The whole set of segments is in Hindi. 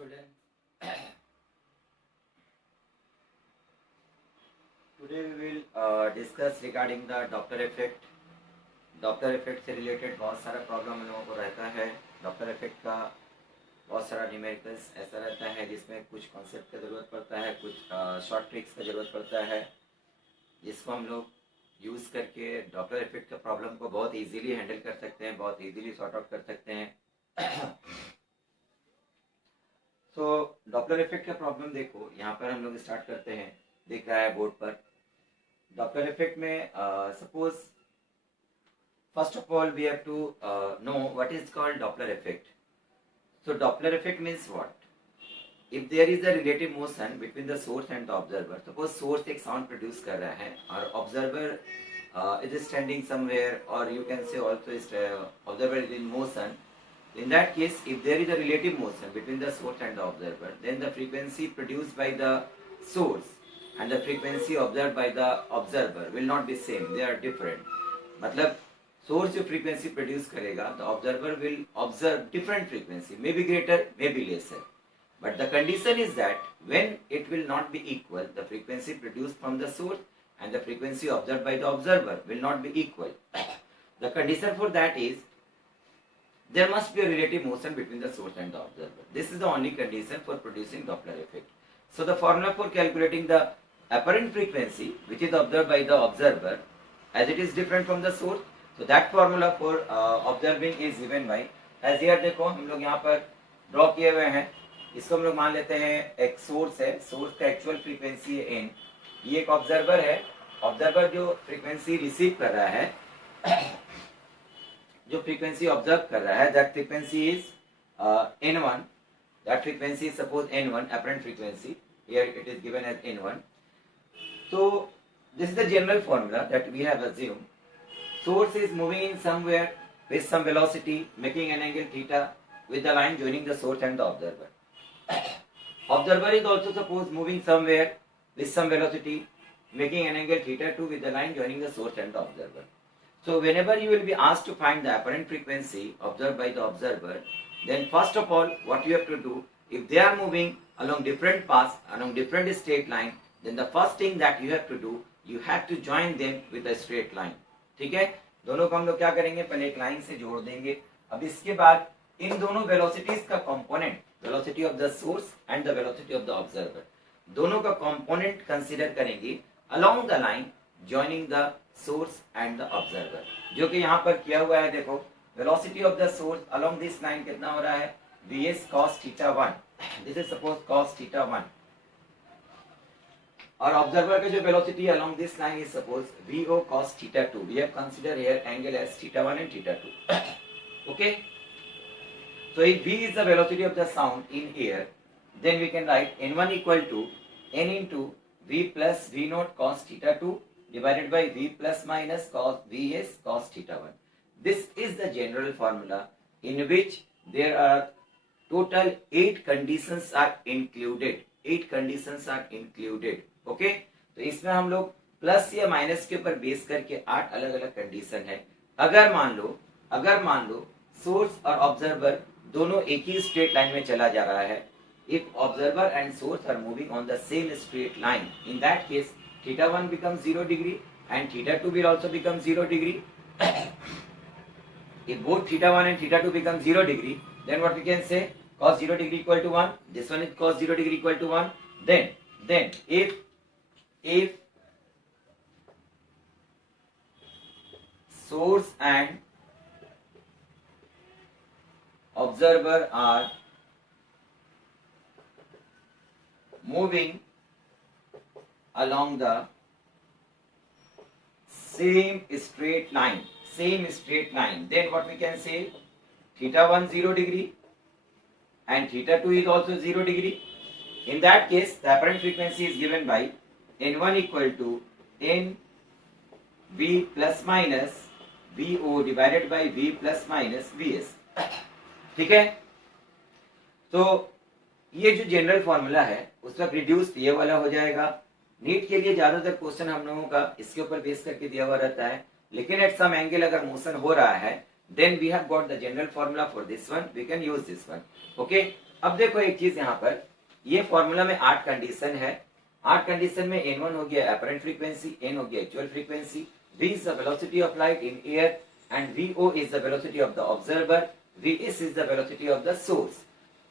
student. Today we will discuss regarding the Doppler effect. Doppler effect से रिलेटेड बहुत सारा प्रॉब्लम हम लोगों को रहता है. डॉपलर इफेक्ट का बहुत सारा न्यूमेरिकल्स ऐसा रहता है जिसमें कुछ कॉन्सेप्ट का ज़रूरत पड़ता है, कुछ शॉर्ट ट्रिक्स का ज़रूरत पड़ता है, जिसको हम लोग यूज़ करके डॉपलर इफेक्ट का प्रॉब्लम को बहुत इजीली हैंडल कर सकते हैं, बहुत इजीली सॉर्ट आउट कर सकते हैं. तो डॉपलर इफेक्ट का प्रॉब्लम देखो, यहाँ पर हम लोग स्टार्ट करते हैं. दिख रहा है बोर्ड पर. डॉपलर इफेक्ट में suppose first of all we have to know what is called Doppler effect. So Doppler effect means what? If there is a relative motion between the source and the observer, suppose source एक sound produce कर रहा है और observer is standing somewhere, or you can say also is observer is in motion. In that case, if there is a relative motion between the source and the observer, then the frequency produced by the source and the frequency observed by the observer will not be same, they are different. मतलब सोर्स जो फ्रीक्वेंसी प्रोड्यूस करेगा, the observer will observe different frequency, may be greater may be lesser, but the condition is that when it will not be equal, the frequency produced from the source and the frequency observed by the observer will not be equal. The condition for that is there must be a relative motion between the source and the observer. This is the only condition for producing Doppler effect. So the formula for calculating the apparent frequency which is observed by the observer as it is different from the source, so that formula for observing is given by, as here देखो हम लोग यहाँ पर ड्रॉ किए हुए हैं. इसको हम लोग मान लेते हैं एक सोर्स है, सोर्स का एक्चुअल फ्रीक्वेंसी है n, ये एक ऑब्जर्वर है. ऑब्जर्वर जो फ्रीक्वेंसी रिसीव कर रहा है, जो फ्रीक्वेंसी ऑब्जर्व कर रहा है, that frequency is n1. That frequency is suppose n1 apparent frequency, here it is given as n1. so this is the general formula that we have assumed. Source is moving in somewhere with some velocity, making an angle theta with the line joining the source and the observer. Observer is also suppose moving somewhere with some velocity, making an angle theta too with the line joining the source and the observer. So whenever you will be asked to find the apparent frequency observed by the observer, then first of all what you have to do, if they are moving along different paths, along different straight line, then the first thing that you have to do, you have to join them with a straight line. ठीक है, दोनों को हम लोग क्या करेंगे, पहले एक लाइन से जोड़ देंगे. अब इसके बाद इन दोनों वेलोसिटीज का component, velocity of the source and the velocity of the observer, दोनों का कंपोनेंट कंसीडर करेंगे along the line joining the source and the observer, जो कि यहाँ पर किया हुआ है. देखो velocity of the source along this line कितना हो रहा है, vs cos theta 1. This is suppose cos theta 1. और ऑब्जर्वर का जो velocity along this line is suppose vo cos theta 2. We have consider here angle as theta 1 and theta 2. Okay, so if v is the velocity of the sound in air, then we can write n1 equal to n into v plus v naught cos theta 2 divided by v plus minus cos vs cos theta 1. This is the general formula in which there are total 8 conditions are included. 8 conditions are included. Okay, तो इसमें हम लोग प्लस या माइनस के ऊपर बेस करके 8 अलग अलग कंडीशन है. अगर मान लो सोर्स और ऑब्जर्वर दोनों एक ही स्ट्रेट लाइन में चला जा रहा है, if observer and source are moving on the same straight line, in that case theta 1 becomes 0 degree and theta 2 will also become 0 degree. If both theta 1 and theta 2 become 0 degree, then what we can say, cos 0 degree equal to 1, this one is cos 0 degree equal to 1. Then if source and observer are moving along the same straight line, then what we can say, theta 1 0 degree and theta 2 is also 0 degree. In that case, the apparent frequency is given by n1 equal to n v plus minus vo divided by v plus minus vs. ठीक है, तो ये जो जनरल फॉर्मूला है उस वक्त रिड्यूस ये वाला हो जाएगा. नीट के लिए ज्यादातर क्वेश्चन हम लोगों का इसके ऊपर बेस करके दिया हुआ रहता है, लेकिन एट सम एंगल अगर मोशन हो रहा है, then we have got the general formula for this one, we can use this one. Okay, अब देखो एक चीज यहाँ पर, ये फॉर्मूला में 8 कंडीशन है। 8 कंडीशन में n1 हो गया अपरेंट फ्रीक्वेंसी, n हो गया actual frequency, v is the velocity of light in air and vo is the velocity of the observer, vs is the velocity of the source।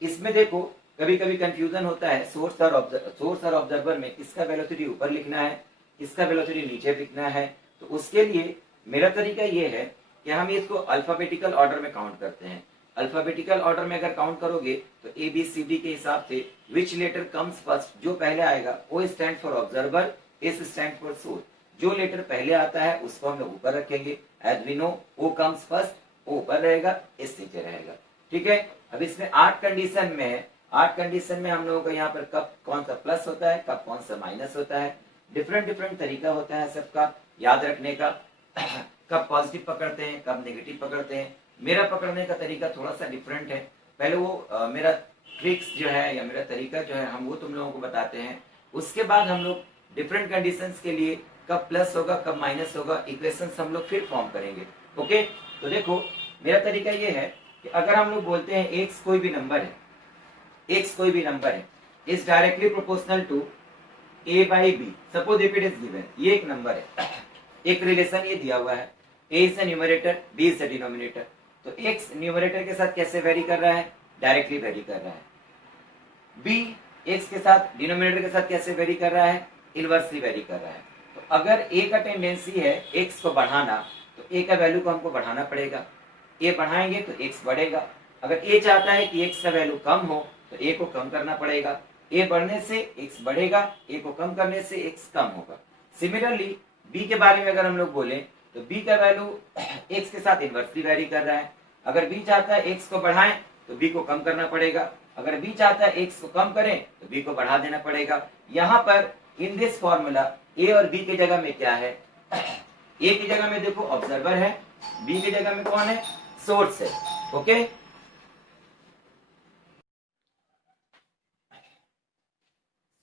इसमें देखो कभी कभी कंफ्यूजन होता है, सोर्स और ऑब्जर्वर में किसका वेलोसिटी ऊपर लिखना है, किसका वेलोसिटी नीचे लिखना है। तो उसके लिए मेरा तरीका ये है कि हम इसको अल्फाबेटिकल ऑर्डर में काउंट करते हैं। अल्फाबेटिकल ऑर्डर में अगर काउंट करोगे तो ए बी सी डी के हिसाब से विच लेटर कम्स फर्स्ट, जो पहले आएगा O stand for observer, S stand for source. जो लेटर पहले आता है उसको हम लोग ऊपर रखेंगे। As we know O comes first, O ऊपर रहेगा, एस नीचे रहेगा। ठीक है, अब इसमें 8 कंडीशन में है। 8 कंडीशन में हम लोगों को यहाँ पर कब कौन सा प्लस होता है, कब कौन सा माइनस होता है, डिफरेंट तरीका होता है सबका याद रखने का। कब पॉजिटिव पकड़ते हैं, कब नेगेटिव पकड़ते हैं। मेरा पकड़ने का तरीका थोड़ा सा डिफरेंट है। पहले वो मेरा ट्रिक्स जो है या मेरा तरीका जो है हम वो तुम लोगों को बताते हैं। उसके बाद हम लोग डिफरेंट कंडीशंस के लिए कब प्लस होगा कब माइनस होगा इक्वेशंस हम लोग फिर फॉर्म करेंगे। ओके, तो देखो मेरा तरीका ये है कि अगर हम लोग बोलते हैं एक्स कोई भी नंबर है, एक्स कोई भी नंबर है is directly proportional to a by B, suppose if it is given, ये एक नंबर है, एक रिलेशन ये दिया हुआ है, a is the numerator, b is the denominator. तो x न्यूमरेटर के साथ कैसे वेरी कर रहा है, डायरेक्टली वेरी कर रहा है। b x के साथ डिनोमिनेटर के साथ कैसे वेरी कर रहा है, इनवर्सली वेरी कर रहा है। तो अगर a का टेंडेंसी है x को बढ़ाना, तो a का वैल्यू को हमको बढ़ाना पड़ेगा। a बढ़ाएंगे तो x बढ़ेगा। अगर a चाहता है कि x का वैल्यू कम हो तो a को कम करना पड़ेगा। a बढ़ने से x बढ़ेगा, a को कम करने से x कम होगा। सिमिलरली b के बारे में अगर हम लोग बोले तो b का वैल्यू x के साथ इनवर्सली वेरी कर रहा है। अगर b चाहता है x को बढ़ाएं तो b को कम करना पड़ेगा। अगर b चाहता है x को कम करें तो b को बढ़ा देना पड़ेगा। यहाँ पर इन दिस फॉर्मूला a और b की जगह में क्या है, a की जगह में देखो ऑब्जर्वर है, b की जगह में कौन है, सोर्स है। ओके,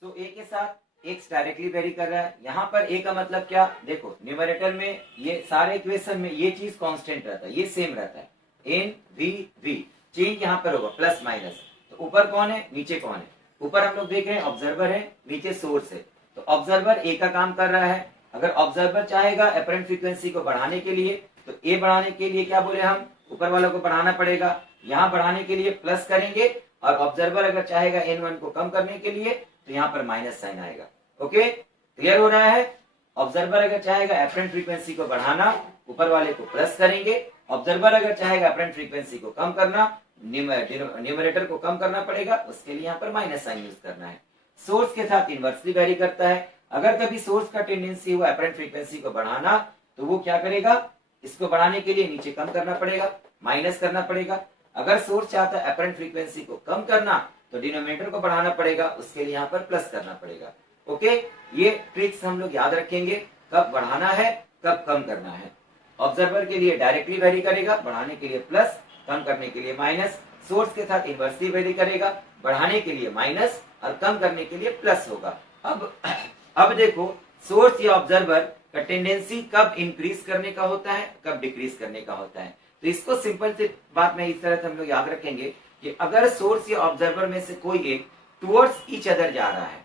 तो a के साथ x डायरेक्टली वेरी कर रहा है। यहाँ पर a का मतलब क्या, देखो न्यूमरेटर में ये सारे इक्वेशन में ये चीज कांस्टेंट रहता है, ये सेम रहता है, n v v। चेंज यहाँ पर होगा प्लस माइनस। तो ऊपर कौन है, नीचे कौन है, ऊपर हम लोग देख रहे हैं ऑब्जर्वर है, नीचे सोर्स है। तो ऑब्जर्वर a का काम कर रहा है। अगर ऑब्जर्वर चाहेगा अपरेंट फ्रीक्वेंसी को बढ़ाने के लिए तो a बढ़ाने के लिए क्या बोले हम, ऊपर वालों को बढ़ाना पड़ेगा। यहाँ बढ़ाने के लिए प्लस करेंगे और ऑब्जर्वर अगर चाहेगा n1 को कम करने के लिए तो यहाँ पर माइनस साइन आएगा। ओके, क्लियर हो रहा है। ऑब्जर्वर अगर चाहेगा अपरेंट फ्रीक्वेंसी को बढ़ाना, ऊपर वाले को प्लस करेंगे। ऑब्जर्वर अगर चाहेगा अपरेंट फ्रीक्वेंसी को कम करना, न्यूमरेटर को कम करना पड़ेगा, उसके लिए यहाँ पर माइनस साइन यूज करना है। सोर्स के साथ इनवर्सली वेरी करता है। अगर कभी सोर्स का टेंडेंसी हुआ अपरेंट फ्रीक्वेंसी को बढ़ाना तो वो क्या करेगा, इसको बढ़ाने के लिए नीचे कम करना पड़ेगा, माइनस करना पड़ेगा। अगर सोर्स चाहता है अपरेंट फ्रीक्वेंसी को कम करना तो डिनोमिनेटर को बढ़ाना पड़ेगा, उसके लिए यहाँ पर प्लस करना पड़ेगा। ओके, ये ट्रिक्स हम लोग याद रखेंगे, कब बढ़ाना है कब कम करना है। ऑब्जर्वर के लिए डायरेक्टली वेरी करेगा, बढ़ाने के लिए प्लस, कम करने के लिए माइनस। सोर्स के साथ इनवर्सली वेरी करेगा, बढ़ाने के लिए माइनस और कम करने के लिए प्लस होगा। अब देखो सोर्स या ऑब्जर्वर का टेंडेंसी कब इंक्रीज करने का होता है, कब डिक्रीज करने का होता है। तो इसको सिंपल सी बात में इस तरह से हम लोग याद रखेंगे कि अगर सोर्स या ऑब्जर्वर में से कोई एक टुवर्ड्स ईच अदर जा रहा है,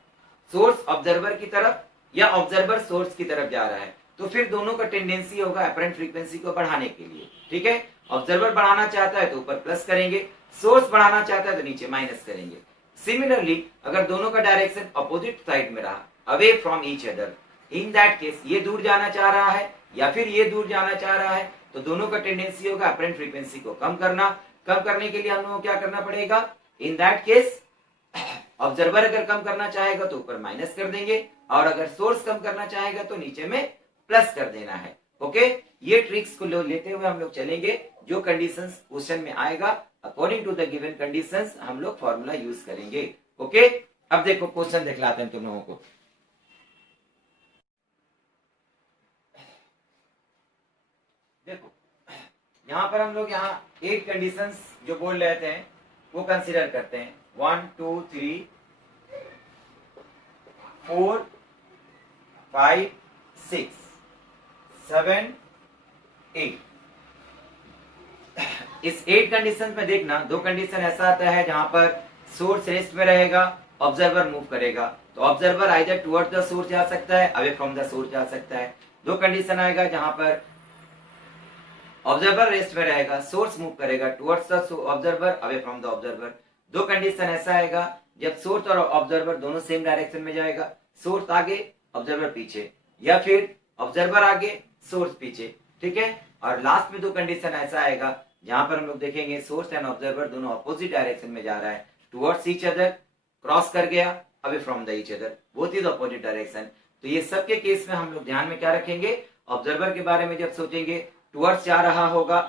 सोर्स ऑब्जर्वर की तरफ या ऑब्जर्वर सोर्स की तरफ जा रहा है, तो फिर दोनों का टेंडेंसी होगा अपरेंट फ्रीक्वेंसी को बढ़ाने के लिए। ठीक है, ऑब्जर्वर बढ़ाना चाहता है तो ऊपर प्लस करेंगे, सोर्स बढ़ाना चाहता है तो नीचे माइनस करेंगे। सिमिलरली अगर दोनों का डायरेक्शन अपोजिट साइड में रहा, away from each other, in that case ये दूर जाना चाह रहा है या फिर ये दूर जाना चाह रहा है, तो दोनों का टेंडेंसी होगा अपरेंट फ्रीक्वेंसी को कम करना। कम करने के लिए हम लोगों को क्या करना पड़ेगा, इन दैट केस ऑब्जर्वर अगर कम करना चाहेगा तो ऊपर माइनस कर देंगे और अगर सोर्स कम करना चाहेगा तो नीचे में प्लस कर देना है। ओके, ये ट्रिक्स को लेते हुए हम लोग चलेंगे। जो कंडीशंस क्वेश्चन में आएगा according to the given conditions हम लोग फॉर्मूला यूज करेंगे। ओके, अब देखो क्वेश्चन दिखलाते हैं तुम लोगों को। देखो यहाँ पर हम लोग यहाँ 8 कंडीशंस जो बोल रहे थे वो कंसीडर करते हैं। 1 2 3 4 5 6 7 8। इस 8 कंडीशन में देखना, 2 कंडीशन ऐसा आता है जहां पर सोर्स रेस्ट में रहेगा, ऑब्जर्वर मूव करेगा, तो observer either towards the source जा सकता है, अवे फ्रॉम द सोर्स जा सकता है। दो कंडीशन आएगा जहां पर ऑब्जर्वर रेस्ट में रहेगा, सोर्स मूव करेगा towards the observer, away from the observer. दो कंडीशन ऐसा आएगा जब सोर्स और ऑब्जर्वर दोनों सेम डायरेक्शन में जाएगा, सोर्स आगे ऑब्जर्वर पीछे, या फिर ऑब्जर्वर आगे सोर्स पीछे, ठीक है। और लास्ट में दो कंडीशन ऐसा आएगा जहां पर हम लोग देखेंगे सोर्स एंड ऑब्जर्वर दोनों अपोजिट डायरेक्शन में जा रहा है, टुवर्ड्स ईच अदर, क्रॉस कर गया, away from the each other, both is opposite direction. तो ये सब के केस में हम लोग ध्यान में क्या रखेंगे, ऑब्जर्वर के बारे में जब सोचेंगे टुवर्ड्स जा रहा होगा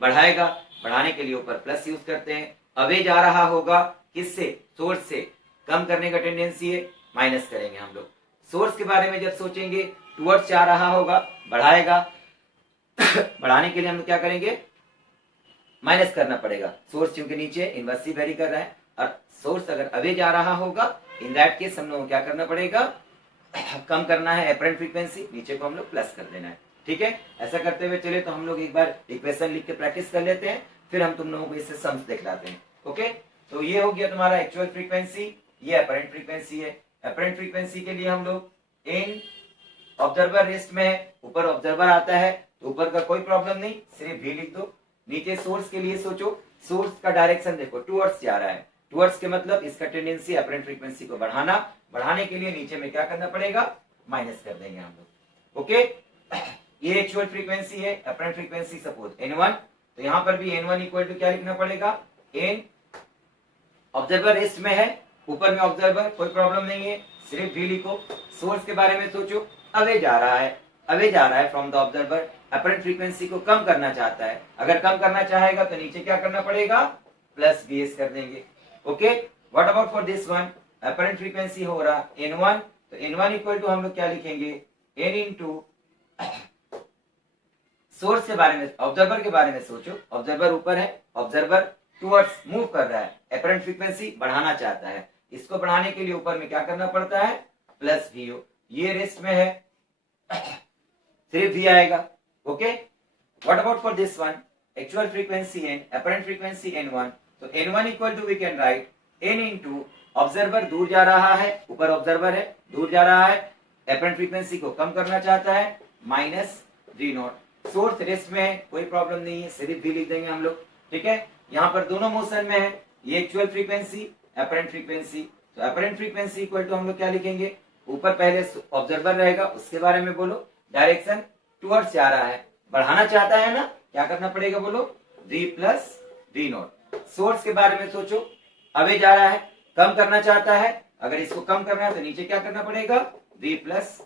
बढ़ाएगा, बढ़ाने के लिए ऊपर प्लस यूज करते हैं। अवे जा रहा होगा किससे, सोर्स से, कम करने का टेंडेंसी है, माइनस करेंगे हम लोग। सोर्स के बारे में जब सोचेंगे टुवर्ड्स जा रहा होगा बढ़ाएगा, बढ़ाने के लिए हम लोग क्या करेंगे, माइनस करना पड़ेगा। सोर्स क्योंकि नीचे इनवर्सली वेरी कर रहा है, और सोर्स अगर अवे जा रहा होगा इन दैट केस हम लोग को क्या करना पड़ेगा, कम करना है एपरेंट फ्रीक्वेंसी, नीचे को हम लोग प्लस कर देना है, ठीक है। ऐसा करते हुए चले तो हम लोग एक बार इक्वेशन लिख के प्रैक्टिस कर लेते हैं, फिर हम तुम लोगों को इससे सम्स दिखलाते हैं। ओके, तो ये हो गया तुम्हारा एक्चुअल फ्रीक्वेंसी, ये अपरेंट फ्रीक्वेंसी है। अपरेंट फ्रीक्वेंसी के लिए हम लोग इन ऑब्जर्वर रेस्ट में है, ऊपर ऑब्जर्वर आता है तो ऊपर का कोई प्रॉब्लम नहीं, सिर्फ भी लिख दो। नीचे सोर्स के लिए सोचो, सोर्स का डायरेक्शन देखो टुवर्ड्स जा रहा है, टुवर्ड्स के मतलब इसका टेंडेंसी अपरेंट फ्रीक्वेंसी को बढ़ाना, बढ़ाने के लिए नीचे में क्या करना पड़ेगा, माइनस कर देंगे हम लोग। ओके, ये एक्चुअल फ्रीक्वेंसी है, अपरेंट फ्रीक्वेंसी सपोज n1, तो यहां पर भी n1 इक्वल टू क्या लिखना पड़ेगा, n ऑब्जर्वर रेस्ट में है, ऊपर में ऑब्जर्वर, कोई प्रॉब्लम नहीं है, सिर्फ भी लिखो। सोर्स के बारे में सोचो, अवे जा रहा है, अवे जा रहा है from the observer, apparent frequency को कम करना चाहता है, अगर कम करना चाहेगा तो नीचे क्या करना पड़ेगा, प्लस bs कर देंगे। Okay, what about for this one, apparent frequency हो रहा n1, तो n1 इक्वल टू हम लोग क्या लिखेंगे, n इंटू सोर्स के बारे में, ऑब्जर्वर के बारे में सोचो, ऑब्जर्वर ऊपर है, ऑब्जर्वर टुवर्ड्स मूव कर रहा है, अपरेंट फ्रीक्वेंसी बढ़ाना चाहता है, इसको बढ़ाने के लिए ऊपर में क्या करना पड़ता है, प्लस vo, ये रेस्ट में है सिर्फ v आएगा। Okay, what about for this one, actual frequency n, apparent frequency n1, तो n1 equal to we can write n into observer दूर जा रहा है, ऊपर ऑब्जर्वर है, दूर जा रहा है, अपरेंट फ्रीक्वेंसी को कम करना चाहता है, minus v not. Source rest में है, कोई प्रॉब्लम नहीं है, सिर्फ भी लिख देंगे हम लोग, ठीक है। यहाँ पर दोनों मोशन में है, ये एक्चुअल फ्रीक्वेंसी, अपरेंट फ्रीक्वेंसी, तो अपरेंट फ्रीक्वेंसी इक्वल टू हम लोग क्या लिखेंगे, ऊपर पहले ऑब्जर्वर रहेगा, उसके बारे में बोलो, डायरेक्शन टुवर्ड्स जा रहा है, बढ़ाना चाहता है ना, क्या करना पड़ेगा बोलो, v plus v not. Source के बारे में सोचो, अवे जा रहा है, कम करना चाहता है, अगर इसको कम करना है तो नीचे क्या करना पड़ेगा, v plus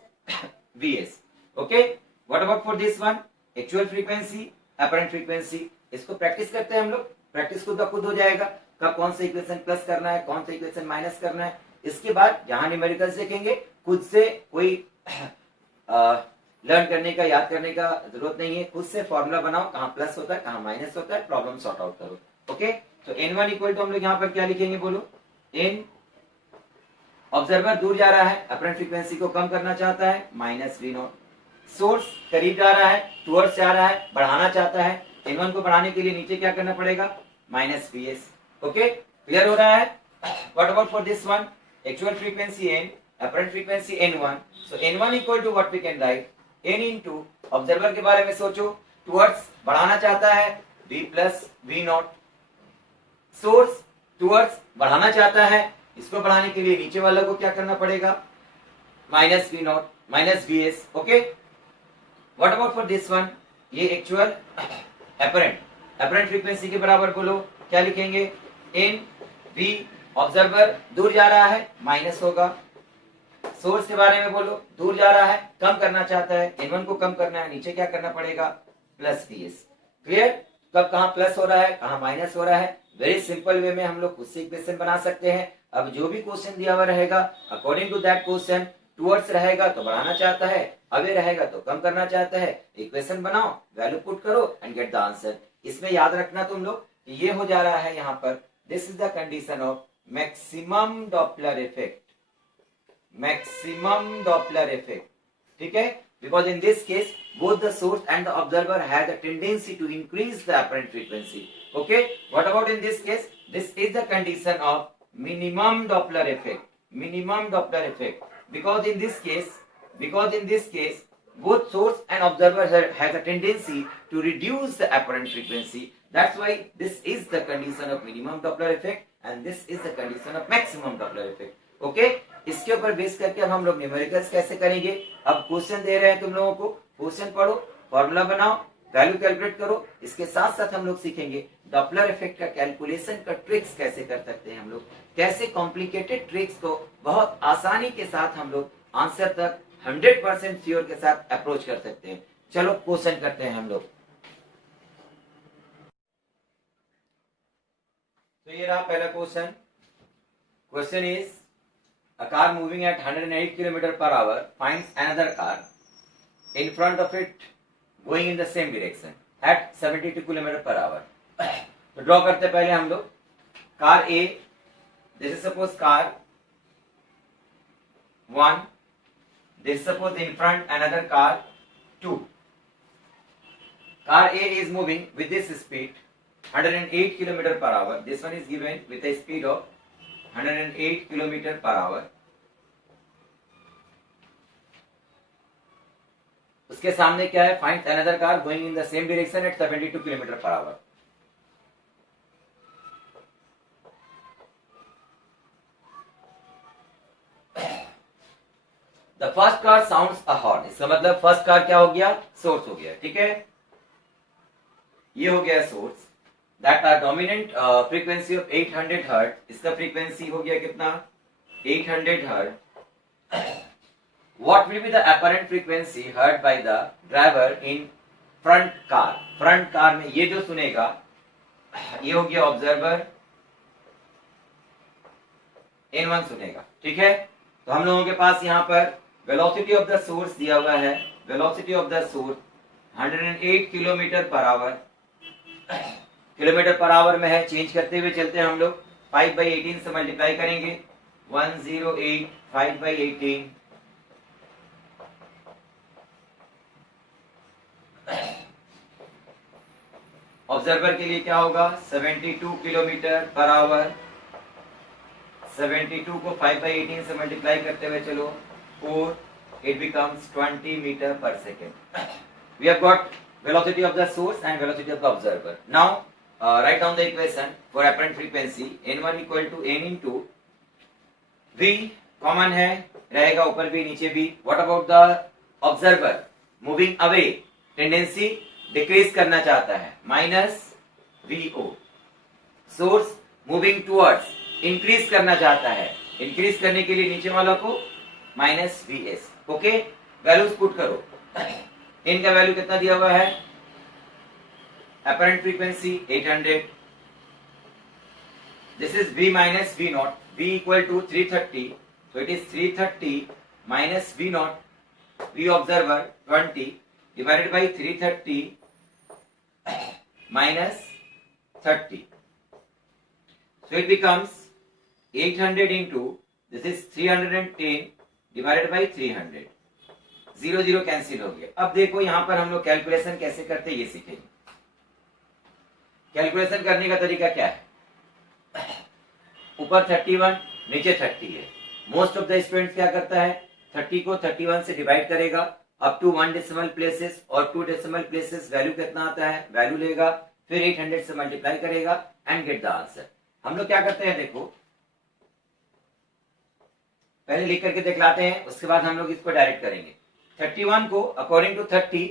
vs। Okay, what about for this one, actual frequency, apparent frequency, इसको प्रैक्टिस करते हैं हम लोग, प्रैक्टिस खुद ब खुद हो जाएगा, कब कौन सा इक्वेशन प्लस करना है, कौन सा इक्वेशन माइनस करना है। इसके बाद जहां न्यूमेरिकल्स देखेंगे, खुद से कोई लर्न करने का, याद करने का जरूरत नहीं है, खुद से फॉर्मूला बनाओ, कहाँ प्लस होता है कहाँ माइनस होता है, प्रॉब्लम सॉर्ट आउट करो। ओके, तो n1 इक्वल टू हम लोग यहाँ पर क्या लिखेंगे बोलो, n ऑब्जर्वर दूर जा रहा है, अपरेंट फ्रीक्वेंसी को कम करना चाहता है, माइनस v नॉट। सोर्स करीब जा रहा है, टुवर्ड्स जा रहा है, बढ़ाना चाहता है, n1 को बढ़ाने के लिए नीचे क्या करना पड़ेगा, माइनस vs। ओके, क्लियर हो रहा है। What about for this one, actual frequency n, apparent frequency n1, so n1 equal to what we can write, n into observer के बारे में सोचो, टुवर्ड्स बढ़ाना चाहता है, v plus v not. Source towards बढ़ाना चाहता है, इसको बढ़ाने के लिए नीचे वाला को क्या करना पड़ेगा, minus v not, minus vs। Okay, what about for this one, ये एक्चुअल अपरेंट, अपरेंट फ्रीक्वेंसी के बराबर बोलो, क्या लिखेंगे, n v ऑब्जर्वर दूर जा रहा है, माइनस होगा। सोर्स के बारे में बोलो, दूर जा रहा है, कम करना चाहता है, n1 को कम करना है, नीचे क्या करना पड़ेगा, प्लस vs। क्लियर, कब कहाँ प्लस हो रहा है, कहाँ माइनस हो रहा है, वेरी सिंपल वे में हम लोग खुद से इक्वेशन बना सकते हैं। अब जो भी क्वेश्चन दिया हुआ रहेगा, according to that question, towards रहेगा तो बढ़ाना चाहता है, अवे रहेगा तो कम करना चाहता है, इक्वेशन बनाओ, वैल्यू पुट करो एंड गेट द आंसर। इसमें याद रखना तुम लोग कि ये हो जा रहा है यहाँ पर, this is the condition of maximum Doppler effect, maximum Doppler effect, ठीक है। Because in this case, both the source and the observer have the tendency to increase the apparent frequency. Okay. What about in this case? This is the condition of minimum Doppler effect. Minimum Doppler effect. Because in this case, both source and observer has a tendency to reduce the apparent frequency. That's why this is the condition of minimum Doppler effect and this is the condition of maximum Doppler effect. Okay? इसके ऊपर बेस करके अब हम लोग न्यूमेरिकल्स कैसे करेंगे. अब क्वेश्चन दे रहे हैं तुम लोगों को, क्वेश्चन पढ़ो, फॉर्मूला बनाओ, वैल्यू कैलकुलेट करो. इसके साथ साथ हम लोग सीखेंगे डॉपलर इफेक्ट का कैलकुलेशन का ट्रिक्स कैसे कर सकते हैं हम लोग, कैसे कॉम्प्लिकेटेड ट्रिक्स को बहुत आसानी के साथ हम लोग आंसर तक 100% श्योर के साथ अप्रोच कर सकते हैं. चलो क्वेश्चन करते हैं हम लोग. तो ये रहा पहला question. Question is a car moving at 108 km per hour finds another car in front of it going in the same direction at 72 km per hour. तो ड्रॉ करते पहले हम लोग car A, this is suppose car 1, this is suppose in front another car 2. Car A is moving with this speed 108 km per hour. This one is given with a speed of 108 km per hour. उसके सामने क्या है, find another car going in the same direction at 72 km per hour. The first car sounds a horn. इसका मतलब फर्स्ट कार क्या हो गया, सोर्स हो गया. ठीक है, ये हो गया source. That are dominant frequency of 800 hertz. इसका फ्रीक्वेंसी हो गया कितना, 800 hertz. What will be the apparent frequency heard by the driver in front car? Front car में ये जो सुनेगा ये हो गया ऑब्जर्वर, N1 सुनेगा. ठीक है, तो हम लोगों के पास यहाँ पर वेलोसिटी ऑफ द सोर्स दिया हुआ है. Velocity of the source 108 kilometre per hour. Kilometre per hour में है, चेंज करते हुए चलते हैं हम लोग. 5/18 से मल्टीप्लाई करेंगे. 108 5/18. ऑब्जर्वर के लिए क्या होगा, 72 किलोमीटर पर आवर. 72 को 5/18 से मल्टीप्लाई करते हुए चलो 4, it becomes 20 metre per second. We have got velocity of the source and velocity of the observer. Now write down the equation for apparent frequency. N1 equal to N into V. Common है, रहेगा ऊपर भी नीचे भी. What about the observer? Moving away, tendency decrease करना चाहता है, minus VO. Source moving towards, increase करना चाहता है, इंक्रीज करने के लिए नीचे वाला को minus VS. Okay, values put करो. इनका वैल्यू कितना दिया हुआ है, apparent frequency 800. This is V minus V naught. V equal to 330, so it is 330 minus V naught. V observer 20 divided by 330 minus 30. So it becomes 800 into this is 310 divided by 300. 0 0 cancel हो गया. अब देखो यहां पर हम लोग कैलकुलेशन कैसे करते हैं ये सीखेंगे. कैलकुलेशन करने का तरीका क्या है, ऊपर 31 नीचे 30 है. मोस्ट ऑफ द स्टूडेंट्स क्या करता है, 30 को 31 से डिवाइड करेगा अप टू 1 डेसिमल प्लेसेस और 2 डेसिमल प्लेसेस. वैल्यू कितना आता है, वैल्यू लेगा, फिर 800 से मल्टीप्लाई करेगा एंड गेट द आंसर. हम लोग क्या करते हैं, देखो पहले लिख करके दिखलाते हैं, उसके बाद हम लोग इसको डायरेक्ट करेंगे. 31 को अकॉर्डिंग टू 30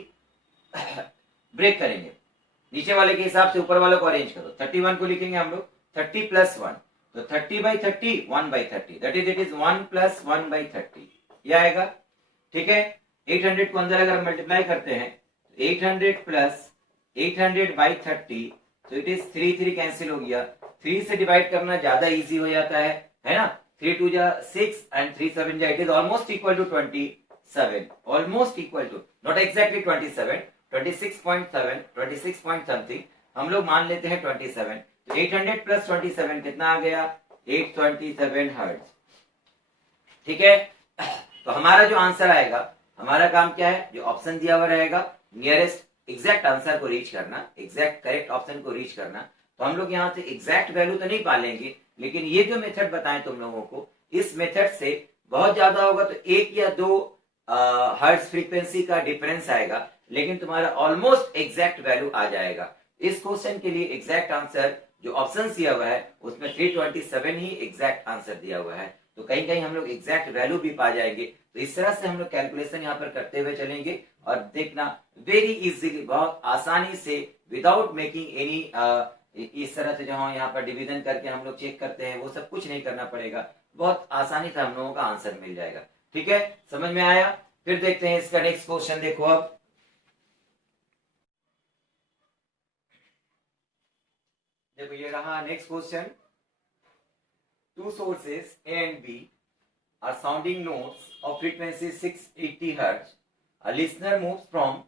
ब्रेक करेंगे, नीचे वाले के हिसाब से ऊपर वाले को अरेंज करो. 31 को लिखेंगे हम लोग 30 + 1, तो 30/30 1/30, दैट इज इट इज 1 + 1/30 ये आएगा. ठीक है, 800 को अंदर अगर मल्टीप्लाई करते हैं 800 + 800/30, तो इट इज 3 3 कैंसिल हो गया. 3 से डिवाइड करना ज्यादा इजी हो जाता है ना. 3 2 जा 6 and 3 7 जा, it is almost equal to 27. Almost equal to, not exactly 27, 26.7, 26 point something हम लोग मान लेते हैं 27. तो 800 + 27 कितना आ गया, 827 हर्ट्ज. ठीक है, तो हमारा जो आंसर आएगा, हमारा काम क्या है, जो ऑप्शन दिया हुआ रहेगा नियरेस्ट एग्जैक्ट आंसर को रीच करना, एग्जैक्ट करेक्ट ऑप्शन को रीच करना. तो हम लोग यहाँ से एग्जैक्ट वैल्यू तो नहीं पालेंगे, लेकिन ये जो मेथड बताएं तुम लोगों को, इस मेथड से बहुत ज्यादा होगा तो 1 या 2 हर्ट्ज फ्रीक्वेंसी का डिफरेंस आएगा, लेकिन तुम्हारा ऑलमोस्ट एग्जैक्ट वैल्यू आ जाएगा। इस क्वेश्चन के लिए एग्जैक्ट आंसर जो ऑप्शन दिया हुआ है उसमें 327 ही एग्जैक्ट आंसर दिया हुआ है, तो कहीं कहीं हम लोग एग्जैक्ट वैल्यू भी पा जाएंगे। तो इस तरह से हम लोग कैलकुलेशन यहाँ पर करते हुए चलेंगे, और देखना वेरी इजीली, बहुत आसानी से, विदाउट मेकिंग एनी, इस तरह से जो यहाँ पर डिवीजन करके हम लोग चेक करते हैं वो सब कुछ नहीं करना पड़ेगा, बहुत आसानी से हम लोगों का आंसर मिल जाएगा। ठीक है, समझ में आया? फिर देखते हैं इसका नेक्स्ट क्वेश्चन। देखो अब देखो ये रहा next question. Two sources A and B are sounding notes of frequency 680 Hz. A listener moves from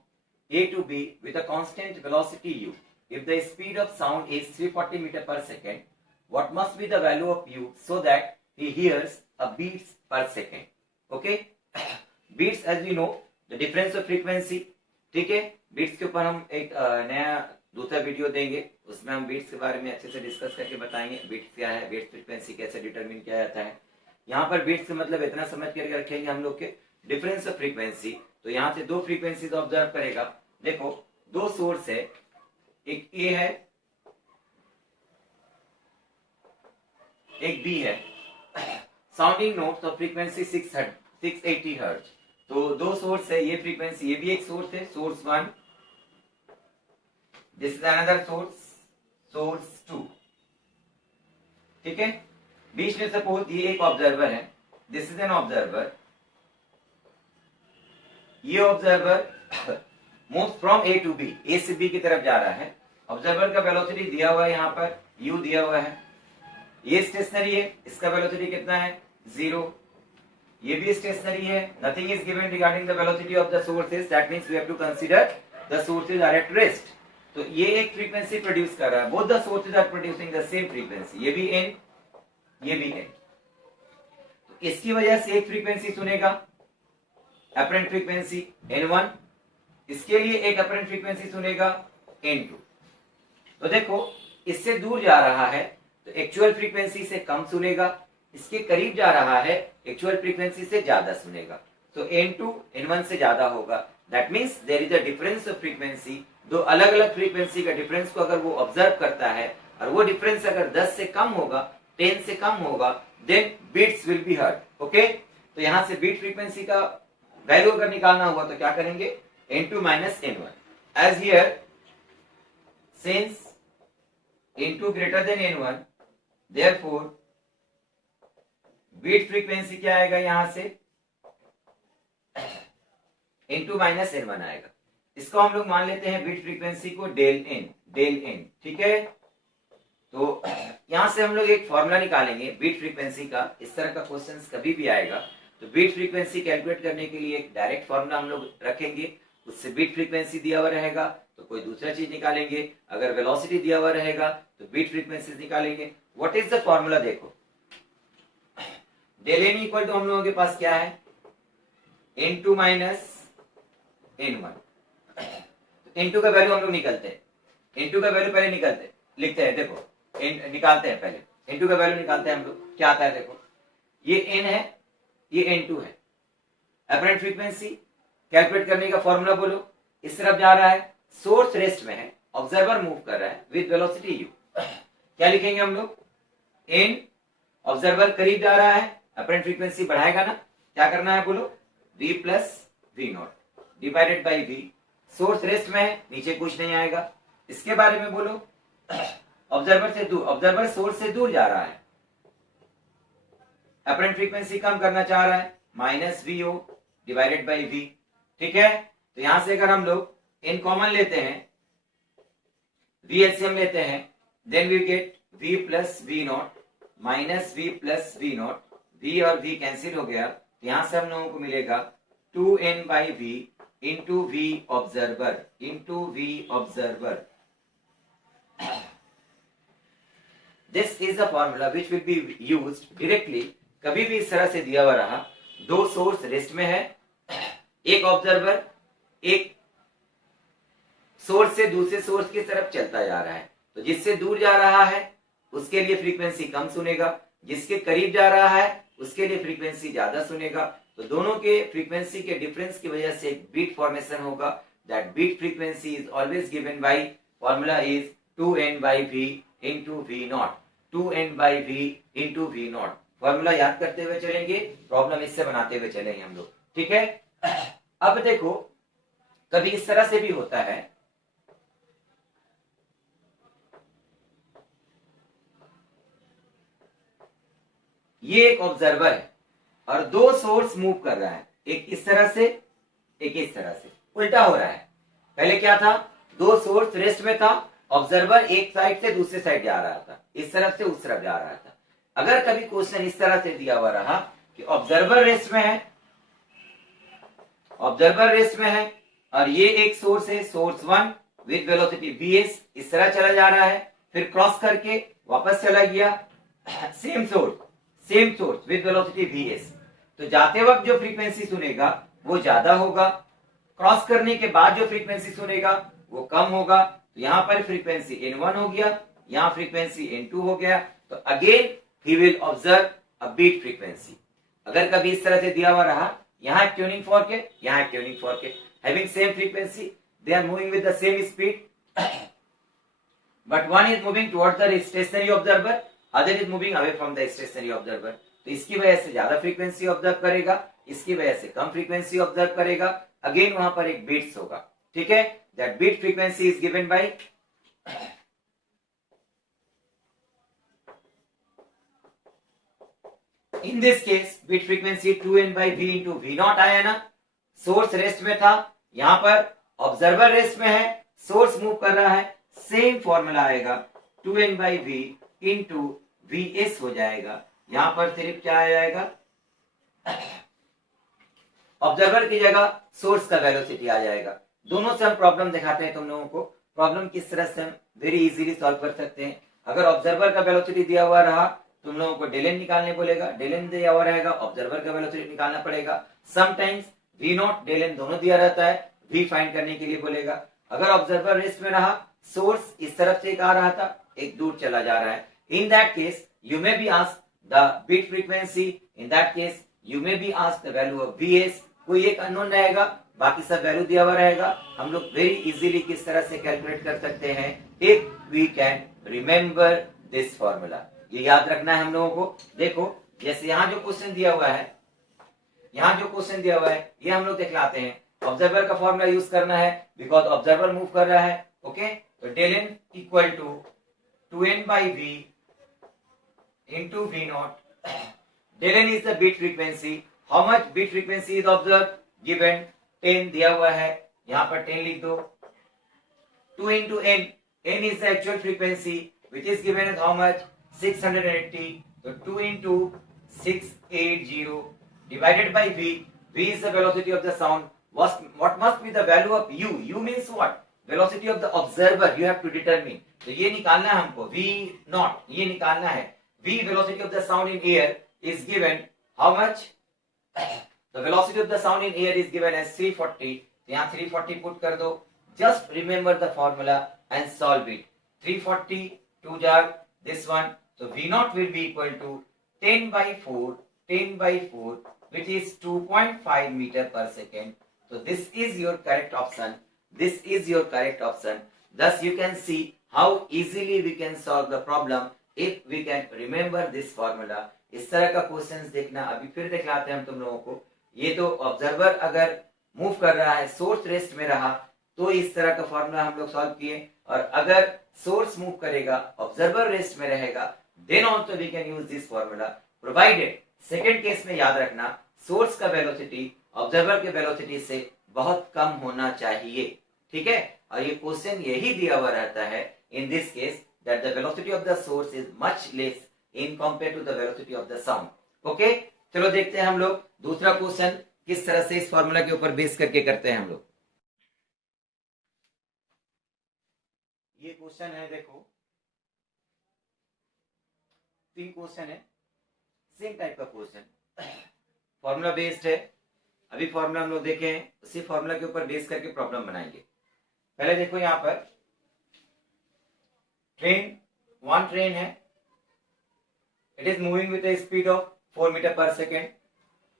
A to B with a constant velocity u. If the speed of sound is 340 meter per second, what must be the value of u so that he hears a beats per second? Okay? Beats as we know the difference of frequency. ठीक है, बीट्स के ऊपर हम एक नया दूसरा वीडियो देंगे, उसमें हम बीट्स के बारे में अच्छे से डिस्कस करके बताएंगे बीट्स क्या है, बीट्स फ्रीक्वेंसी कैसे डिटरमिन किया जाता है। यहाँ पर बीट्स का मतलब इतना समझ करके रखेंगे हम लोग के डिफरेंस ऑफ फ्रीक्वेंसी। तो यहाँ से 2 फ्रीक्वेंसी ऑब्जर्व करेगा। देखो 2 सोर्स है, एक ए है एक बी है, sounding notes of frequency 680 hertz. तो 2 सोर्स है, ये फ्रीक्वेंसी, ये भी एक सोर्स है, source 1, this is another source, source 2। ठीक है, बीच में सपोज ये एक ऑब्जर्वर है, दिस इज एन ऑब्जर्वर, ये observer moves from A to B, A से बी की तरफ जा रहा है। ऑब्जर्वर का वेलोसिटी दिया हुआ है, यहाँ पर यू दिया हुआ है, ये स्टेशनरी है, इसका वेलोसिटी कितना है 0, ये भी स्टेशनरी है, nothing is given regarding the velocity of the sources, that means we have to consider the sources are at rest. तो ये एक फ्रीक्वेंसी प्रोड्यूस कर रहा है, both the sources are producing the same frequency, ये भी एन ये भी एन। तो इसकी वजह से एक फ्रीक्वेंसी सुनेगा अपरेंट फ्रीक्वेंसी n1, इसके लिए एक अपरेंट फ्रीक्वेंसी सुनेगा n2। तो देखो इससे दूर जा रहा है तो एक्चुअल फ्रीक्वेंसी से कम सुनेगा, इसके करीब जा रहा है एक्चुअल फ्रीक्वेंसी से ज्यादा सुनेगा। तो n2 n1 से ज्यादा होगा, that means there is a difference of frequency. दो अलग अलग फ्रीक्वेंसी का डिफरेंस को अगर वो ऑब्जर्व करता है और वो डिफरेंस अगर 10 से कम होगा, 10 से कम होगा, then beats will be heard. Okay, तो यहां से बीट फ्रीक्वेंसी का वैल्यू अगर निकालना हुआ तो क्या करेंगे, n2 minus n1, as here since n2 greater than n1, therefore beat frequency क्या आएगा, यहां से n2 minus n1 आएगा। इसको हम लोग मान लेते हैं बीट फ्रीक्वेंसी को डेल n। ठीक है, तो यहां से हम लोग एक फॉर्मूला निकालेंगे बीट फ्रीक्वेंसी का। इस तरह का क्वेश्चन कभी भी आएगा तो बीट फ्रीक्वेंसी कैलकुलेट करने के लिए एक डायरेक्ट फॉर्मूला हम लोग रखेंगे, उससे बीट फ्रीक्वेंसी दिया हुआ रहेगा तो कोई दूसरा चीज निकालेंगे, अगर वेलोसिटी दिया हुआ रहेगा तो बीट फ्रीक्वेंसी निकालेंगे। व्हाट इज द फॉर्मूला, देखो डेल एन इक्वल टू हम लोगों के पास क्या है, n2 minus n1। n2 का वैल्यू हम लोग निकलते हैं, n2 का वैल्यू पहले लिखते हैं, देखो निकालते हैं पहले, n2 का वैल्यू निकालते हैं हम लोग, क्या आता है देखो, ये n है, ये n2 है। अपरेंट फ्रीक्वेंसी कैलकुलेट करने का फॉर्मूला बोलो, इस तरफ जा रहा है, सोर्स रेस्ट में है, ऑब्जर्वर मूव कर रहा है विद वेलोसिटी u, क्या लिखेंगे हम लोग, n, ऑब्जर्वर करीब जा रहा है, अपरेंट फ्रीक्वेंसी बढ़ाएगा ना, क्या करना है बोलो, v plus v not divided by v, source rest में है, नीचे कुछ नहीं आएगा। इसके बारे में बोलो, ऑब्जर्वर से दूर, ऑब्जर्वर सोर्स से दूर जा रहा है, अपरेंट फ्रीक्वेंसी कम करना चाह रहा है, minus vo divided by v। ठीक है, तो यहां से अगर हम लोग n कॉमन लेते हैं, v एलसीएम लेते हैं, then we get v plus v not minus v plus v not, v और v कैंसिल हो गया, यहां से हम लोगों को मिलेगा 2n by v into v observer. This is the formula which will be used directly. कभी भी इस तरह से दिया हुआ रहा, 2 सोर्स रेस्ट में है, एक ऑब्जर्वर एक सोर्स से दूसरे सोर्स की तरफ चलता जा रहा है, तो तो जिससे दूर जा रहा है उसके लिए फ्रीक्वेंसी कम सुनेगा, जिसके करीब जा रहा है उसके लिए फ्रीक्वेंसी ज्यादा सुनेगा। तो दोनों के फ्रीक्वेंसी के डिफरेंस की वजह से एक बीट फॉर्मेशन होगा। That beat frequency is always given by formula is 2n/v into v0, 2n/v into v0। Formula याद करते हुए चलेंगे, प्रॉब्लम इससे बनाते हुए चलेंगे हम लोग, ठीक है। अब देखो कभी इस तरह से भी होता है, ये एक ऑब्जर्वर है और दो सोर्स मूव कर रहा है, एक इस तरह से एक इस तरह से, उल्टा हो रहा है। पहले क्या था, दो सोर्स रेस्ट में था, ऑब्जर्वर एक साइड से दूसरे साइड जा रहा था, इस तरफ से उस तरफ जा रहा था। अगर कभी क्वेश्चन इस तरह से दिया हुआ रहा कि ऑब्जर्वर रेस्ट में है, ऑब्जर्वर रेस्ट में है और ये एक सोर्स है, सोर्स 1 विद वेलोसिटी vs, इस तरह चला जा रहा है, फिर क्रॉस करके वापस चला गया, same source with velocity vs। तो जाते वक्त जो फ्रीक्वेंसी सुनेगा वो ज्यादा होगा, क्रॉस करने के बाद जो फ्रीक्वेंसी सुनेगा वो कम होगा। तो यहां पर फ्रीक्वेंसी n1 हो गया, यहां फ्रीक्वेंसी n2 हो गया। तो अगेन ही will observe a beat frequency. अगर कभी इस तरह से दिया हुआ रहा, यहां एक ट्यूनिंग फॉर्क है, यहां एक ट्यूनिंग फॉर्क है, having same frequency, they are moving with the same speed, but one is moving towards the stationary observer, other is moving away from the stationary observer। तो इसकी वजह से ज्यादा फ्रीक्वेंसी ऑब्जर्व करेगा, इसकी वजह से कम फ्रीक्वेंसी ऑब्जर्व करेगा। अगेन वहां पर एक बीट्स होगा, ठीक है। That beat frequency is given by in this case beat frequency 2n/v into v0 आया ना। सोर्स रेस्ट में था, यहां पर ऑब्जर्वर रेस्ट में है, सोर्स मूव कर रहा है, सेम फॉर्मूला आएगा 2n/v into vs हो जाएगा। यहां पर सिर्फ क्या आ जाएगा, ऑब्जर्वर की जगह सोर्स का वेलोसिटी आ जाएगा। दोनों से हम प्रॉब्लम दिखाते हैं तुम लोगों को, प्रॉब्लम किस तरह से हम वेरी इजीली सॉल्व कर सकते हैं। अगर ऑब्जर्वर का वेलोसिटी दिया हुआ रहा, तुम लोगों को डेलेन निकालने बोलेगा, डेलेन दिया हुआ रहेगा, ऑब्जर्वर का वेलोसिटी निकालना पड़ेगा। समटाइम्स v0 डेलेन दोनों दिया रहता है, v फाइंड करने के लिए बोलेगा। अगर ऑब्जर्वर रेस्ट में रहा, सोर्स इस तरफ से एक आ रहा था, एक दूर चला जा रहा है, in that case you may be asked the beat frequency, in that case you may be asked the value of vs। कोई एक अननोन रहेगा, बाकी सब वैल्यू दिया हुआ रहेगा। हम लोग वेरी इजीली किस तरह से कैलकुलेट कर सकते हैं, if we can remember this formula. ये याद रखना है हम लोगों को। देखो जैसे यहाँ जो क्वेश्चन दिया हुआ है, यहाँ जो क्वेश्चन दिया हुआ है ये हम लोग दिखलाते हैं। ऑब्जर्वर का फॉर्मूला यूज करना है बिकॉज ऑब्जर्वर मूव कर रहा है, ओके। तो del N equal to 2n/v into v0। Del N is the beat frequency. How much beat frequency is observe, given 10 दिया हुआ है, यहाँ पर 10 लिख दो। 2 into n, n is the actual frequency which is given as how much, 680। तो 2 into 680 divided by v, v is the velocity of the sound। what must be the value of u, u means what, velocity of the observer you have to determine। तो ये निकालना है हमको, v not, ये निकालना है। v velocity of the sound in air is given how much, the velocity of the sound in air is given as 340। तो यहाँ 340 पुट कर दो। just remember the formula and solve it। 340 2 jar this one, so v0 will be equal to 10/4 which is 2.5 meter per second। so this is your correct option, this is your correct option। thus you can see how easily we can solve the problem if we can remember this formula। इस तरह का क्वेश्चंस देखना, अभी फिर दिखलाते हैं हम तुम लोगों को। ये तो ऑब्जर्वर अगर मूव कर रहा है, सोर्स रेस्ट में रहा, तो इस तरह का फॉर्मूला हम लोग सॉल्व किए। और अगर सोर्स मूव करेगा, ऑब्जर्वर रेस्ट में रहेगा, then also we can use this formula, provided second case में याद रखना सोर्स का वेलोसिटी ऑब्जर्वर के वेलोसिटी से बहुत कम होना चाहिए, ठीक है। और ये क्वेश्चन यही दिया हुआ रहता है in this case that the velocity of the source is much less in compare to the velocity of the sound. Okay, चलो देखते हैं हम लोग दूसरा क्वेश्चन किस तरह से इस फॉर्मूला के ऊपर बेस करके करते हैं हम लोग। ये क्वेश्चन है, देखो 3 क्वेश्चन है, सेम टाइप का क्वेश्चन, फॉर्मूला बेस्ड है। अभी फॉर्मूला हम लोग देखें, उसी फॉर्मूला के ऊपर बेस करके प्रॉब्लम बनाएंगे। पहले देखो यहाँ पर ट्रेन, वन ट्रेन है, it is moving with a speed of 4 meter per second.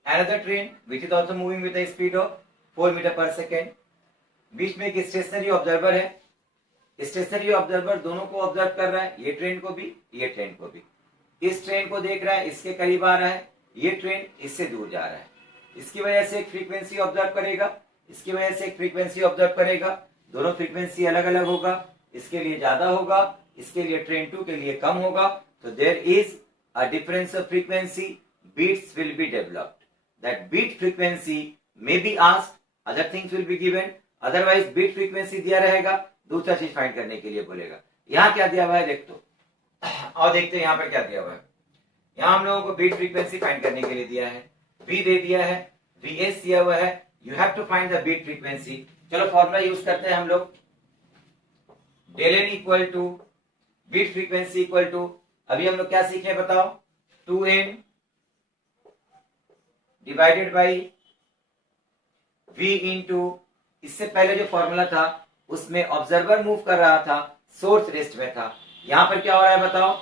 Another train which is also moving with a speed of 4 meter per second. बीच में एक स्टेशनरी ऑब्जर्वर है, स्टेशनरी ऑब्जर्वर दोनों को ऑब्जर्व कर रहा है, ये ट्रेन को भी, ये ट्रेन को भी। इस ट्रेन को देख रहा है, इसके करीब आ रहा है, ये ट्रेन इससे दूर जा रहा है। इसकी वजह से एक फ्रीक्वेंसी ऑब्जर्व करेगा, इसकी वजह से एक फ्रीक्वेंसी ऑब्जर्व करेगा, दोनों फ्रीक्वेंसी अलग अलग होगा, इसके लिए ज्यादा होगा, इसके लिए ट्रेन 2 के लिए कम होगा। तो there is a difference of frequency, beats will be developed. That beat frequency may be asked, other things will be given, otherwise beat frequency दिया रहेगा, दूसरा चीज फाइंड करने के लिए बोलेगा। यहाँ क्या दिया हुआ है देख तो, और देखते हैं यहाँ पर क्या दिया हुआ है। यहाँ हम लोगों को बीट फ्रीक्वेंसी फाइंड करने के लिए दिया है, V दे दिया है, Vs दिया हुआ है, you have to find the beat frequency. चलो फॉर्मूला यूज करते हैं हम लोग, del N equal to beat frequency equal to, अभी हम लोग क्या सीखे बताओ, 2n divided by v into, इससे पहले जो फॉर्मूला था उसमें ऑब्जर्वर मूव कर रहा था, सोर्स रेस्ट में था। यहां पर क्या हो रहा है बताओ,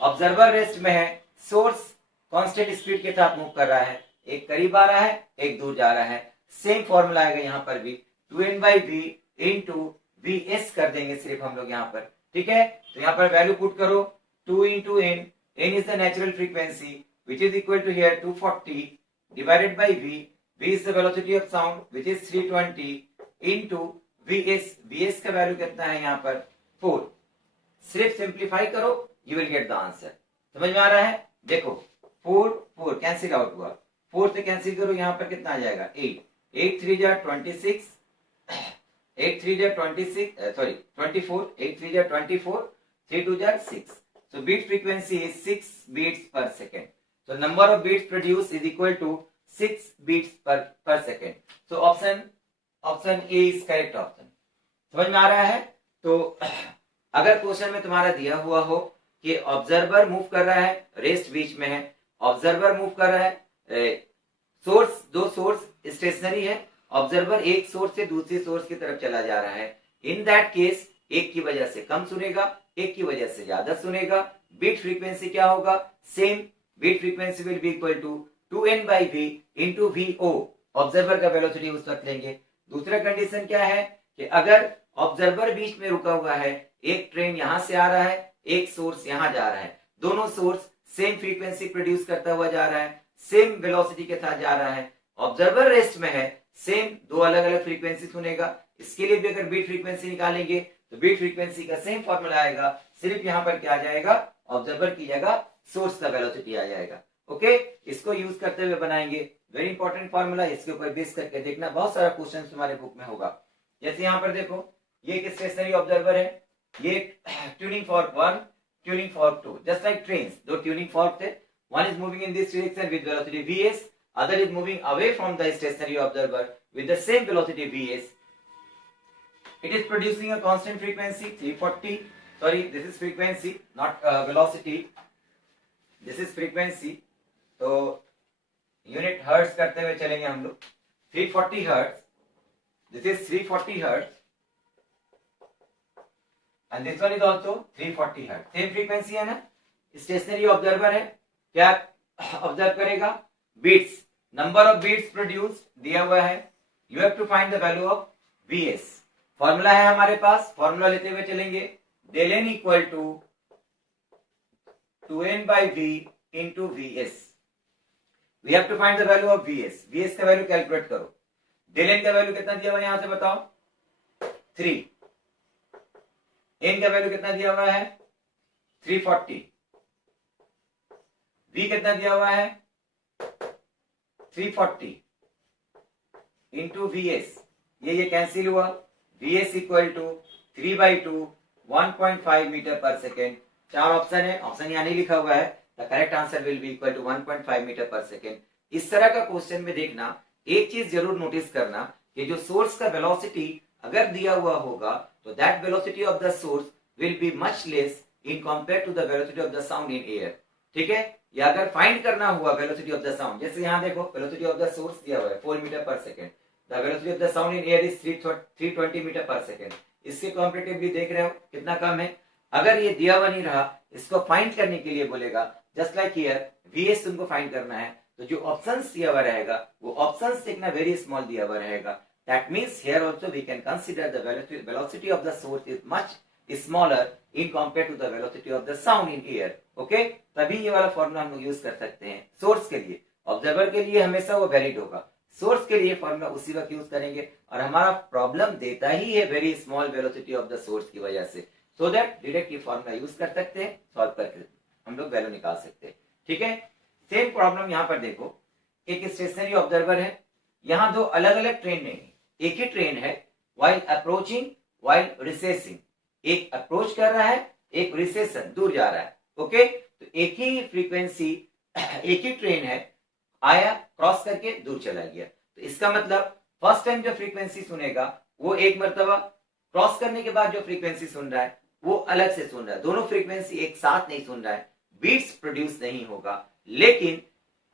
ऑब्जर्वर रेस्ट में है, सोर्स कांस्टेंट स्पीड के साथ मूव कर रहा है, एक करीब आ रहा है, एक दूर जा रहा है। सेम फॉर्मूला आएगा यहां पर भी, 2n by we into vs कर देंगे सिर्फ हम लोग यहां पर, ठीक है। तो यहां पर वैल्यू पुट करो, 2 into n, n is the natural frequency which is equal to here 240 divided by v, v is the velocity of sound which is 320 into vs, vs का वैल्यू कितना है यहाँ पर 4। सिर्फ सिंप्लीफाई करो, you will get the answer। समझ में आ रहा है, देखो 4 कैंसिल आउट हुआ, 4 से कैंसिल करो, यहाँ पर कितना आ जाएगा 8, 8 3 जा 26, 8 3 जा 26 सॉरी 24, 8 3 जा 24, 3 2 जा 6। So beat frequency is 6 beats per second. So number of beats produced is equal to 6 beats per second. So option A is correct option. समझ में आ रहा है। तो अगर क्वेश्चन में तुम्हारा दिया हुआ हो कि ऑब्जर्वर मूव कर रहा है, रेस्ट बीच में है, ऑब्जर्वर मूव कर रहा है, सोर्स, दो सोर्स स्टेशनरी है, ऑब्जर्वर एक सोर्स से दूसरे सोर्स की तरफ चला जा रहा है, इन दैट केस एक की वजह से कम सुनेगा, एक की वजह से ज्यादा सुनेगा। बीट फ्रीक्वेंसी क्या होगा, same, beat frequency will be equal to 2n by we into vo, observer का वेलोसिटी उस वक्त लेंगे। दूसरा कंडीशन क्या है कि अगर ऑब्जर्वर बीच में रुका हुआ है, एक ट्रेन यहां से आ रहा है, एक सोर्स यहां जा रहा है, दोनों सोर्स सेम फ्रीक्वेंसी प्रोड्यूस करता हुआ जा रहा है, सेम वेलोसिटी के साथ जा रहा है, ऑब्जर्वर रेस्ट में है, सेम दो अलग अलग फ्रीक्वेंसी सुनेगा। इसके लिए भी अगर बीट फ्रीक्वेंसी निकालेंगे तो बीट फ्रीक्वेंसी का सेम फॉर्मूला आएगा, सिर्फ यहाँ पर क्या आ जाएगा, ऑब्जर्वर की जगह सोर्स का वेलोसिटी आ जाएगा। ओके, इसको यूज करते हुए बनाएंगे, वेरी इंपॉर्टेंट फॉर्मूला, इसके ऊपर बेस करके देखना, बहुत सारा क्वेश्चन तुम्हारे बुक में होगा। जैसे यहाँ पर देखो, ये एक स्टेशनरी ऑब्जर्वर है, ये tuning fork 1, tuning fork 2, just like trains, दो ट्यूनिंग फॉर्क थे, one is moving in this direction with velocity vs, other is moving away from the stationary observer with the same velocity vs. It is producing a constant frequency 340, sorry this is frequency not velocity, this is frequency, तो यूनिट हर्ट्ज करते हुए चलेंगे हम लोग, 340 hertz, this is 340 hertz and this one is also 340 hertz, same frequency है ना। स्टेशनरी ऑब्जर्वर है, क्या ऑब्जर्व करेगा, beats, number of beats produced दिया हुआ है, you have to find the value of vs। Formula है हमारे पास, फॉर्मूला लेते हुए चलेंगे, del N equal to 2n by we into vs। We have to find the value of vs, vs का वैल्यू कैलकुलेट करो, डेल एन का वैल्यू कितना दिया हुआ है यहां से बताओ, 3, n का वैल्यू कितना दिया हुआ है 340, v कितना दिया हुआ है 340 इंटू vs, ये कैंसिल हुआ, vs equal to 3 by 2 1.5 metre per second. चार ऑप्शन है, ऑप्शन यहाँ नहीं लिखा हुआ है, the correct answer will be equal to 1.5 metre per second. इस तरह का क्वेश्चन में देखना, एक चीज जरूर नोटिस करना कि जो सोर्स का वेलोसिटी अगर दिया हुआ होगा तो that velocity of the source will be much less in compare to the velocity of the sound in air, ठीक है। या अगर फाइंड करना हुआ वेलोसिटी ऑफ द साउंड, जैसे यहाँ देखो वेलोसिटी ऑफ द सोर्स दिया हुआ है 4 metre per second, the velocity of the sound in air is 320 metre per second, इसके कॉम्पैरेटिवली देख रहे हो कितना कम है, अगर ये दिया हुआ नहीं रहा, इसको फाइंड करने के लिए बोलेगा जस्ट लाइक हियर VS तुमको फाइंड करना है, तो जो ऑप्शंस दिया हुआ रहेगा वो ऑप्शंस देखना वेरी स्मॉल दिया हुआ रहेगा. That means here also we can consider the velocity of the source is much smaller in compare to the velocity of the sound in air. Okay, तभी ये वाला फॉर्मूला हम लोग यूज कर सकते हैं सोर्स के लिए. ऑब्जर्वर के लिए हमेशा वो वैलिड होगा, सोर्स के लिए फॉर्मूला उसी वक्त यूज करेंगे. और हमारा प्रॉब्लम देता ही है very small velocity of the source की वजह से, सो दैट डायरेक्ट ये फॉर्मूला यूज कर सकते हैं, सॉल्व करके हम लोग वैल्यू निकाल सकते हैं. ठीक है, सेम प्रॉब्लम यहाँ पर देखो. एक स्टेशनरी ऑब्जर्वर है, यहाँ दो अलग अलग ट्रेन नहीं, एक ही ट्रेन है. व्हाइल अप्रोचिंग व्हाइल रिसेसिंग, एक अप्रोच कर रहा है, एक रिसेशन दूर जा रहा है. ओके, तो एक ही फ्रीक्वेंसी, एक ही ट्रेन है, आया क्रॉस करके दूर चला गया. तो इसका मतलब फर्स्ट टाइम जो फ्रीक्वेंसी सुनेगा वो एक मर्तबा, क्रॉस करने के बाद जो फ्रीक्वेंसी सुन रहा है वो अलग से सुन रहा है. दोनों फ्रीक्वेंसी एक साथ नहीं सुन रहा है, बीट्स प्रोड्यूस नहीं होगा. लेकिन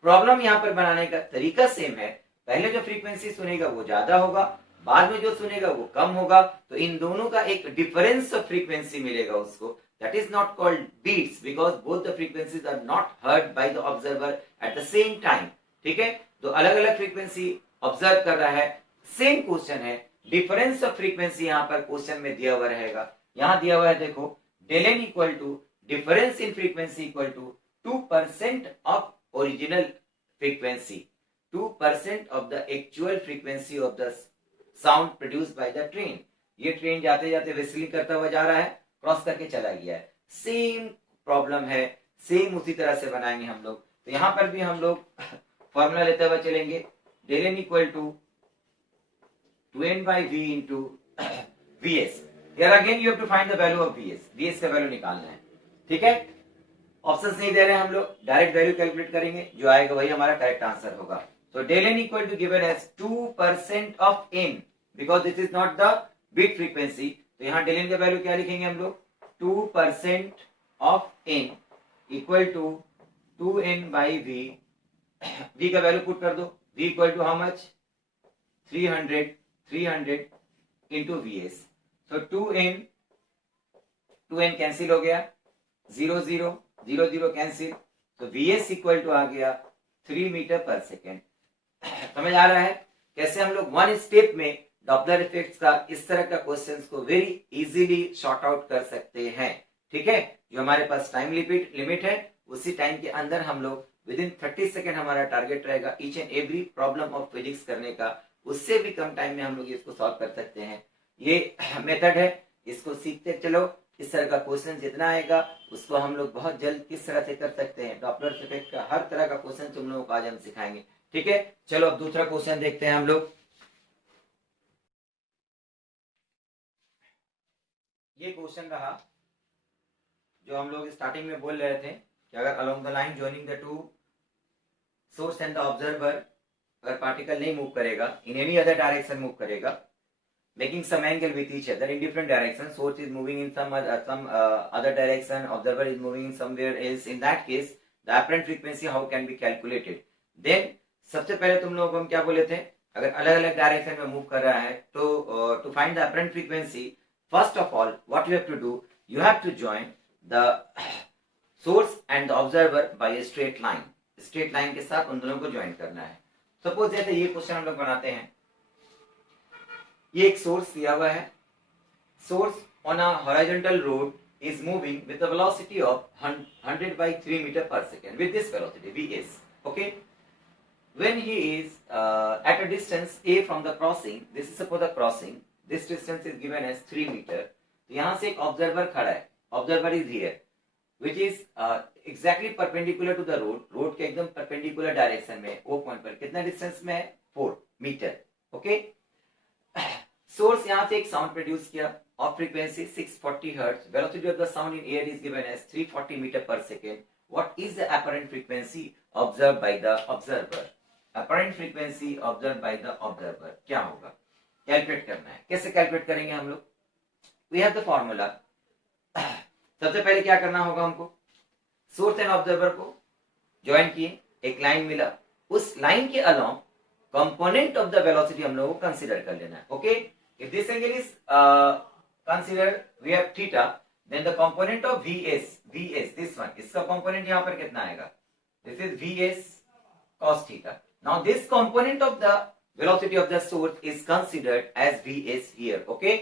प्रॉब्लम यहां पर बनाने का तरीका सेम है. पहले जो फ्रीक्वेंसी सुनेगा वो ज्यादा होगा, बाद में जो सुनेगा वो कम होगा. तो इन दोनों का एक डिफरेंस ऑफ फ्रीक्वेंसी मिलेगा उसको. That is not called beats because both the frequencies are not heard by the observer at the same time. ठीक है, तो अलग अलग फ्रीक्वेंसी ऑब्जर्व कर रहा है, सेम क्वेश्चन है, डिफरेंस ऑफ फ्रीक्वेंसी यहाँ पर क्वेश्चन में दिया हुआ रहेगा. यहाँ दिया हुआ है देखो, del n equal to difference in frequency equal to 2% of original frequency, 2% of the actual frequency of the sound produced by the train. ये ट्रेन जाते जाते विस्लिंग करता हुआ जा रहा है, क्रॉस करके चला गया है. सेम प्रॉब्लम है, सेम उसी तरह से बनाएंगे हम लोग. तो यहां पर भी हम लोग फॉर्मूला लेते हुए चलेंगे. del n equal to 2n by v into vs. Here again you have to find the value of vs. vs का वैल्यू निकालना है. ठीक है, ऑप्शंस नहीं दे रहे हैं हम लोग, डायरेक्ट वैल्यू कैलकुलेट करेंगे, जो आएगा वही हमारा करेक्ट आंसर होगा. तो del n equal to given as 2% of n because this is not the beat frequency. तो यहाँ del n का वैल्यू क्या लिखेंगे हम लोग, 2% of n equal to 2n by v. v का वैल्यू पुट कर दो, v equal to how much, 300 into vs. So 2n cancel हो गया, 0 0 0 0 कैंसिल. तो vs इक्वल टू आ गया 3 मीटर पर सेकेंड. समझ आ रहा है कैसे हम लोग वन स्टेप में डॉपलर इफेक्ट्स का इस तरह का क्वेश्चंस को वेरी इजीली शॉर्ट आउट कर सकते हैं. ठीक है, जो हमारे पास टाइम लिमिट है उसी टाइम के अंदर हम लोग विद इन 30 सेकेंड हमारा टारगेट रहेगा each and every problem of physics करने का. उससे भी कम टाइम में हम लोग इसको सॉल्व कर सकते हैं. ये मेथड है, इसको सीखते चलो. इस तरह का क्वेश्चन जितना आएगा उसको हम लोग बहुत जल्द किस तरह से कर सकते हैं. डॉपलर इफेक्ट का हर तरह का क्वेश्चन तुम लोगों को आज हम सिखाएंगे. ठीक है, चलो अब दूसरा क्वेश्चन देखते हैं हम लोग. ये क्वेश्चन रहा जो हम लोग स्टार्टिंग में बोल रहे थे कि अगर along the line joining the two source and the observer, अगर पार्टिकल नहीं मूव करेगा, in any other direction move करेगा, making some angle with each other in different directions, source is moving in some other direction, observer is moving somewhere else. In that case the apparent frequency how can be calculated? Then सबसे पहले तुम लोगों को हम क्या बोले थे, अगर अलग अलग डायरेक्शन में मूव कर रहा है तो to find the apparent frequency, first of all what you have to do, you have to join the source and the observer by a straight line. Straight line के साथ उन दोनों को ज्वाइन करना है. सपोज जैसे ये क्वेश्चन हम लोग बनाते हैं, ये एक सोर्स दिया हुआ है, source on a horizontal road is moving with a velocity of 100 by 3 meter per second with this velocity vs. Okay, when he is at a distance a from the crossing, this is suppose a crossing, this distance is given as 3 meter. तो यहाँ से एक ऑब्जर्वर खड़ा है, observer is here which is exactly perpendicular to the road, road के एकदम परपेंडिकुलर डायरेक्शन में, वो पॉइंट पर कितना डिस्टेंस में है, 4 मीटर. ओके, सोर्स यहाँ से एक साउंड प्रोड्यूस किया of frequency 640 hertz. Velocity of the sound in air is given as 340 meter per second. What is the apparent frequency observed by the observer? Apparent frequency observed by the observer क्या होगा, कैलकुलेट करना है. कैसे कैलकुलेट करेंगे हम लोग, we have the formula. सबसे पहले क्या करना होगा हमको, सोर्स एंड ऑब्जर्वर को ज्वाइन किए, एक लाइन मिला, उस लाइन के along component of the velocity हम लोगों को कंसीडर कर लेना है. Okay, if this angle is considered, we have theta, then the component of Vs this one, इसका component यहाँ पर कितना आएगा, this is Vs cos theta. Now this component of the velocity of the source is considered as Vs here. Okay,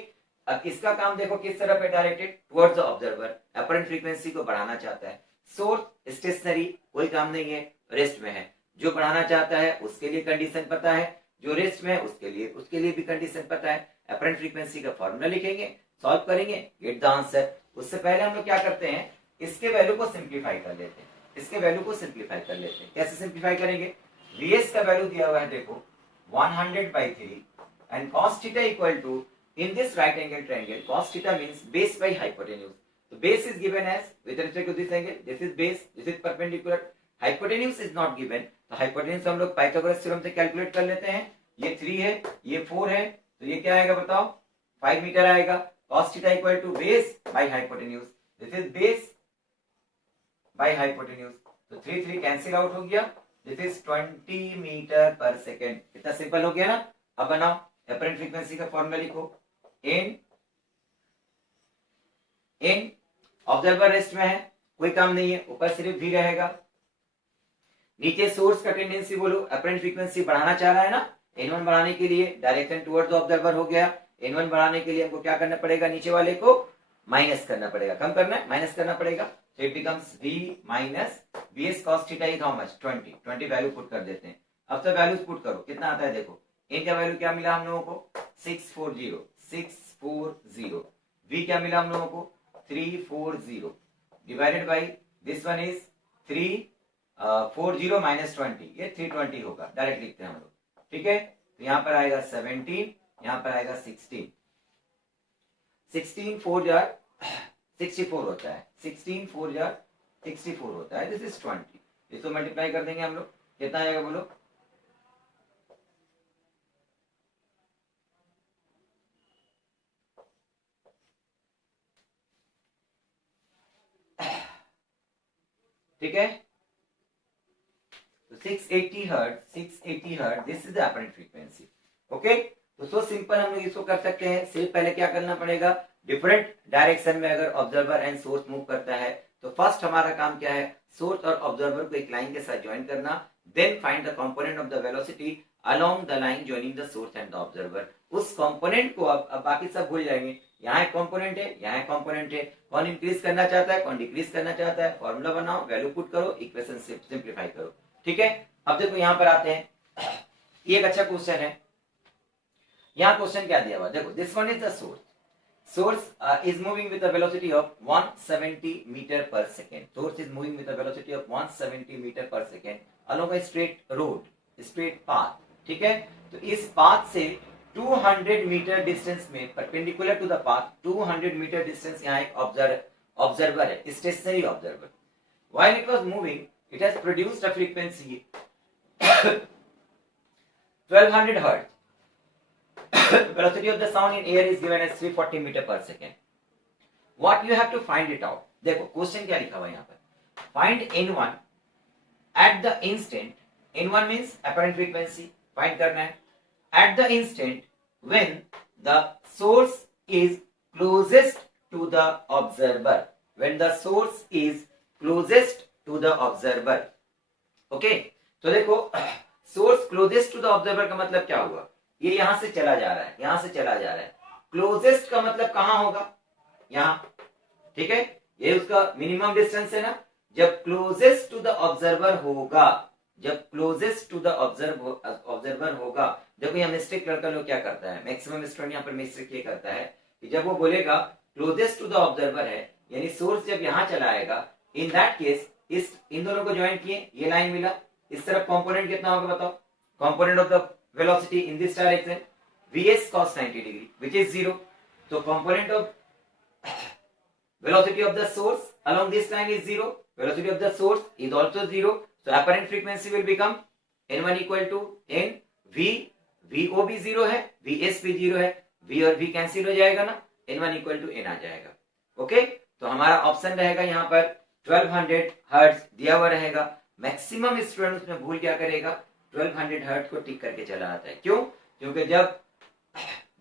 अब इसका काम देखो किस तरफ है, directed towards the observer, apparent frequency को बढ़ाना चाहता है। सोर्स स्टेशनरी, कोई काम नहीं है, रेस्ट में है। जो बढ़ाना चाहता है उसके लिए कंडीशन पता है, जो रेस्ट में है उसके लिए भी कंडीशन पता है। अपरेंट फ्रीक्वेंसी का फॉर्मूला लिखेंगे, सॉल्व करेंगे, गेट द आंसर। उससे पहले हम लोग क्या करते हैं, इसके वैल्यू को सिंप्लीफाई कर लेते हैं, इसके वैल्यू को सिंप्लीफाई कर लेते हैं। कैसे सिंप्लीफाई करेंगे, Vs का वैल्यू दिया हुआ है देखो 100/3 and cos theta equal to, in this right angle triangle cos theta means base by hypotenuse. So base is given as with respect to this angle, this is base, this is perpendicular, hypotenuse is not given. तो hypotenuse हम लोग पाइथागोरस थ्योरम से कैलकुलेट कर लेते हैं। ये 3 है, ये 4 है, तो ये क्या आएगा बताओ, 5 मीटर आएगा। cos theta equal to base by hypotenuse, this is base by hypotenuse, तो 3 कैंसिल आउट हो गया, this is 20 metre per second. इतना सिंपल हो गया ना। अब बनाओ, अपरेंट फ्रीक्वेंसी का फॉर्मूला लिखो, इन ऑब्जर्वर रेस्ट में है, कोई काम नहीं है, ऊपर सिर्फ V रहेगा, नीचे सोर्स का टेंडेंसी बोलो, अपरेंट फ्रीक्वेंसी बढ़ाना चाह रहा है ना, N1 बढ़ाने के लिए डायरेक्शन टुवर्ड्स ऑब्जर्वर हो गया। N1 बढ़ाने के लिए हमको क्या करना पड़ेगा, नीचे वाले को माइनस करना पड़ेगा, कम करना है, माइनस करना पड़ेगा। So it becomes V minus Vs cos theta is how much, 20 value put कर देते हैं। अब तो वैल्यूज पुट करो, कितना आता है देखो, इनका वैल्यू क्या मिला हम लोगों को 640, V क्या मिला हम लोगों को 340, divided by this one is 340 minus 20, ये 320 होगा, डायरेक्ट लिखते हैं हम लोग। ठीक है, तो यहाँ पर आएगा 17, यहाँ पर आएगा 16 4 जार 64 होता है, 16 4 जार 64 होता है, दिस इज 20। इसको मल्टीप्लाई कर देंगे हम लोग, कितना आएगा बोलो, ठीक है, तो 680 hertz, this is the apparent frequency. Okay, तो सो सिंपल हम लोग इसको कर सकते हैं। सिर्फ पहले क्या करना पड़ेगा, डिफरेंट डायरेक्शन में अगर ऑब्जर्वर एंड सोर्स मूव करता है तो फर्स्ट हमारा काम क्या है, सोर्स और ऑब्जर्वर को एक लाइन के साथ ज्वाइन करना, then find the component of the velocity along the line joining the source and the observer. उस कंपोनेंट को अब बाकी सब भूल जाएंगे, यहाँ एक कंपोनेंट है, यहाँ एक कंपोनेंट है, कौन इंक्रीज करना चाहता है, कौन डिक्रीज करना चाहता है, फॉर्मूला बनाओ, वैल्यू पुट करो, इक्वेशन सिंप्लीफाई करो। ठीक है, अब देखो यहाँ पर आते हैं, ये एक अच्छा क्वेश्चन है। यहाँ क्वेश्चन क्या दिया हुआ, देखो this one is the source, is moving with a velocity of 170 meter per second. Source is moving with a velocity of 170 meter per second along a straight road, straight path. ठीक है, तो इस पाथ से 200 मीटर डिस्टेंस में, perpendicular to the path 200 metre distance, यहाँ एक ऑब्जर्वर है, stationary observer. While it was moving, it has produced a frequency 1200 hertz. Velocity of the sound in air is given as 340 meter per second. What you have to find it out. देखो क्वेश्चन क्या लिखा हुआ है यहाँ पर, find N1 at the instant, N1 means apparent frequency, find करना है at the instant when the source is closest to the observer, when the source is closest to the observer. Okay, तो देखो source closest to the observer का मतलब क्या हुआ, ये यहां से चला जा रहा है, यहां से चला जा रहा है, क्लोजेस्ट का मतलब कहां होगा, यहां। ठीक है, ये उसका मिनिमम डिस्टेंस है ना, जब क्लोजेस्ट टू द ऑब्जर्वर होगा, जब क्लोजेस्ट टू द ऑब्जर्वर होगा, देखो यहाँ मिस्टेक लड़का लोग क्या करता है, मैक्सिमम स्टूडेंट यहाँ पर मिस्टेक ये करता है कि जब वो बोलेगा क्लोजेस्ट टू द ऑब्जर्वर है, यानी सोर्स जब यहाँ चला आएगा, इन दैट केस इन दोनों को ज्वाइन किए, ये लाइन मिला, इस तरफ कंपोनेंट कितना होगा बताओ, component of the velocity in this direction Vs cos 90 degree, which is 0. So component of velocity of the source along this line is 0, velocity of the source is also 0, so apparent frequency will become N1 equal to N V, Vo भी 0 है, Vs भी 0 है, V और V कैंसिल हो जाएगा ना, N1 equal to N आ जाएगा। ओके, तो हमारा ऑप्शन रहेगा यहाँ पर 1200 हर्ट्ज दिया हुआ रहेगा। मैक्सिमम स्टूडेंट उसमें भूल क्या करेगा, 1200 हर्ट्ज को टिक करके चला आता है, क्यों, क्योंकि जब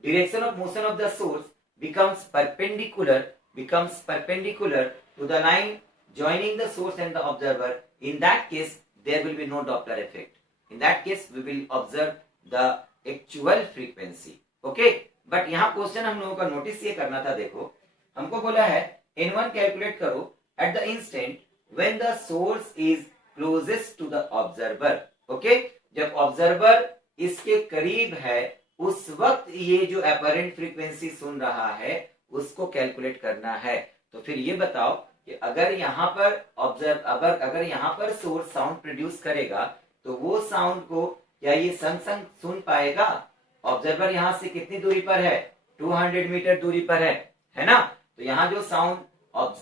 direction of motion of the source becomes perpendicular becomes perpendicular to the line joining the source and the observer, in that case there will be no Doppler effect. In that case we will observe the actual frequency. Okay, but यहाँ क्वेश्चन हम लोगों का नोटिस ये करना था, देखो हमको बोला है n1 कैलकुलेट करो at the instant when the source is closest to the observer. Okay, जब ऑब्जर्वर इसके करीब है उस वक्त ये जो अपरेंट फ्रीक्वेंसी सुन रहा है उसको कैलकुलेट करना है. तो फिर ये बताओ कि अगर यहाँ पर अगर यहाँ पर सोर्स साउंड प्रोड्यूस करेगा तो वो साउंड को क्या ये संग संग सुन पाएगा? ऑब्जर्वर यहाँ से कितनी दूरी पर है? 200 मीटर दूरी पर है ना? तो यहाँ जो साउंड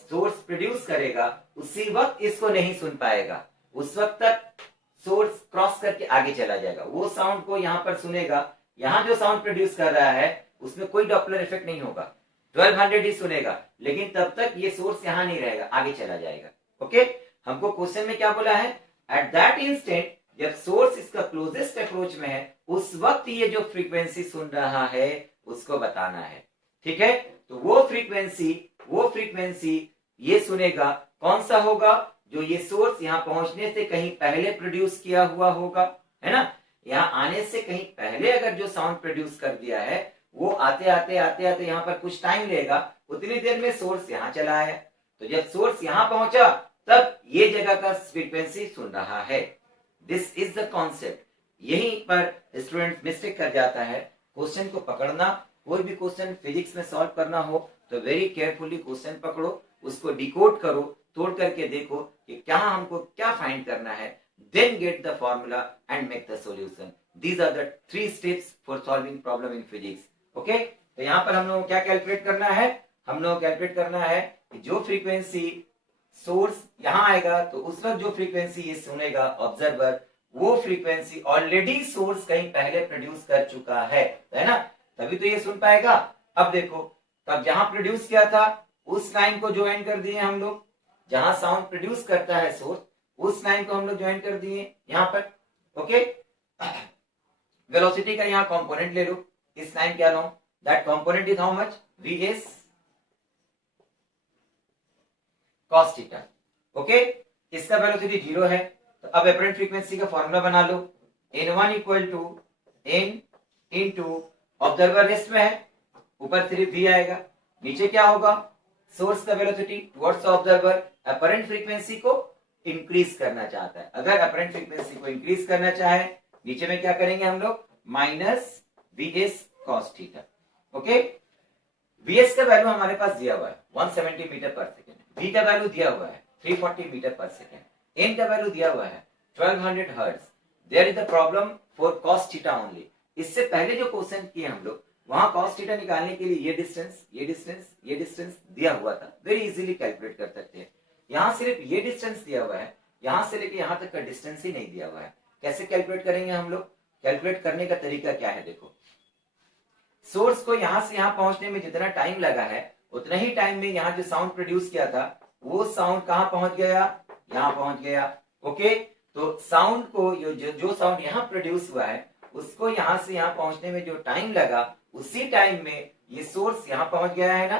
सोर्स प्रोड्यूस करेगा उसी वक्त इसको नहीं सुन पाएगा, उस वक्त तक सोर्स क्रॉस करके आगे चला जाएगा. वो साउंड को यहाँ पर सुनेगा, यहाँ जो साउंड प्रोड्यूस कर रहा है उसमें कोई डॉपलर इफेक्ट नहीं होगा, 1200 ही सुनेगा, लेकिन तब तक ये सोर्स यहाँ नहीं रहेगा, आगे चला जाएगा. ओके, हमको क्वेश्चन में क्या बोला है? एट दैट इंस्टेंट जब सोर्स इसका क्लोजेस्ट अप्रोच में है उस वक्त ये जो फ्रीक्वेंसी सुन रहा है उसको बताना है. ठीक है, तो वो फ्रीक्वेंसी ये सुनेगा कौन सा होगा? जो ये सोर्स यहाँ पहुंचने से कहीं पहले प्रोड्यूस किया हुआ होगा, है ना? यहाँ आने से कहीं पहले अगर जो साउंड प्रोड्यूस कर दिया है वो आते आते यहाँ पर कुछ टाइम लेगा, उतनी देर में सोर्स यहाँ चला आया. तो जब सोर्स यहाँ पहुंचा तब ये जगह का फ्रीक्वेंसी सुन रहा है. This is the concept. यहीं पर स्टूडेंट मिस्टेक कर जाता है. क्वेश्चन को पकड़ना, कोई भी क्वेश्चन फिजिक्स में सॉल्व करना हो तो वेरी केयरफुली क्वेश्चन पकड़ो, उसको डिकोड करो, तोड़ करके देखो कि क्या हमको क्या फाइंड करना है, then get the formula and make the solution. These are the 3 steps for solving problem in physics. Okay, तो यहाँ पर हम लोग क्या कैलकुलेट करना है? हम लोग कैलकुलेट करना है कि जो फ्रीक्वेंसी सोर्स यहाँ आएगा तो उस वक्त जो फ्रीक्वेंसी ये सुनेगा ऑब्जर्वर, वो फ्रीक्वेंसी ऑलरेडी सोर्स कहीं पहले प्रोड्यूस कर चुका है ना? तभी तो ये सुन पाएगा. अब देखो, तब जहां प्रोड्यूस किया था उस लाइन को ज्वाइन कर दिए हम लोग, जहां साउंड प्रोड्यूस करता है सोर्स उस लाइन को हम लोग ज्वाइन कर दिए यहां पर. ओके, वेलोसिटी का यहां कंपोनेंट ले लो, इस लाइन क्या लो? That component is how much? vs cos theta. Okay, इसका वेलोसिटी 0 है. तो अब अपरेंट फ्रीक्वेंसी का फॉर्मूला बना लो, n1 equal to n into observer rest में है, ऊपर सिर्फ v आएगा, नीचे क्या होगा? सोर्स का velocity towards observer. Apparent frequency को इंक्रीज करना चाहता है. अगर अपरेंट फ्रीक्वेंसी को इंक्रीज करना चाहे नीचे में क्या करेंगे हम लोग? Minus vs cos theta. Okay, vs का वैल्यू हमारे पास दिया हुआ है 170 मीटर पर सेकेंड, v का वैल्यू दिया हुआ है 340 मीटर पर सेकेंड, n का वैल्यू दिया हुआ है 1200 hertz. There is the problem for cos theta only. इससे पहले जो क्वेश्चन किए हम लोग वहां cos थीटा निकालने के लिए ये डिस्टेंस दिया हुआ था, वेरी इजीली कैलकुलेट कर सकते हैं. यहाँ सिर्फ ये डिस्टेंस दिया हुआ है, यहां से लेके यहां तक का डिस्टेंस ही नहीं दिया हुआ है. कैसे कैलकुलेट करेंगे हम लोग? कैलकुलेट करने का तरीका क्या है? देखो, सोर्स को यहां से यहां पहुंचने में जितना टाइम लगा है उतना ही टाइम में यहाँ जो साउंड प्रोड्यूस किया था वो साउंड कहां पहुंच गया? यहाँ पहुंच गया. ओके, तो साउंड को जो साउंड यहाँ प्रोड्यूस हुआ है उसको यहाँ से यहाँ पहुंचने में जो टाइम लगा उसी टाइम में ये सोर्स यहाँ पहुंच गया है ना?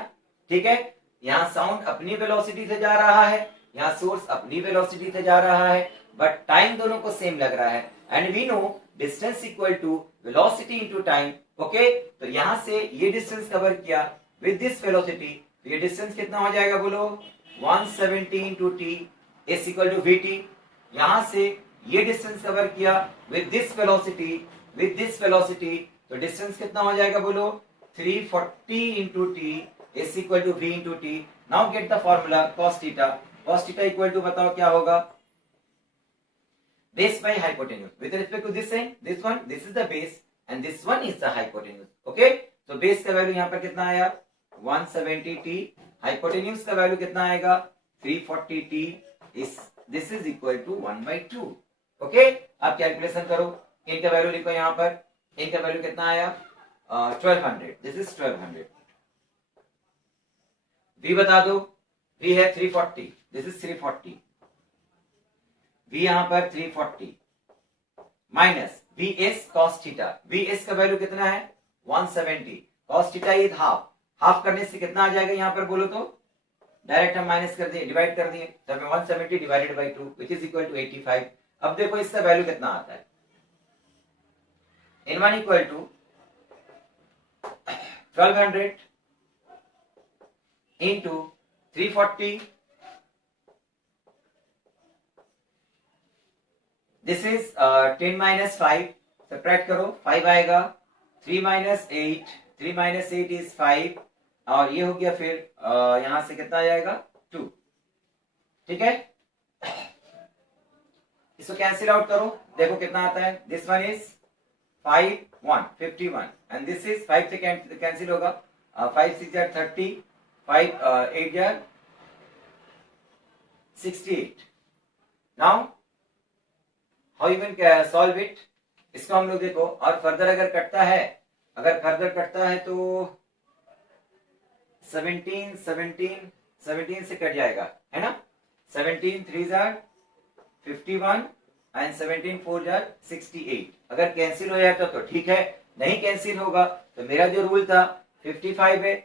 ठीक है, यहाँ साउंड अपनी वेलोसिटी से जा रहा है, यहाँ सोर्स अपनी वेलोसिटी से जा रहा है, बट टाइम दोनों को सेम लग रहा है. And we know distance equal to velocity into time. Okay, तो यहाँ से ये डिस्टेंस कवर किया विद दिस वेलोसिटी, तो ये डिस्टेंस कितना हो जाएगा बोलो? 170 into t is equal to vt. यहाँ से ये डिस्टेंस कवर किया विद दिस वेलोसिटी, तो डिस्टेंस कितना हो जाएगा बोलो? 340 into t is equal to v into t. Now get the formula cos theta. Cos theta equal to बताओ क्या होगा? Base by hypotenuse. With respect to this side, this one, this is the base and this one is the hypotenuse. Okay? So base का वैल्यू यहाँ पर कितना आया? 170t. Hypotenuse का वैल्यू कितना आएगा? 340t. This is equal to 1/2. Okay? आप कैलकुलेशन करो. इनका वैल्यू लिखो यहाँ पर. इनका वैल्यू कितना आया? 1200. This is 1200. v बता दो. v है 340. This is 340. v यहां पर 340 minus vs cos theta. vs का वैल्यू कितना है? 170. cos theta is half. Half करने से कितना आ जाएगा यहां पर बोलो तो? डायरेक्ट हम माइनस कर दिए, डिवाइड कर दिए, तो हमें 170 divided by 2 which is equal to 85। अब देखो इसका वैल्यू कितना आता है, n1 equal to 1200 into 340, this is 10 minus 5, subtract करो, 5 आएगा, 3 माइनस 8, 3 माइनस 8 इज 5, और ये हो गया फिर यहां से कितना आ जाएगा 2, ठीक है। इसको कैंसिल आउट करो, देखो कितना आता है, this one is 5 1 51 and this is 5 से कैंसिल होगा, 5 6 jar 30, 5 8 jar 68। Now how you can solve it, इसको हम लोग देखो, और फर्दर अगर कटता है, अगर फर्दर कटता है तो 17 17 17 से कट जाएगा, है ना, 17 3 जार 51 एंड 17 4 जार 68। अगर कैंसिल हो जाता तो ठीक है, नहीं कैंसिल होगा तो मेरा जो रूल था 55 है,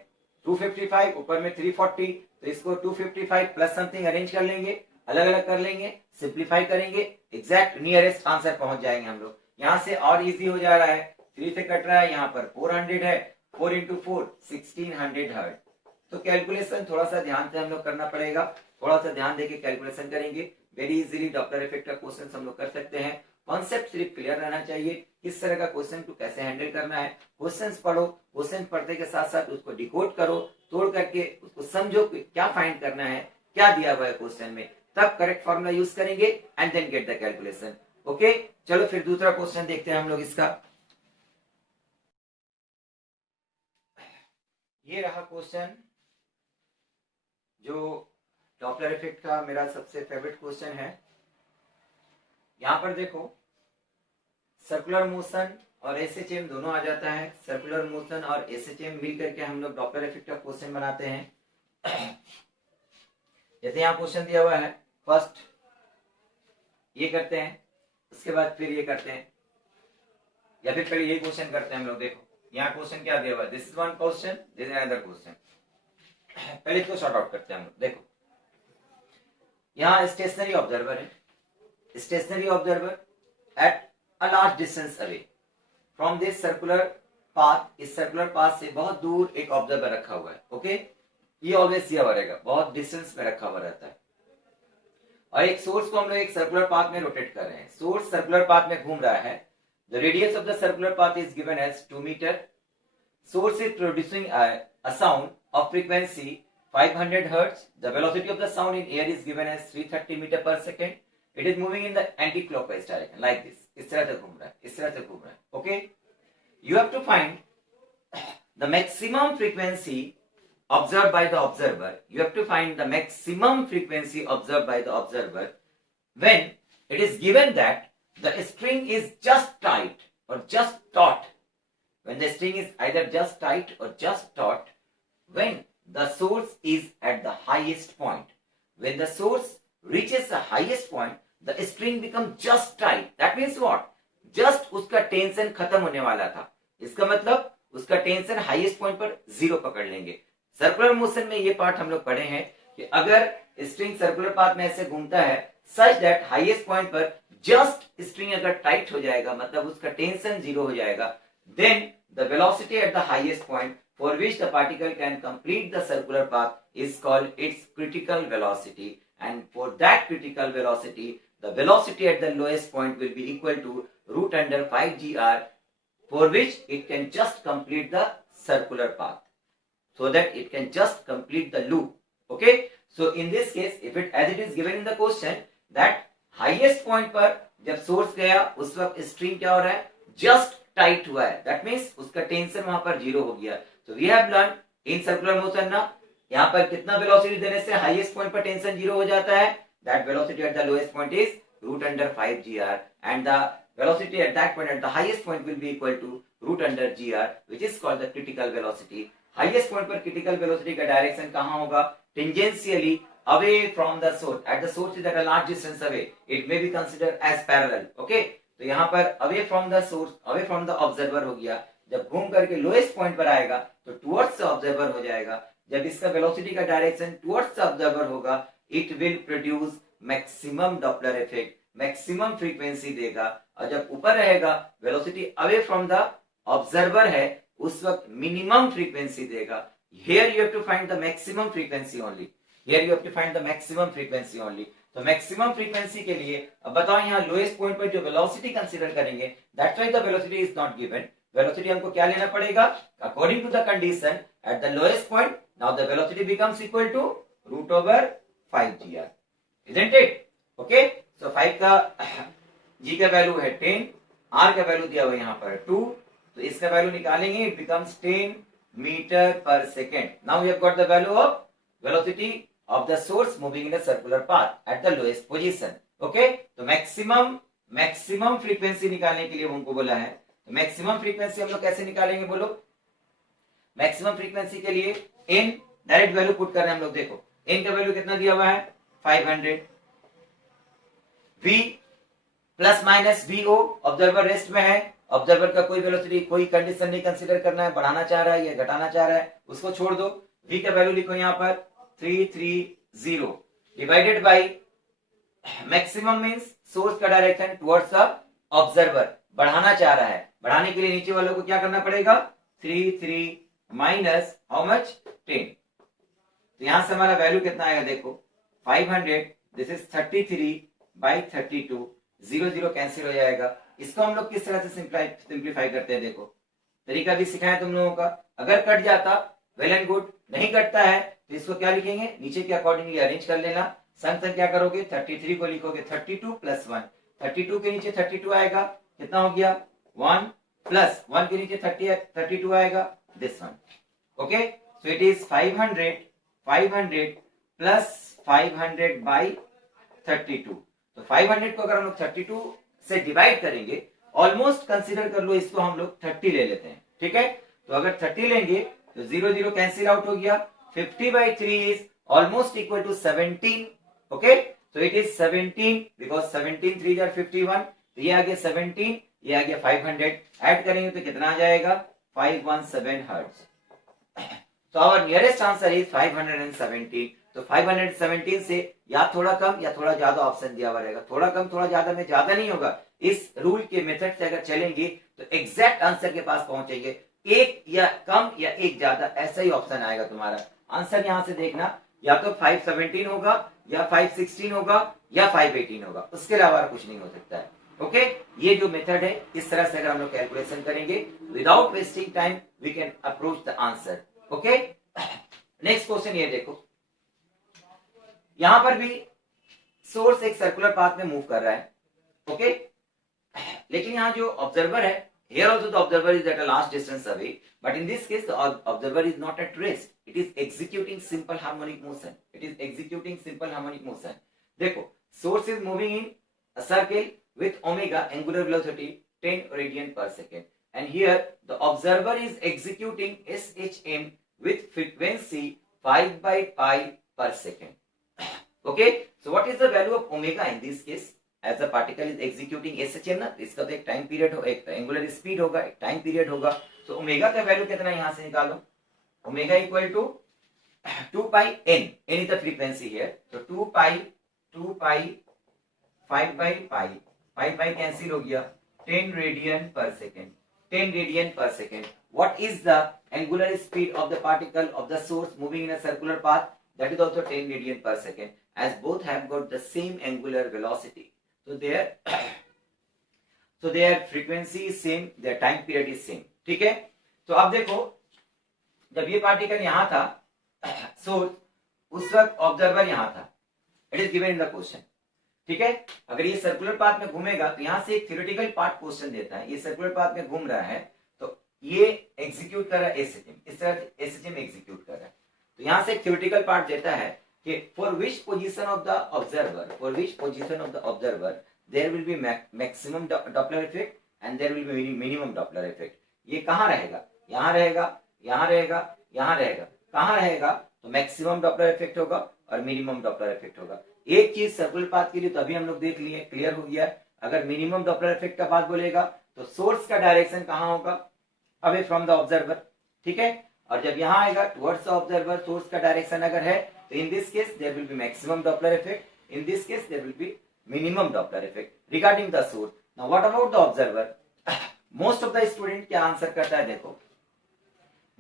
255 ऊपर में 340, तो इसको 255 प्लस समथिंग अरेंज कर लेंगे, अलग अलग कर लेंगे, सिंप्लीफाई करेंगे, एग्जैक्ट नियरेस्ट आंसर पहुंच जाएंगे हम लोग। यहां से और इजी हो जा रहा है, 3 से कट रहा है, यहाँ पर 400 है, 4 इंटू 4 1600 हर्ट्ज। तो कैलकुलेशन थोड़ा सा ध्यान से हम लोग करना पड़ेगा, थोड़ा सा ध्यान देके कैलकुलेशन करेंगे, वेरी इजीली डॉप्लर इफेक्ट का क्वेश्चन हम लोग कर सकते हैं। कॉन्सेप्ट सिर्फ क्लियर रहना चाहिए, किस तरह का क्वेश्चन को कैसे हैंडल करना है। क्वेश्चंस पढ़ो, क्वेश्चन पढ़ते के साथ साथ उसको डिकोड करो, तोड़ करके उसको समझो कि क्या फाइंड करना है, क्या दिया हुआ है क्वेश्चन में, तब करेक्ट फॉर्मूला यूज करेंगे and then get the calculation. Okay, चलो फिर दूसरा क्वेश्चन देखते हैं हम लोग इसका। ये रहा क्वेश्चन जो डॉप्लर इफेक्ट का मेरा सबसे फेवरेट क्वेश्चन है। यहां पर देखो सर्कुलर मोशन और एसएचएम दोनों आ जाता है, सर्कुलर मोशन और एसएचएम मिल करके हम लोग डॉप्लर इफेक्ट का क्वेश्चन बनाते हैं। जैसे यहाँ क्वेश्चन दिया हुआ है, फर्स्ट ये करते हैं, उसके बाद फिर ये करते हैं, या फिर पहले ये क्वेश्चन करते हैं हम लोग। देखो यहाँ क्वेश्चन क्या दिया हुआ है, this is one question, this is another question. पहले इसको सॉर्ट आउट करते हैं हम लोग। देखो यहाँ स्टेशनरी ऑब्जर्वर है, stationary observer at a large distance away from this circular path, इस सर्कुलर पाथ से बहुत दूर एक ऑब्जर्वर रखा हुआ है। ओके, ये ऑलवेज दिया हुआ रहेगा, बहुत डिस्टेंस में रखा हुआ रहता है, और एक सोर्स को हम लोग एक सर्कुलर पाथ में रोटेट कर रहे हैं, सोर्स सर्कुलर पाथ में घूम रहा है। The radius of the circular path is given as 2 metre, source is producing a sound of frequency 500 hertz. The velocity of the sound in air is given as 330 meter per second. It is moving in the anti-clockwise direction like this. इस तरह से घूम रहा है, इस तरह से घूम रहा है। Okay, you have to find the maximum frequency observed by the observer. You have to find the maximum frequency observed by the observer when it is given that the string is just tight or just taut. When the string is either just tight or just taut, when the source is at the highest point. When the source reaches the highest point, the string becomes just tight. That means what? Just उसका टेंशन खत्म होने वाला था, इसका मतलब उसका टेंशन हाईएस्ट पॉइंट पर 0 पकड़ लेंगे। सर्कुलर मोशन में ये पार्ट हम लोग पढ़े हैं कि अगर स्ट्रिंग सर्कुलर पाथ में ऐसे घूमता है सच दैट हाईएस्ट पॉइंट पर जस्ट स्ट्रिंग अगर टाइट हो जाएगा, मतलब उसका टेंशन 0 हो जाएगा, then the velocity at the highest point for which the particle can complete the circular path is called its critical velocity, and for that critical velocity the velocity at the lowest point will be equal to root under 5 gr, for which it can just complete the circular path, so that it can just complete the loop. Okay, so in this case if it as it is given in the question that highest point पर जब source गया उस वक्त string क्या हो रहा है, just टाइट हुआ है, दैट मींस उसका टेंशन वहां पर 0 हो गया। तो we have learn in circular motion ना, यहाँ पर कितना वेलोसिटी देने से हाईएस्ट पॉइंट पर टेंशन 0 हो जाता है, that velocity at the lowest point is root under 5 gr, and the velocity at that point at the highest point will be equal to root under gr, which is called the critical velocity. Highest point पर क्रिटिकल वेलोसिटी का डायरेक्शन कहां होगा, tangentially away from the source, at the source is at a large distance away, it may be considered as parallel. Okay, तो यहाँ पर away from the source, away from the observer हो गया, जब घूम करके लोएस्ट पॉइंट पर आएगा तो टुवर्ड्स द ऑब्जर्वर हो जाएगा, जब इसका वेलोसिटी का डायरेक्शन टुवर्ड्स द ऑब्जर्वर होगा, it will produce maximum Doppler effect, maximum frequency देगा। और जब ऊपर रहेगा, velocity away from the observer है, उस वक्त मिनिमम फ्रीक्वेंसी देगा। Here you have to find the maximum frequency only. Here you have to find the maximum frequency only. तो मैक्सिमम फ्रीक्वेंसी के लिए अब बताओ यहाँ लोएस्ट पॉइंट पर जो वेलोसिटी कंसीडर करेंगे, that's why the velocity is not given. Velocity हमको क्या लेना पड़ेगा? According to the condition at the lowest point, now the velocity becomes equal to √5gr, isn't it? Okay, so 5 का g का वैल्यू है 10, r का वैल्यू दिया हुआ यहाँ पर 2, तो इसका वैल्यू निकालेंगे, it becomes 10 meter per second. Now we have got the value of velocity of the source moving in a circular path at the lowest position. Okay, तो मैक्सिमम फ्रीक्वेंसी निकालने के लिए हमको बोला है। तो मैक्सिमम फ्रीक्वेंसी हम लोग कैसे निकालेंगे बोलो? मैक्सिमम फ्रीक्वेंसी के लिए n डायरेक्ट वैल्यू पुट कर रहे हैं हम लोग। देखो n का वैल्यू कितना दिया हुआ है? 500। v plus minus vo observer rest में है, ऑब्जर्वर का कोई वेलोसिटी कोई कंडीशन नहीं कंसीडर करना है, बढ़ाना चाह रहा है या घटाना चाह रहा है, उसको छोड़ दो। v का वैल्यू लिखो यहाँ पर 330 divided by maximum means source का डायरेक्शन टुवर्ड्स द ऑब्जर्वर, बढ़ाना चाह रहा है, बढ़ाने के लिए नीचे वालों को क्या करना पड़ेगा? 33 माइनस हाउ मच? 10। तो यहां से हमारा वैल्यू कितना आएगा? देखो 500, दिस इज 33 बाई 32, 0 0 कैंसिल हो जाएगा। इसको हम लोग किस तरह से सिंप्लीफाई करते हैं? देखो तरीका भी सिखाया तुम लोगों का। अगर कट जाता वेल एंड गुड, नहीं कटता है तो इसको क्या लिखेंगे? नीचे के अकॉर्डिंगली अरेंज कर लेना। संग संग क्या करोगे? 33 को लिखोगे 32 प्लस 1, 32 के नीचे 32 आएगा, कितना हो गया? 1 प्लस 1 के नीचे 32 आएगा, this one. Okay, so it is 500 plus 500 by 32। तो 500 को अगर हम लोग 32 से डिवाइड करेंगे, ऑलमोस्ट कंसीडर कर लो इसको हम लोग 30 ले लेते हैं, ठीक है? तो अगर 30 लेंगे तो 0 0 कैंसिल आउट हो गया। 50/3 is almost equal to 17। Okay, तो इट इज 17 बिकॉज 17 3 जार 51। तो ये आ गया 17, ये आ गया 500, ऐड करेंगे तो कितना आ जाएगा? 517 हर्ट्ज। तो आवर नियरेस्ट आंसर इज 517। तो 517 से या थोड़ा कम या थोड़ा ज्यादा ऑप्शन दिया हुआ रहेगा। थोड़ा कम थोड़ा ज्यादा में ज्यादा नहीं होगा। इस रूल के मेथड से अगर चलेंगे तो एग्जैक्ट आंसर के पास पहुंचेंगे। एक या कम या एक ज्यादा ऐसा ही ऑप्शन आएगा तुम्हारा। आंसर यहां से देखना, या तो 517 होगा या 516 होगा या 518 होगा, उसके अलावा कुछ नहीं हो सकता है। ओके, ये जो मेथड है इस तरह से अगर हम लोग कैलकुलेशन करेंगे without wasting time we can approach the answer. Okay, next question ये देखो, यहां पर भी सोर्स एक सर्कुलर पाथ में मूव कर रहा है। ओके, लेकिन यहाँ जो ऑब्जर्वर है, here also the observer is at a large distance away, but in this case the observer is not at rest, it is executing simple harmonic motion, it is executing simple harmonic motion। देखो source is moving in a circle with omega angular velocity 10 radian per second, and here the observer is executing SHM with frequency 5/pi per second। Okay, so what is the value of omega in this case? As the particle is executing SHM ना, इसका तो एक टाइम पीरियड हो, एक एंगुलर स्पीड होगा, एक टाइम पीरियड होगा। तो ओमेगा का वैल्यू कितना यहाँ से निकालो? Omega equal to 2 pi n, n is the frequency here, तो 2 पाई 5/pi, पाई कैंसिल हो गया, 10 रेडियन पर सेकेंड, 10 रेडियन पर second. What is the angular speed of the particle of the source moving in a circular path? That is also 10 radian per second, as both have got the same angular velocity. So their frequency is same, their time period is same। ठीक है, तो अब देखो जब ये पार्टिकल यहां था सोर्स, उस वक्त ऑब्जर्वर यहां था, it is given in the question. ठीक है, अगर ये सर्कुलर पाथ में घूमेगा तो यहां से एक थ्योरेटिकल पार्ट क्वेश्चन देता है। ये सर्कुलर पाथ में घूम रहा है तो ये एग्जीक्यूट कर रहा है एसएचएम, इस तरह से एसएचएम एग्जीक्यूट कर रहा है। तो यहां से एक थ्योरेटिकल पार्ट देता है कि for which position of the observer there will be maximum Doppler effect and there will be minimum Doppler effect. ये कहां रहेगा? यहां रहेगा, यहां रहेगा, यहां रहेगा। कहां रहेगा? तो मैक्सिमम डॉपलर इफेक्ट होगा और मिनिमम डॉपलर इफेक्ट होगा। एक चीज सर्कुलर पाथ के लिए तो अभी हम लोग देख लिए, क्लियर हो गया। अगर मिनिमम डॉपलर इफेक्ट का बात बोलेगा तो सोर्स का डायरेक्शन कहां होगा? Away from the observer. ठीक है, और जब यहाँ आएगा टुवर्ड्स द ऑब्जर्वर, सोर्स का डायरेक्शन अगर है, तो in this case there will be maximum Doppler effect, in this case there will be minimum Doppler effect regarding the source. Now what about the observer? Most of the student क्या आंसर करता है, देखो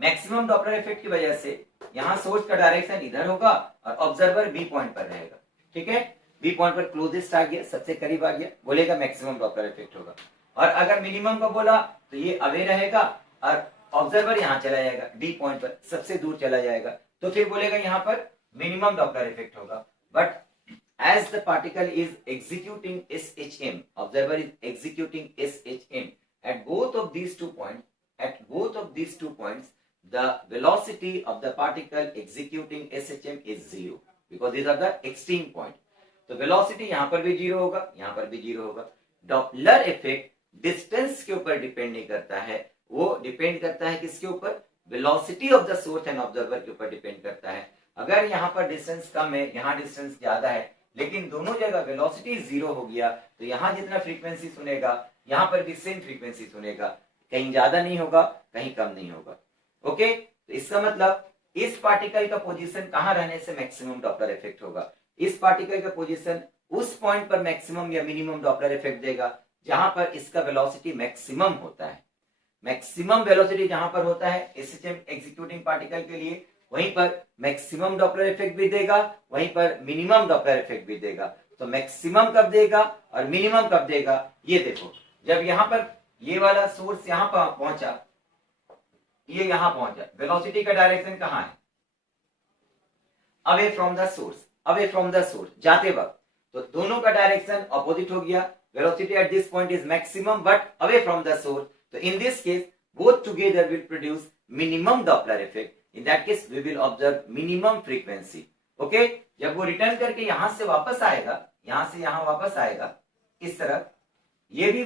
मैक्सिमम डॉपलर इफेक्ट की वजह से यहाँ सोर्स का डायरेक्शन इधर होगा और ऑब्जर्वर बी पॉइंट पर रहेगा, ठीक है, बी पॉइंट पर क्लोजेस्ट आ गया, सबसे करीब आ गया, बोलेगा मैक्सिमम डॉपलर इफेक्ट होगा। और अगर मिनिमम का बोला तो ये अवे रहेगा और ऑब्जर्वर यहाँ चला जाएगा, डी पॉइंट पर सबसे दूर चला जाएगा, तो फिर बोलेगा यहाँ पर मिनिमम डॉपलर इफेक्ट होगा। But as the particle is executing SHM, observer is executing SHM at both of these 2 points, the velocity of the particle executing SHM is 0 because these are the extreme point. तो velocity यहाँ पर भी 0 होगा, यहाँ पर भी 0 होगा। डॉपलर इफेक्ट डिस्टेंस के ऊपर डिपेंड नहीं करता है, वो डिपेंड करता है किसके ऊपर? Velocity of the source and observer के ऊपर डिपेंड करता है। अगर यहाँ पर डिस्टेंस कम है, यहाँ डिस्टेंस ज्यादा है, लेकिन दोनों जगह वेलोसिटी 0 हो गया, तो यहाँ जितना फ्रीक्वेंसी सुनेगा यहाँ पर भी सेम फ्रीक्वेंसी सुनेगा, कहीं ज्यादा नहीं होगा, कहीं कम नहीं होगा। ओके, तो इसका मतलब इस पार्टिकल का पोजीशन कहाँ रहने से मैक्सिमम डॉपलर इफेक्ट होगा? इस पार्टिकल का पोजीशन उस पॉइंट पर मैक्सिमम या मिनिमम डॉपलर इफेक्ट देगा जहां पर इसका वेलोसिटी मैक्सिमम होता है। मैक्सिमम वेलोसिटी जहां पर होता है एसएचएम एग्जीक्यूटिंग पार्टिकल के लिए, वहीं पर मैक्सिमम डॉपलर इफेक्ट भी देगा, वहीं पर मिनिमम डॉपलर इफेक्ट भी देगा। तो मैक्सिमम कब देगा और मिनिमम कब देगा, ये देखो, जब यहाँ पर ये वाला सोर्स यहाँ पर पहुंचा, ये यहाँ पहुंचा, वेलोसिटी का डायरेक्शन कहाँ है? Away from the source, away from the source जाते वक्त, तो दोनों का डायरेक्शन अपोजिट हो गया। Velocity at this point is maximum but away from the source, तो in this case both together will produce minimum Doppler effect. In that case we will observe minimum frequency. Okay, जब वो रिटर्न करके यहां से वापस आएगा, यहां से यहां वापस आएगा इस तरफ, ये भी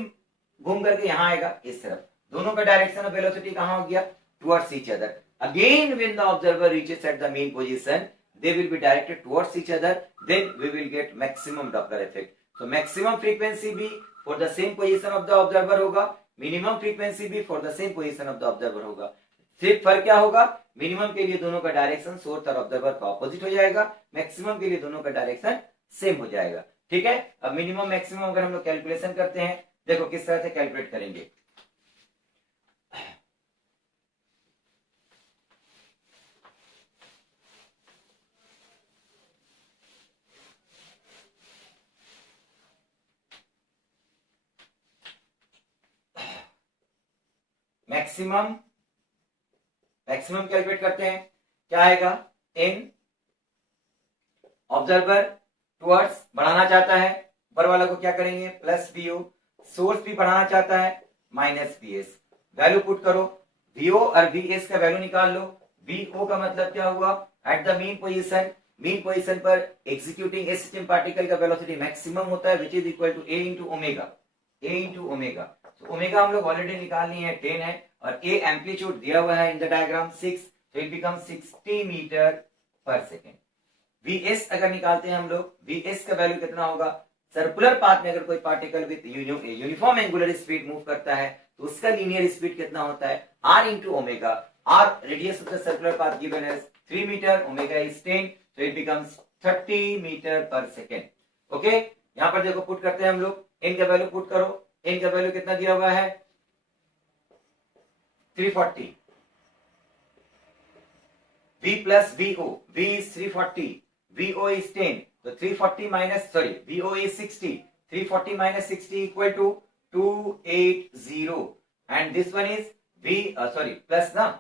घूम करके यहां आएगा इस तरफ, दोनों का डायरेक्शन ऑफ वेलोसिटी कहां हो गया? Towards each other. Again when the observer reaches eight the mean position, they will be directed towards each other, then we will get maximum Doppler effect. So maximum frequency भी for the same position of the observer होगा, minimum frequency भी for the same position of the observer होगा। सिर्फ फर्क क्या होगा? मिनिमम के लिए दोनों का डायरेक्शन सोर्स और ऑब्जर्वर का ऑपोजिट हो जाएगा, मैक्सिमम के लिए दोनों का डायरेक्शन सेम हो जाएगा। ठीक है, अब मिनिमम मैक्सिमम अगर हम लोग कैलकुलेशन करते हैं, देखो किस तरह से कैलकुलेट करेंगे। मैक्सिमम कैलकुलेट करते हैं, क्या आएगा? इन ऑब्जर्वर टुवर्ड्स बढ़ाना चाहता है, ऊपर वाला को क्या करेंगे? Plus VO. सोर्स भी बढ़ाना चाहता है, माइनस वीएस। वैल्यू पुट करो, वीओ और वीएस का वैल्यू निकाल लो। वीओ का मतलब क्या हुआ? एट द मेन पोजीशन पर एग्जीक्यूटिंग एसएचएम पार्टिकल का वेलोसिटी मैक्सिमम होता है, which is equal to a into omega. तो ओमेगा हम लोग ऑलरेडी निकाल लिए हैं, 10 है, और ए एम्पलीट्यूड दिया हुआ है इन द डायग्राम 6, तो it become 60 metre per second. VS अगर निकालते हैं हम लोग, वीएस का वैल्यू कितना होगा? सर्कुलर पाथ में अगर कोई particle with uniform angular speed move करता है तो उसका लीनियर स्पीड कितना होता है? R into omega. R radius of the circular path given as 3 metre, omega is 10, so it becomes 30 metre per second. Okay, यहाँ पर देखो पुट करते हैं हम लोग, इनका वैल्यू पुट करो, इनका वैल्यू कितना दिया हुआ है? 340। V plus VO, V is 340, VO is 10, so 340 minus, sorry, VO is 60, 340 minus 60 equal to 280, and this one is plus na,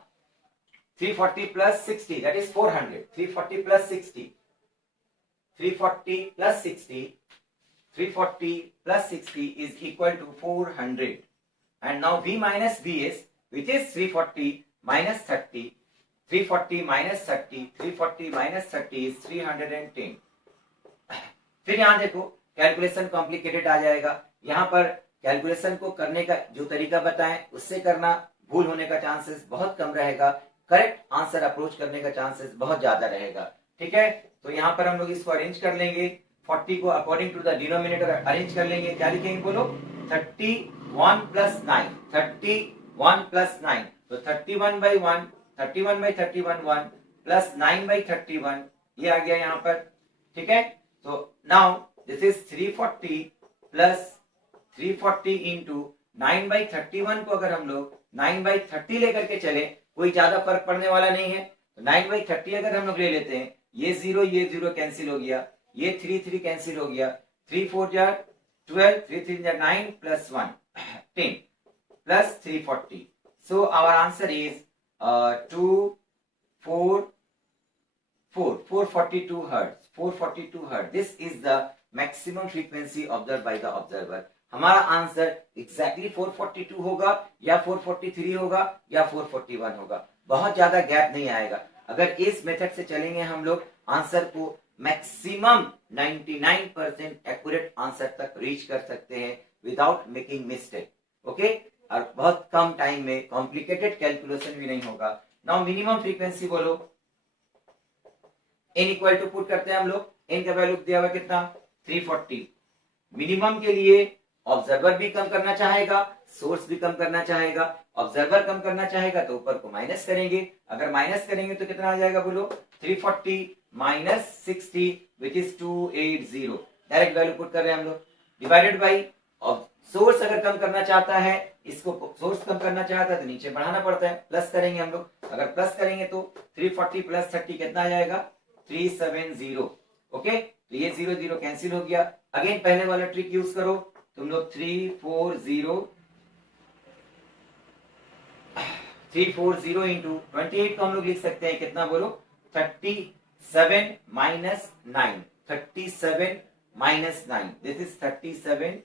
340 plus 60, that is 400, 340 plus 60, 340 plus 60, 340 plus 60 is equal to 400, and now V minus VS, which is 340 minus 30, 340 minus 30, 340 minus 30 is 310। फिर यहाँ देखो कैलकुलेशन कॉम्प्लिकेटेड आ जाएगा। यहाँ पर कैलकुलेशन को करने का जो तरीका बताएं उससे करना, भूल होने का चांसेस बहुत कम रहेगा, करेक्ट आंसर अप्रोच करने का चांसेस बहुत ज्यादा रहेगा। ठीक है, तो यहाँ पर हम लोग इसको अरेंज कर लेंगे, 40 को according to the denominator arrange कर लेंगे। क्या लिखेंगे बोलो? 31 plus 9, 31 plus 9, तो 31 by 1, 31 by 31 1 प्लस 9 by 31 ये आ गया यहाँ पर, ठीक है। तो now this is 340 plus 340 into 9 by 31 को अगर हम लोग 9 by 30 लेकर के चले, कोई ज्यादा फर्क पड़ने वाला नहीं है। तो 9 by 30 अगर हम लोग ले लेते हैं, ये जीरो कैंसिल हो गया, ये 3 कैंसिल हो गया, 3 4 jar 12, 3 3 jar 9 plus 1 10 plus 340. So our answer is 442 hertz. 442 hertz. This is the maximum frequency observed by the observer. हमारा आंसर एग्जैक्टली 442 होगा या 443 होगा या 441 होगा, बहुत ज्यादा गैप नहीं आएगा। अगर इस मेथड से चलेंगे हम लोग आंसर को मैक्सिमम 99% एक्यूरेट आंसर तक रीच कर सकते हैं विदाउट मेकिंग मिस्टेक, ओके। और बहुत कम टाइम में कॉम्प्लिकेटेड कैलकुलेशन भी नहीं होगा। नाउ मिनिमम फ्रीक्वेंसी बोलो, n इक्वल टू पुट करते हैं हम लोग, n का वैल्यू दिया हुआ कितना 340। मिनिमम के लिए ऑब्जर्वर भी कम करना चाहेगा, सोर्स भी कम करना चाहेगा। ऑब्जर्वर कम करना चाहेगा तो ऊपर को माइनस करेंगे, अगर माइनस करेंगे तो कितना आ जाएगा बोलो 340 minus 60 which is 280। Direct value put कर रहे हैं हम लोग, डिवाइडेड बाई सोर्स अगर कम करना चाहता है, इसको सोर्स कम करना चाहता है तो नीचे बढ़ाना पड़ता है, प्लस करेंगे हम लोग। अगर प्लस करेंगे तो 340 प्लस 30 कितना आ जाएगा 370, ओके। तो ये 0 0 कैंसिल हो गया। अगेन पहले वाला ट्रिक यूज करो तुम लोग, 340 इंटू 28 को हम लोग लिख सकते हैं कितना बोलो 37 minus 9, 37 minus 9, this is 37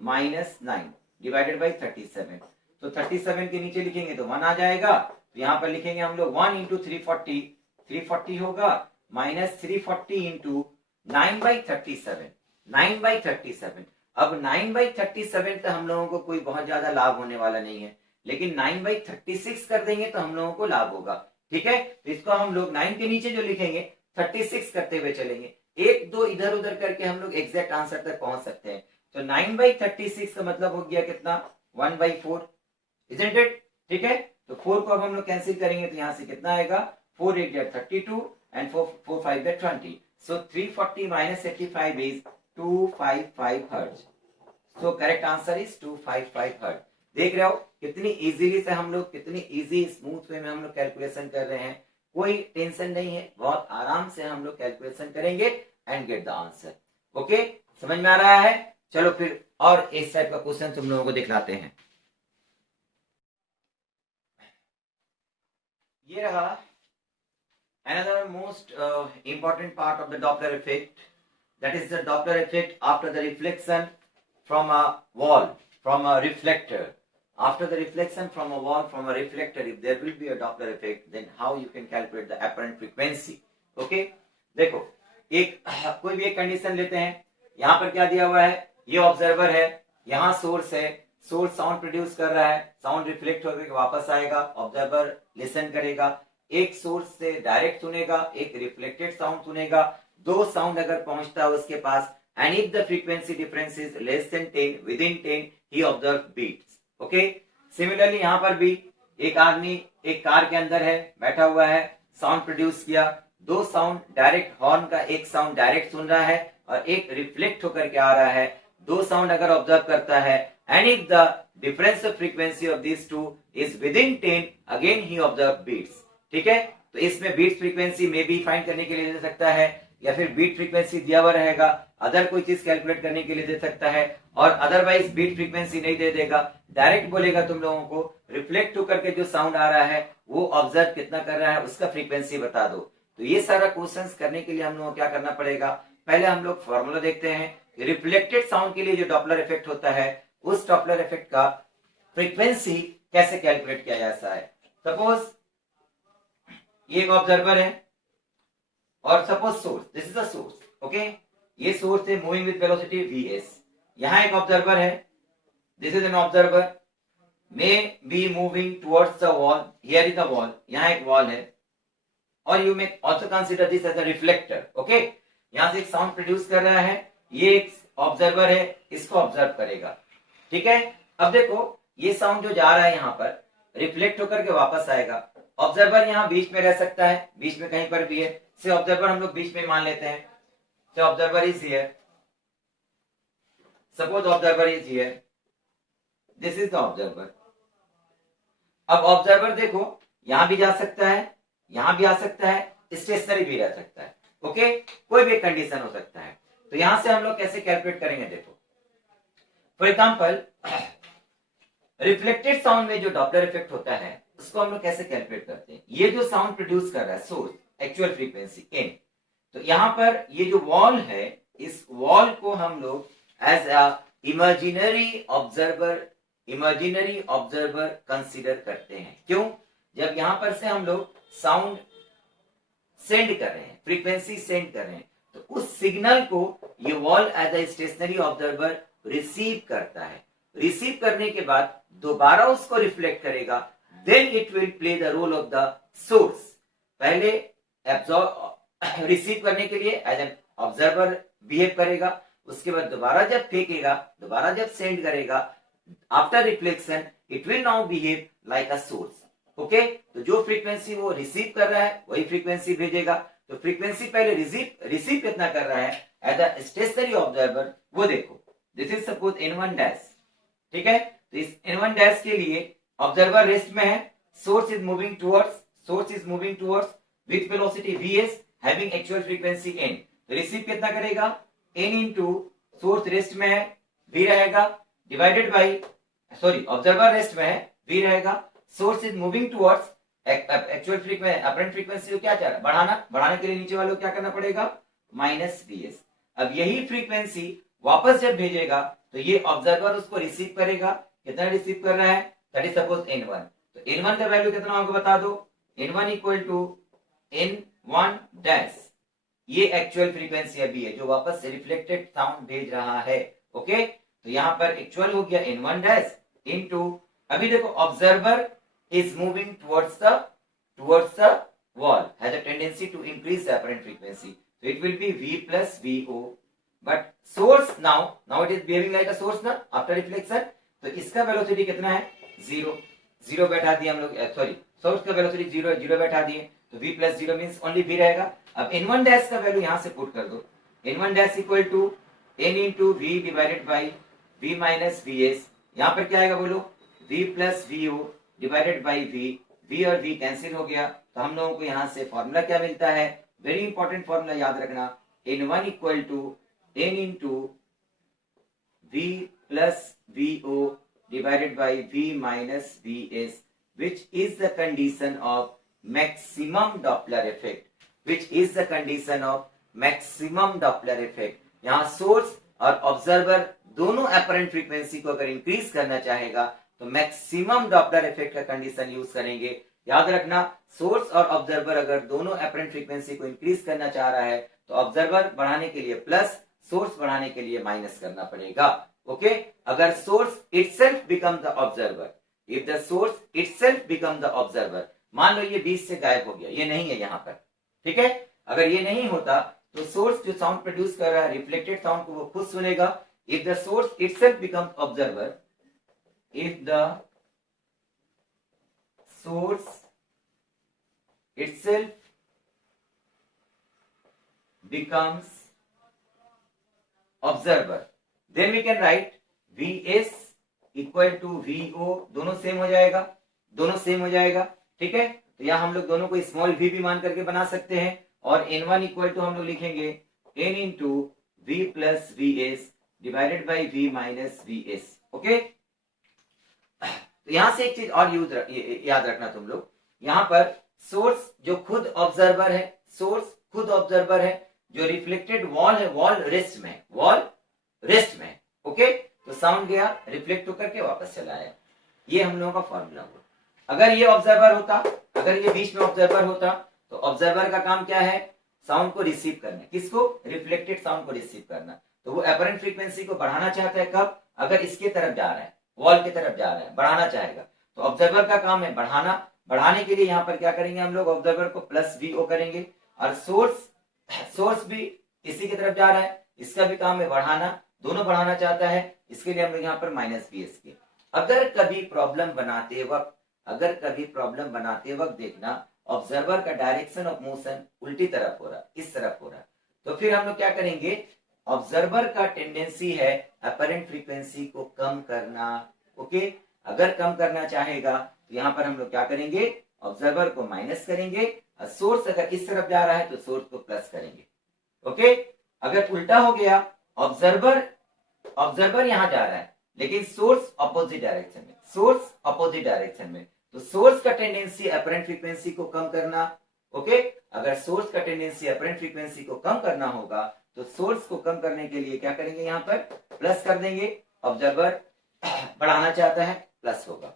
minus 9 divided by 37। तो 37 के नीचे लिखेंगे तो 1 आ जाएगा, तो यहाँ पर लिखेंगे हम लोग 1 इंटू 340, 340 होगा माइनस 340 इंटू 9 बाई 37, 9 बाई 37। अब 9 बाई 37 तो हम लोगों को कोई बहुत ज्यादा लाभ होने वाला नहीं है, लेकिन 9 बाई 36 कर देंगे तो हम लोगों को लाभ होगा, ठीक है। तो इसको हम लोग 9 के नीचे जो लिखेंगे 36 करते हुए चलेंगे, एक दो इधर उधर करके हम लोग एग्जैक्ट आंसर तक पहुंच सकते हैं। तो 9 बाई 36 का मतलब हो गया कितना 1 बाई 4, इजंट इट, ठीक है। तो 4 को अब हम लोग कैंसिल करेंगे तो यहां से कितना आएगा 4 8 32 and 4 5 20। So 340 minus 85 is 255 hertz. So correct answer is 255 hertz. देख रहे हो कितनी इजीली से हम लोग, कितनी इजी स्मूथ वे में हम लोग कैलकुलेशन कर रहे हैं, कोई टेंशन नहीं है, बहुत आराम से हम लोग कैलकुलेशन करेंगे and get the answer, okay. समझ में आ रहा है? चलो फिर और इस टाइप का क्वेश्चन तुम लोगों को दिखलाते हैं। ये रहा another most important part of the Doppler effect, that is the Doppler effect after the reflection from a wall, from a reflector. After the reflection from a wall, from a reflector, if there will be a Doppler effect, then how you can calculate the apparent frequency, okay? देखो एक कोई भी एक कंडीशन लेते हैं, यहाँ पर क्या दिया हुआ है, ये ऑब्जर्वर है, यहाँ सोर्स है, सोर्स साउंड प्रोड्यूस कर रहा है, साउंड रिफ्लेक्ट होकर वापस आएगा, ऑब्जर्वर लिसन करेगा, एक सोर्स से डायरेक्ट सुनेगा, एक रिफ्लेक्टेड साउंड सुनेगा, दो साउंड अगर पहुंचता है उसके पास, and if the frequency difference is less than 10, with in 10 ही ऑब्जर्व बीट्स, ओके। सिमिलरली यहाँ पर भी एक आदमी एक कार के अंदर है, बैठा हुआ है, साउंड प्रोड्यूस किया, दो साउंड डायरेक्ट हॉर्न का, एक साउंड डायरेक्ट सुन रहा है और एक रिफ्लेक्ट होकर के आ रहा है, दो साउंड अगर ऑब्जर्व करता है, and if the difference of frequency of this two is with in 10, again he observe beats, ठीक है। तो इसमें बीट फ्रीक्वेंसी में भी फाइंड करने के लिए दे सकता है, या फिर बीट फ्रीक्वेंसी दिया हुआ रहेगा, अदर कोई चीज कैलकुलेट करने के लिए दे सकता है, और अदरवाइज बीट फ्रीक्वेंसी नहीं दे देगा, डायरेक्ट बोलेगा तुम लोगों को रिफ्लेक्ट होकर के जो साउंड आ रहा है वो ऑब्जर्व कितना कर रहा है उसका फ्रीक्वेंसी बता दो। तो ये सारा क्वेश्चंस करने के लिए हम लोगों को क्या करना पड़ेगा, पहले हम लोग फॉर्मूला देखते हैं, रिफ्लेक्टेड साउंड के लिए जो डॉपलर इफेक्ट होता है उस डॉपलर इफेक्ट का फ्रीक्वेंसी कैसे कैलकुलेट किया जाता है। सपोज ये एक ऑब्जर्वर है और suppose source, this is the source, okay. ये सोर्स है मूविंग विद वेलोसिटी vs, यहाँ एक ऑब्जर्वर है, this is an observer may be moving towards the wall, here is the wall, यहाँ एक वॉल है, और you may also consider this as a reflector, okay. यहाँ से एक साउंड प्रोड्यूस कर रहा है, ये एक ऑब्जर्वर है, इसको ऑब्जर्व करेगा, ठीक है। अब देखो ये साउंड जो जा रहा है यहाँ पर रिफ्लेक्ट होकर के वापस आएगा, ऑब्जर्वर यहाँ बीच में रह सकता है, बीच में कहीं पर भी है, से ऑब्जर्वर हम लोग बीच में मान लेते हैं, so observer is here, suppose observer is here, this is the observer. अब ऑब्जर्वर देखो यहां भी जा सकता है, यहां भी आ सकता है, स्टेशनरी भी रह सकता है, ओके, कोई भी कंडीशन हो सकता है। तो यहां से हम लोग कैसे कैलकुलेट करेंगे, देखो फॉर एग्जाम्पल रिफ्लेक्टेड साउंड में जो डॉपलर इफेक्ट होता है उसको हम लोग कैसे कैलकुलेट करते हैं। ये जो साउंड प्रोड्यूस कर रहा है सोर्स, एक्चुअल फ्रीक्वेंसी एन, तो यहां पर ये जो वॉल है, इस वॉल को हम लोग as a imaginary observer consider करते हैं। क्यों? जब यहां पर से हम लोग साउंड सेंड कर रहे हैं, फ्रीक्वेंसी सेंड कर रहे हैं, तो उस सिग्नल को ये wall as a stationary observer receive करता है। रिसीव करने के बाद दोबारा उसको रिफ्लेक्ट करेगा, then it will play the role of the source. पहले एब्जॉर्ब रिसीव करने के लिए एज एन ऑब्जर्वर बिहेव करेगा, उसके बाद दोबारा जब फेंकेगा, दोबारा जब सेंड करेगा, after reflection it will now behave like a source. Okay, तो जो फ्रीक्वेंसी वो रिसीव कर रहा है वही फ्रीक्वेंसी भेजेगा। तो फ्रीक्वेंसी पहले रिसीव कितना कर रहा है एज अ स्टेशनरी ऑब्जर्वर, वो देखो this is suppose n1 dash, ठीक है। तो इस n1 डैश के लिए ऑब्जर्वर रेस्ट में है, source is moving towards with velocity vs having actual frequency n। तो रिसीव कितना करेगा, n इंटू सोर्स रेस्ट में है v रहेगा, डिवाइडेड बाई ऑब्जर्वर रेस्ट में है v रहेगा, source is moving towards actual frequency, apparent frequency को क्या चाह रहा है, बढ़ाने के लिए नीचे वालों को क्या करना पड़ेगा, माइनस vs। अब यही फ्रीक्वेंसी वापस जब भेजेगा तो ये ऑब्जर्वर उसको रिसीव करेगा, कितना रिसीव कर रहा है, दैट इज सपोज n1। तो n1 का वैल्यू कितना हमको बता दो, n1 equal to n1 dash, ये एक्चुअल फ्रीक्वेंसी अभी है जो वापस से रिफ्लेक्टेड साउंड भेज रहा है। ओके, तो यहाँ पर एक्चुअल हो गया n1 डैश इनटू, अभी देखो observer is moving towards the wall, has a tendency to increase the apparent frequency, so it will be v plus vo, but source now it is behaving like a source ना after reflection, तो इसका वेलोसिटी कितना है, जीरो बैठा दिया हम लोग, सोर्स का वेलोसिटी जीरो बैठा दिए, तो v plus zero means only v रहेगा। अब n1 डैश का वैल्यू यहां से पुट कर दो, n1 dash equal to n into v divided by v minus vs, यहाँ पर क्या आएगा बोलो, v plus vo divided by v और v कैंसिल हो गया, तो हम लोगों को यहाँ से फॉर्मूला क्या मिलता है, वेरी इंपॉर्टेंट फॉर्मूला याद रखना, n1 equal to n into v plus vo divided by v minus vs, which is the condition of maximum Doppler effect, यहाँ सोर्स और ऑब्जर्वर दोनों अपरेंट फ्रीक्वेंसी को अगर इंक्रीज करना चाहेगा तो मैक्सिमम डॉपलर इफेक्ट का कंडीशन यूज करेंगे। याद रखना, सोर्स और ऑब्जर्वर अगर दोनों अपरेंट फ्रीक्वेंसी को इंक्रीज करना चाह रहा है तो ऑब्जर्वर बढ़ाने के लिए प्लस, सोर्स बढ़ाने के लिए माइनस करना पड़ेगा। ओके, अगर source itself become the observer, if the source itself become the observer, मान लो ये बीच से गायब हो गया, ये नहीं है यहाँ पर, ठीक है, अगर ये नहीं होता तो सोर्स जो साउंड प्रोड्यूस कर रहा है रिफ्लेक्टेड साउंड को वो खुद सुनेगा। If the source itself becomes observer, if the source itself becomes observer, then we can write vs equal to vo, दोनों सेम हो जाएगा, ठीक है। तो यहाँ हम लोग दोनों को स्मॉल v भी मान करके बना सकते हैं, और n1 इक्वल टू हम लोग लिखेंगे n into v plus vs divided by v minus vs। Okay, तो यहां से एक चीज और याद रखना तुम लोग, यहाँ पर सोर्स जो खुद ऑब्जर्वर है, जो रिफ्लेक्टेड वॉल है, वॉल रेस्ट में, ओके, तो साउंड गया, रिफ्लेक्ट होकर के वापस चला आया, ये हम लोगों का फॉर्मूला हुआ। अगर ये ऑब्जर्वर होता, अगर ये बीच में ऑब्जर्वर होता, तो ऑब्जर्वर का काम क्या है, साउंड को रिसीव करना, किसको, रिफ्लेक्टेड साउंड को रिसीव करना। तो वो अपरेंट फ्रीक्वेंसी को बढ़ाना चाहता है कब, अगर इसके तरफ जा रहा है, वॉल की तरफ जा रहा है, बढ़ाना चाहेगा, तो ऑब्जर्वर का काम है बढ़ाने के लिए यहाँ पर क्या करेंगे हम लोग, ऑब्जर्वर को प्लस vo करेंगे, और सोर्स भी इसी की तरफ जा रहा है, इसका भी काम है बढ़ाना, दोनों बढ़ाना चाहता है, इसके लिए हम लोग यहाँ पर माइनस vs के। अगर कभी प्रॉब्लम बनाते वक्त अगर कभी प्रॉब्लम बनाते वक्त देखना ऑब्जर्वर का डायरेक्शन ऑफ मोशन उल्टी तरफ हो रहा, इस तरफ हो रहा, तो फिर हम लोग क्या करेंगे, ऑब्जर्वर का टेंडेंसी है अपरेंट फ्रीक्वेंसी को कम करना। ओके, अगर कम करना चाहेगा तो यहाँ पर हम लोग क्या करेंगे, ऑब्जर्वर को माइनस करेंगे, और सोर्स अगर इस तरफ जा रहा है तो सोर्स को प्लस करेंगे। ओके, अगर उल्टा हो गया, ऑब्जर्वर यहां जा रहा है लेकिन सोर्स अपोजिट डायरेक्शन में, सोर्स अपोजिट डायरेक्शन में, तो सोर्स का टेंडेंसी अपरेंट फ्रीक्वेंसी को कम करना। ओके, अगर सोर्स का टेंडेंसी अपरेंट फ्रीक्वेंसी को कम करना होगा तो सोर्स को कम करने के लिए क्या करेंगे, यहाँ पर प्लस कर देंगे। ऑब्जर्वर बढ़ाना चाहता है, प्लस होगा।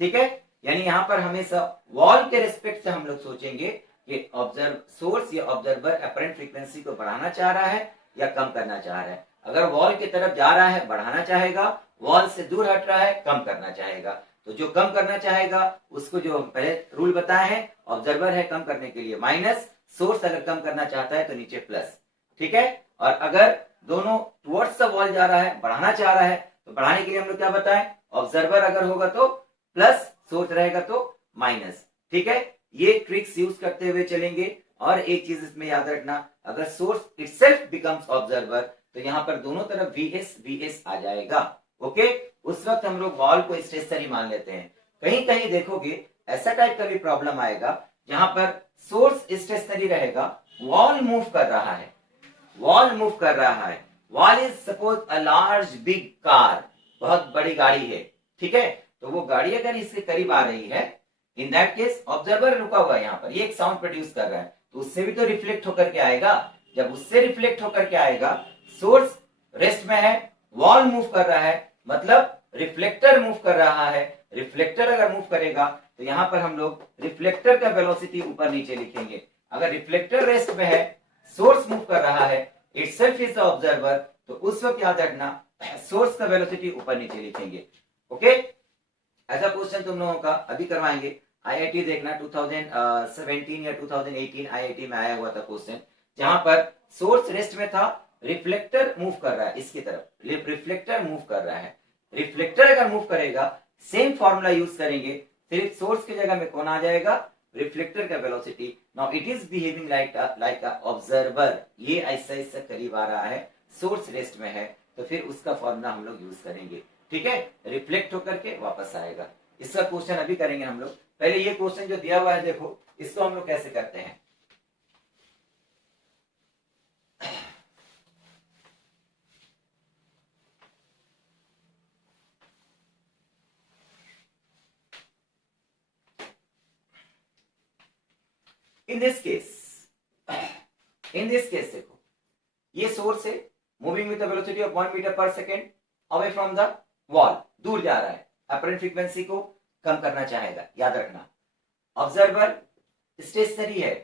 ठीक है, यानी यहाँ पर हमेशा वॉल के रिस्पेक्ट से हम लोग सोचेंगे कि ऑब्जर्व सोर्स या ऑब्जर्वर अपरेंट फ्रीक्वेंसी को बढ़ाना चाह रहा है या कम करना चाह रहा है। अगर वॉल की तरफ जा रहा है बढ़ाना चाहेगा, वॉल से दूर हट रहा है कम करना चाहेगा। तो जो कम करना चाहेगा उसको जो पहले रूल बताया है, ऑब्जर्वर है कम करने के लिए माइनस, सोर्स अगर कम करना चाहता है तो नीचे प्लस। ठीक है, और अगर दोनों टुवर्ड्स द वॉल जा रहा है, बढ़ाना चाह रहा है, तो बढ़ाने के लिए हम लोग क्या बताएं, ऑब्जर्वर अगर होगा तो प्लस, सोर्स रहेगा तो माइनस। ठीक है, ये ट्रिक्स यूज करते हुए चलेंगे। और एक चीज इसमें याद रखना, अगर सोर्स इटसेल्फ बिकम्स ऑब्जर्वर तो यहाँ पर दोनों तरफ वीएस आ जाएगा। ओके, उस वक्त हम लोग वॉल को स्टेशनरी मान लेते हैं। कहीं कहीं देखोगे ऐसा टाइप का भी प्रॉब्लम आएगा जहां पर सोर्स स्टेशनरी रहेगा, वॉल मूव कर रहा है, वॉल मूव कर रहा है। Wall is suppose a large big car, बहुत बड़ी गाड़ी है। ठीक है, तो वो गाड़ी अगर इसके करीब आ रही है, इन दैट केस ऑब्जर्वर रुका हुआ है यहाँ पर, ये एक साउंड प्रोड्यूस कर रहा है, तो उससे भी तो रिफ्लेक्ट होकर के आएगा। जब उससे रिफ्लेक्ट होकर के आएगा, सोर्स रेस्ट में है, वॉल मूव कर रहा है, मतलब रिफ्लेक्टर मूव कर रहा है। रिफ्लेक्टर अगर मूव करेगा तो यहाँ पर हम लोग रिफ्लेक्टर का वेलोसिटी ऊपर नीचे लिखेंगे। अगर रिफ्लेक्टर रेस्ट में है, सोर्स मूव कर रहा है, इटसेल्फ इज द ऑब्जर्वर, तो उस वक्त याद रखना सोर्स का वेलोसिटी ऊपर नीचे लिखेंगे। ओके, ऐसा क्वेश्चन तुम लोगों का अभी करवाएंगे। आईआईटी देखना 2017 या 2018 आईआईटी में आया हुआ था क्वेश्चन, जहां पर सोर्स रेस्ट में था, रिफ्लेक्टर मूव कर रहा है इसकी तरफ, रिफ्लेक्टर मूव कर रहा है। रिफ्लेक्टर अगर मूव करेगा, सेम फॉर्मूला यूज करेंगे, सिर्फ सोर्स की जगह में कौन आ जाएगा, रिफ्लेक्टर का velocity. Now it is behaving like a observer, ये ऐसा करीब आ रहा है, सोर्स रेस्ट में है, तो फिर उसका फॉर्मूला हम लोग यूज करेंगे। ठीक है, रिफ्लेक्ट होकर के वापस आएगा। इसका क्वेश्चन अभी करेंगे हम लोग। पहले ये क्वेश्चन जो दिया हुआ है देखो, इसको हम लोग कैसे करते हैं। इन दिस केस देखो, ये सोर्स है, moving with the velocity of 1 metre per second away from the wall, दूर जा रहा है, अपरेंट फ्रीक्वेंसी को कम करना चाहेगा। याद रखना, ऑब्जर्वर स्टेशनरी है,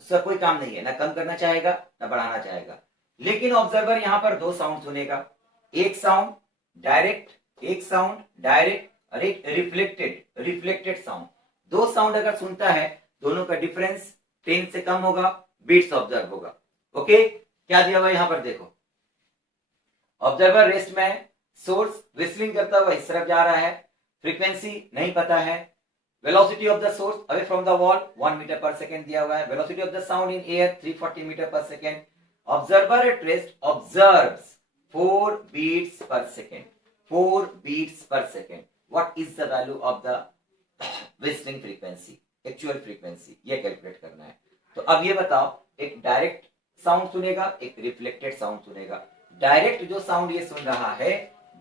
उसका कोई काम नहीं है, ना कम करना चाहेगा ना बढ़ाना चाहेगा। लेकिन ऑब्जर्वर यहां पर दो साउंड सुनेगा, एक साउंड डायरेक्ट, एक साउंड डायरेक्ट, और एक रिफ्लेक्टेड साउंड। दो साउंड अगर सुनता है, दोनों का डिफरेंस 10 से कम होगा, बीट्स ऑब्जर्व होगा। ओके, क्या दिया हुआ यहां पर देखो, ऑब्जर्वर रेस्ट में है, सोर्स विस्लिंग करता हुआ इस तरफ जा रहा है, फ्रीक्वेंसी नहीं पता है, velocity of the source away from the wall 1 metre per second दिया हुआ है, velocity of the sound in air 340 metre per second. Observer at rest observes 4 beats per second, 4 beats per second. What is the value of the whistling frequency, actual frequency, ये कैलकुलेट करना है। तो अब ये बताओ, एक डायरेक्ट साउंड सुनेगा, एक रिफ्लेक्टेड साउंड सुनेगा। डायरेक्ट जो साउंड ये सुन रहा है,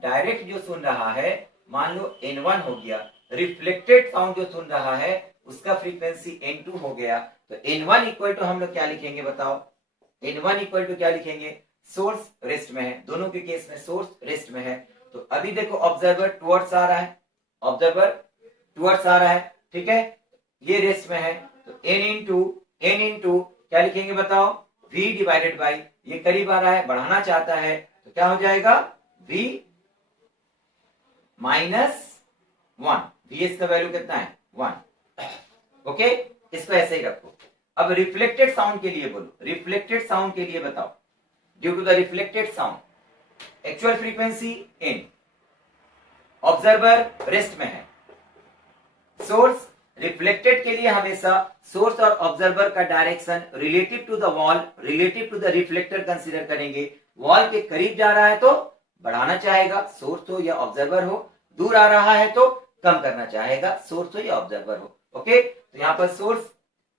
डायरेक्ट जो सुन रहा है, मान लो N1 हो गया। रिफ्लेक्टेड साउंड जो सुन रहा है उसका फ्रीक्वेंसी N2 हो गया। तो N1 इक्वल टू हम लोग क्या लिखेंगे बताओ, N1 इक्वल टू क्या लिखेंगे, सोर्स रेस्ट में है, दोनों के केस में सोर्स रेस्ट में है। तो अभी देखो ऑब्जर्वर टुवर्ड्स आ रहा है, ऑब्जर्वर टुवर्ड्स आ रहा है, ठीक है, ये रेस्ट में है, तो N इंटू क्या लिखेंगे बताओ, V डिवाइडेड बाई, ये करीब आ रहा है, बढ़ाना चाहता है, तो क्या हो जाएगा, V माइनस 1। VS का वैल्यू कितना है, 1। ओके, इसको ऐसे ही रखो। अब रिफ्लेक्टेड साउंड के लिए बोलो, रिफ्लेक्टेड साउंड के लिए बताओ, due to the reflected sound actual frequency N, observer rest में है, सोर्स रिफ्लेक्टेड के लिए हमेशा सोर्स और ऑब्जर्वर का direction relative to the wall, relative to the reflector consider करेंगे। वॉल के करीब जा रहा है तो बढ़ाना चाहेगा, सोर्स हो या ऑब्जर्वर हो। दूर आ रहा है तो कम करना चाहेगा, सोर्स हो या ऑब्जर्वर हो। ओके, तो यहाँ पर सोर्स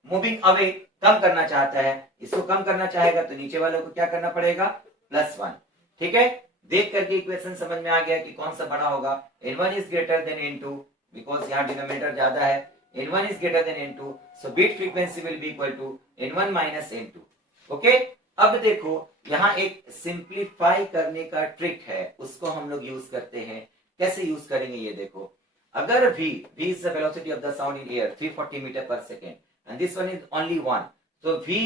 मूविंग अवे कम करना चाहता है, इसको कम करना चाहेगा तो नीचे वालों को क्या करना पड़ेगा, +1। ठीक है, देख करके इक्वेशन समझ में आ गया कि कौन सा बड़ा होगा। n1 is greater than n2 because यहाँ डिनोमिनेटर ज्यादा है। n1 is greater than n2, so beat frequency will be equal to n1 minus n2। Okay, अब देखो यहाँ एक सिंप्लीफाई करने का ट्रिक है, उसको हम लोग यूज करते हैं। कैसे यूज करेंगे ये देखो। अगर v is the velocity of the sound in air 340 meter per second and this one is only 1, so v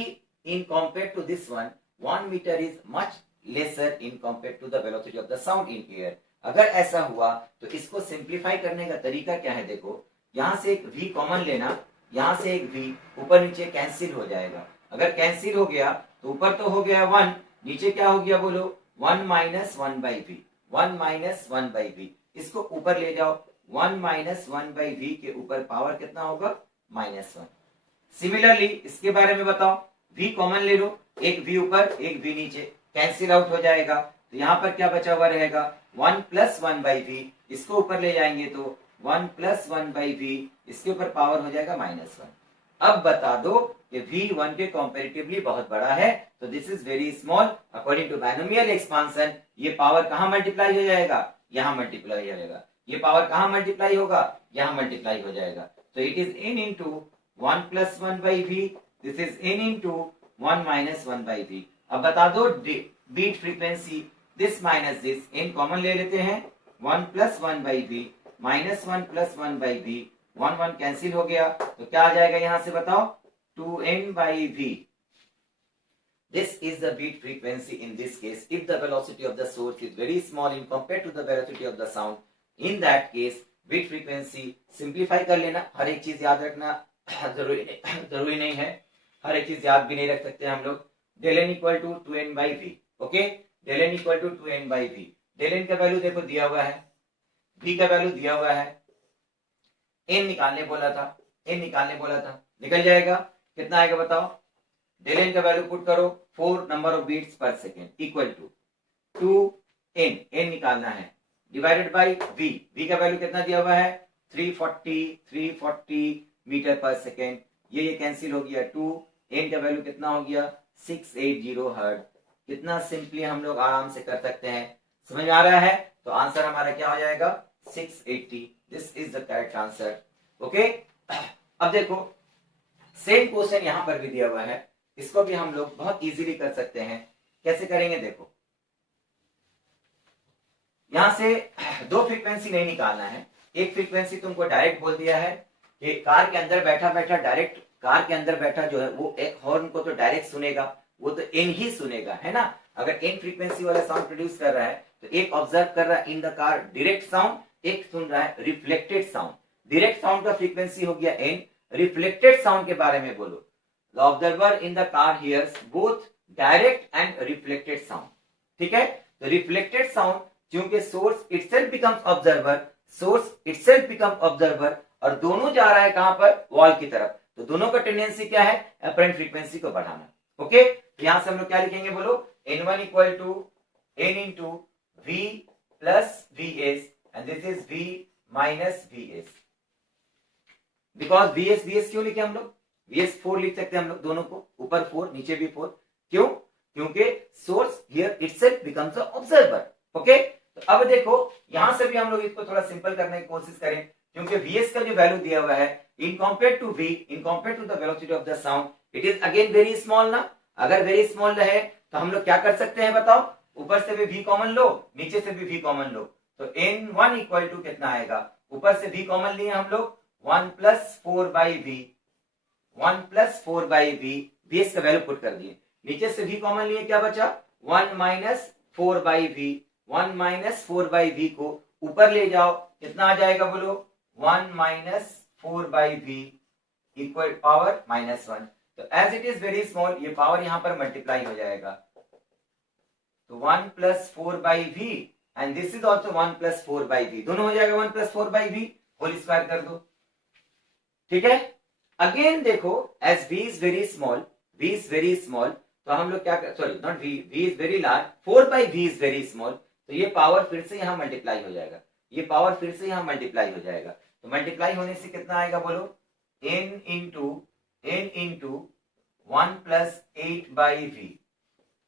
in compared to this one 1 meter is much lesser in compared to the velocity of the sound in air। अगर ऐसा हुआ तो इसको सिंप्लीफाई करने का तरीका क्या है, देखो यहां से एक v कॉमन लेना, यहां से एक v, ऊपर नीचे कैंसिल हो जाएगा। अगर कैंसिल हो गया तो ऊपर तो हो गया 1, नीचे क्या हो गया बोलो, 1 minus 1 by we, 1 minus 1 by v. इसको ऊपर ले जाओ, 1 माइनस 1 बाई वी के ऊपर पावर कितना होगा, -1। सिमिलरली इसके बारे में बताओ, v कॉमन ले लो, एक v ऊपर एक v नीचे, कैंसिल आउट हो जाएगा तो यहाँ पर क्या बचा हुआ रहेगा, 1 प्लस 1 बाई वी। इसको ऊपर ले जाएंगे तो 1 प्लस 1 बाई वी, इसके ऊपर पावर हो जाएगा -1। अब बता दो कि v 1 के कंपैरेटिवली बहुत बड़ा है, तो this is very small. According to binomial expansion ये पावर कहां मल्टीप्लाई हो जाएगा, यहां मल्टीप्लाई हो जाएगा। ये पावर कहां मल्टीप्लाई होगा, यहां मल्टीप्लाई हो जाएगा। तो it is n into 1 plus 1 by v, this is n into 1 minus 1 by v. अब बता दो beat frequency, this minus this, n common ले लेते हैं, 1 plus 1 by we -1 plus 1 by we, 1 1 cancel हो गया तो क्या आ जाएगा यहां से बताओ, 2n by v. This is the beat frequency in this case if the velocity of the source is very small in compared to the velocity of the sound। In that case beat frequency simplify कर लेना, हर एक चीज याद रखना जरूरी नहीं है, हर एक चीज याद भी नहीं रख सकते हम लोग। del n equal to 2n by V. Okay, del n equal to 2n by V. del n का वैल्यू देखो दिया हुआ है, v का वैल्यू दिया हुआ है, n निकालने बोला था, n निकालने बोला था, निकल जाएगा। कितना आएगा बताओ, del n का वैल्यू पुट करो, 4 number of beats per second equal to 2n, n निकालना है, डिवाइडेड बाई v, v का वैल्यू कितना दिया हुआ है, 340 मीटर पर सेकेंड। ये कैंसिल हो गया, 2 n का वैल्यू कितना हो गया, 680 हर्ट्ज। कितना सिंपली हम लोग आराम से कर सकते हैं, समझ में आ रहा है। तो आंसर हमारा क्या हो जाएगा, 680। This is the correct answer. Okay, अब देखो सेम क्वेश्चन यहां पर भी दिया हुआ है, इसको भी हम लोग बहुत इजीली कर सकते हैं। कैसे करेंगे देखो, यहां से दो फ्रीक्वेंसी नहीं निकालना है, एक फ्रीक्वेंसी तुमको डायरेक्ट बोल दिया है कि कार के अंदर बैठा बैठा डायरेक्ट, कार के अंदर बैठा जो है वो एक हॉर्न को तो डायरेक्ट सुनेगा, वो तो एन ही सुनेगा, है ना। अगर एन फ्रीक्वेंसी वाला साउंड प्रोड्यूस कर रहा है तो एक ऑब्जर्व कर रहा है in the car direct sound, एक सुन रहा है रिफ्लेक्टेड साउंड। डायरेक्ट साउंड का फ्रीक्वेंसी हो गया एन, रिफ्लेक्टेड साउंड के बारे में बोलो, the observer in the car hears both direct and reflected sound. ठीक है, तो रिफ्लेक्टेड साउंड क्योंकि source itself becomes observer, source itself become observer, और दोनों जा रहा है कहां पर, वॉल की तरफ, तो दोनों का टेंडेंसी क्या है, अपरेंट फ्रीक्वेंसी को बढ़ाना। ओके, तो यहां से हम लोग क्या लिखेंगे बोलो, n1 equal to n into v plus vs and this is v minus vs। Because vs क्यों लिखे हम लोग, vs 4 लिख सकते हैं हम लोग, दोनों को ऊपर 4 नीचे भी 4, क्यों, क्योंकि source here itself becomes a observer. Okay, तो अब देखो यहां से भी हम लोग इसको थोड़ा सिंपल करने की कोशिश करें, क्योंकि vs का जो वैल्यू दिया हुआ है in compare to v, in compare to the velocity of the sound, it is again very small ना। अगर वेरी स्मॉल रहे तो हम लोग क्या कर सकते हैं बताओ, ऊपर से भी v कॉमन लो, नीचे से भी v कॉमन लो, तो n1 इक्वल टू कितना आएगा, ऊपर से v कॉमन लिए हम लोग 1 plus 4 by we, 1 plus 4 by V, vs का वैल्यू पुट कर दिए, नीचे से v कॉमन लिए क्या बचा, 1 minus 4 by we, 1 minus 4 by V को ऊपर ले जाओ, कितना आ जाएगा बोलो, 1 minus 4 by V equal power -1। तो as it is very small, ये पावर यहां पर मल्टीप्लाई हो जाएगा, तो 1 plus 4 by V and this is also 1 plus 4 by V, दोनों हो जाएगा 1 plus 4 by V, whole square कर दो, ठीक है। अगेन देखो as v is very small, v is very small, तो हम लोग क्या कर, sorry not v, v is very large, 4/v is very small, तो ये पावर फिर से यहाँ मल्टीप्लाई हो जाएगा, ये पावर फिर से यहाँ मल्टीप्लाई हो जाएगा, तो मल्टीप्लाई होने से कितना आएगा बोलो, n इंटू 1 प्लस 8/v।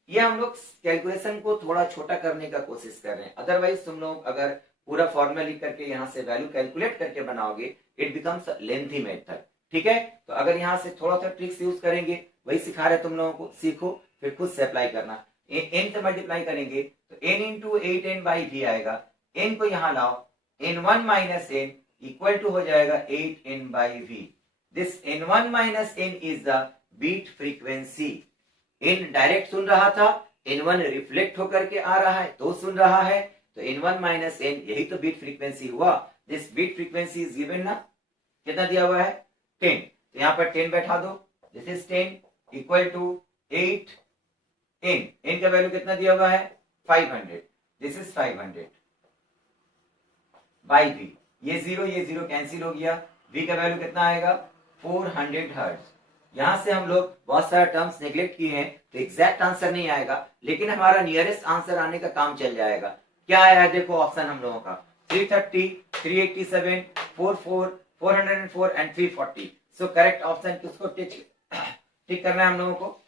ये हम लोग कैलकुलेशन को थोड़ा छोटा करने का कोशिश कर रहे हैं, अदरवाइज तुम लोग अगर पूरा फॉर्मूला लिख करके यहाँ से वैल्यू कैलकुलेट करके बनाओगे, इट बिकम्स लेंथी मेथड। ठीक है, तो अगर यहाँ से थोड़ा सा ट्रिक्स यूज करेंगे, वही सिखा रहे तुम लोगों को, सीखो फिर खुद से अप्लाई करना। n से मल्टीप्लाई करेंगे तो n इंटू 8n/v आएगा, n को यहाँ लाओ, n1 minus n equal to हो जाएगा 8n/v। This n1 minus n is the beat frequency. n direct सुन रहा था, n1 रिफ्लेक्ट होकर के आ रहा है तो सुन रहा है, तो n1 माइनस n यही तो बीट फ्रीक्वेंसी हुआ। This beat frequency is given ना, कितना दिया हुआ है 10, तो यहाँ पर 10 बैठा दो, this is 10 equal to 8n, n का वैल्यू कितना दिया हुआ है 500, दिस इज 500 बाई v, ये जीरो कैंसिल हो गया, v का वैल्यू कितना आएगा 400 हर्ट्ज। यहां से हम लोग बहुत सारे टर्म्स नेग्लेक्ट किए हैं, तो एग्जैक्ट आंसर नहीं आएगा, लेकिन हमारा नियरेस्ट आंसर आने का काम चल जाएगा। क्या आया है देखो ऑप्शन हम लोगों का 330, 387, 44, 404 एंड 340। सो करेक्ट ऑप्शन किसको टिक करना है हम लोगों को,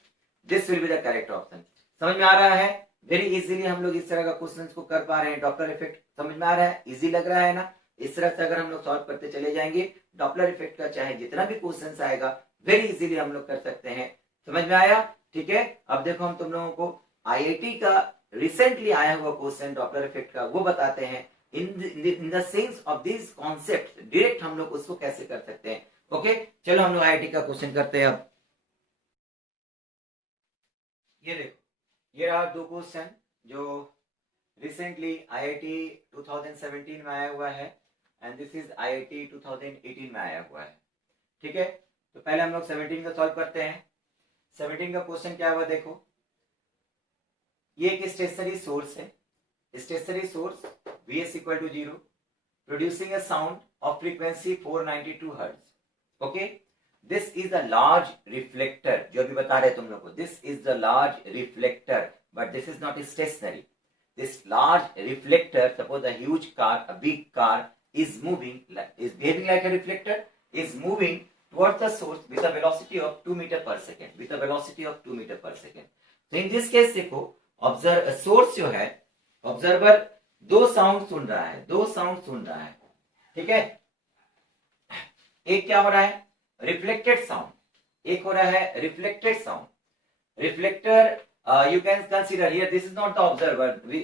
this will be the correct option. समझ में आ रहा है, वेरी इजीली हम लोग इस तरह का क्वेश्चंस को कर पा रहे हैं। डॉपलर इफेक्ट समझ में आ रहा है, इजी लग रहा है ना, इस तरह से अगर हम लोग सॉल्व करते चले जाएंगे, डॉपलर इफेक्ट का चाहे जितना भी क्वेश्चंस आएगा वेरी इजीली हम लोग कर सकते हैं। समझ में आया, ठीक है। अब देखो हम तुम लोगों को आईआईटी का रिसेंटली आया हुआ क्वेश्चन डॉपलर इफेक्ट का वो बताते हैं, in the sense of this concept direct हम लोग उसको कैसे कर सकते हैं। ओके, चलो हम लोग आईआईटी का क्वेश्चन करते हैं। अब ये देखो, ये रहा दो क्वेश्चन जो रिसेंटली आईआईटी 2017 में आया हुआ है, एंड दिस इज आईआईटी 2018 में आया हुआ है। ठीक है, तो पहले हम लोग 17 का सॉल्व करते हैं। 17 का क्वेश्चन क्या हुआ देखो, ये एक स्टेशनरी सोर्स है, stationary source Vs equal to 0 producing a sound of frequency 492 hertz. Okay, this is the large reflector, जो अभी बता रहे तुम लोग को, this is the large reflector, but this is not stationary. This large reflector, suppose a huge car, a big car is moving, is behaving like a reflector, is moving towards the source with a velocity of 2 meter per second, with a velocity of 2 meter per second. So in this case देखो, सोर्स जो है, ऑब्जर्वर दो साउंड सुन रहा है, दो साउंड सुन रहा है, ठीक है। एक क्या हो रहा है रिफ्लेक्टेड साउंड, एक हो रहा है reflected sound. Reflector you can consider here, this is not the observer, we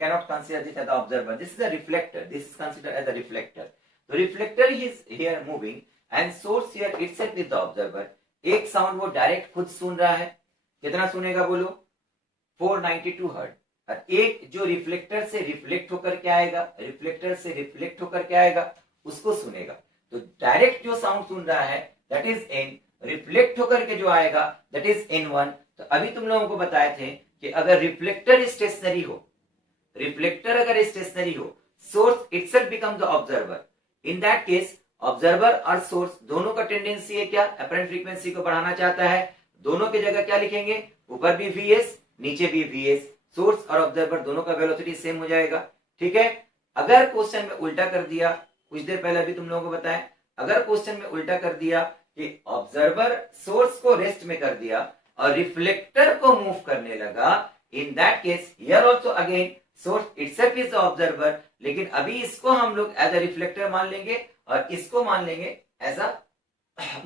cannot consider this as the observer, this is a reflector, this is considered as a reflector. The reflector is here moving and source here itself is the observer. एक साउंड वो डायरेक्ट खुद सुन रहा है, कितना सुनेगा बोलो 492 हर्ट्ज, और एक जो रिफ्लेक्टर से रिफ्लेक्ट होकर के आएगा, रिफ्लेक्टर से रिफ्लेक्ट होकर के आएगा उसको सुनेगा। तो डायरेक्ट जो साउंड सुन रहा है दैट इज n, रिफ्लेक्ट होकर के जो आएगा दैट इज n1। तो अभी तुम लोगों को बताए थे कि अगर रिफ्लेक्टर स्टेशनरी हो, रिफ्लेक्टर अगर स्टेशनरी हो, source itself become the observer. In that case observer और सोर्स दोनों का टेंडेंसी है क्या, अपरेंट फ्रीक्वेंसी को बढ़ाना चाहता है, दोनों की जगह क्या लिखेंगे, ऊपर भी Vs नीचे भी Vs, सोर्स और ऑब्जर्वर दोनों का वेलोसिटी सेम हो जाएगा। ठीक है, अगर क्वेश्चन में उल्टा कर दिया, कुछ देर पहले अभी तुम लोगों को बताया, अगर क्वेश्चन में उल्टा कर दिया कि ऑब्जर्वर सोर्स को रेस्ट में कर दिया और रिफ्लेक्टर को मूव करने लगा, इन that case here also again source itself is the observer, लेकिन अभी इसको हम लोग एज अ रिफ्लेक्टर मान लेंगे और इसको मान लेंगे एज अ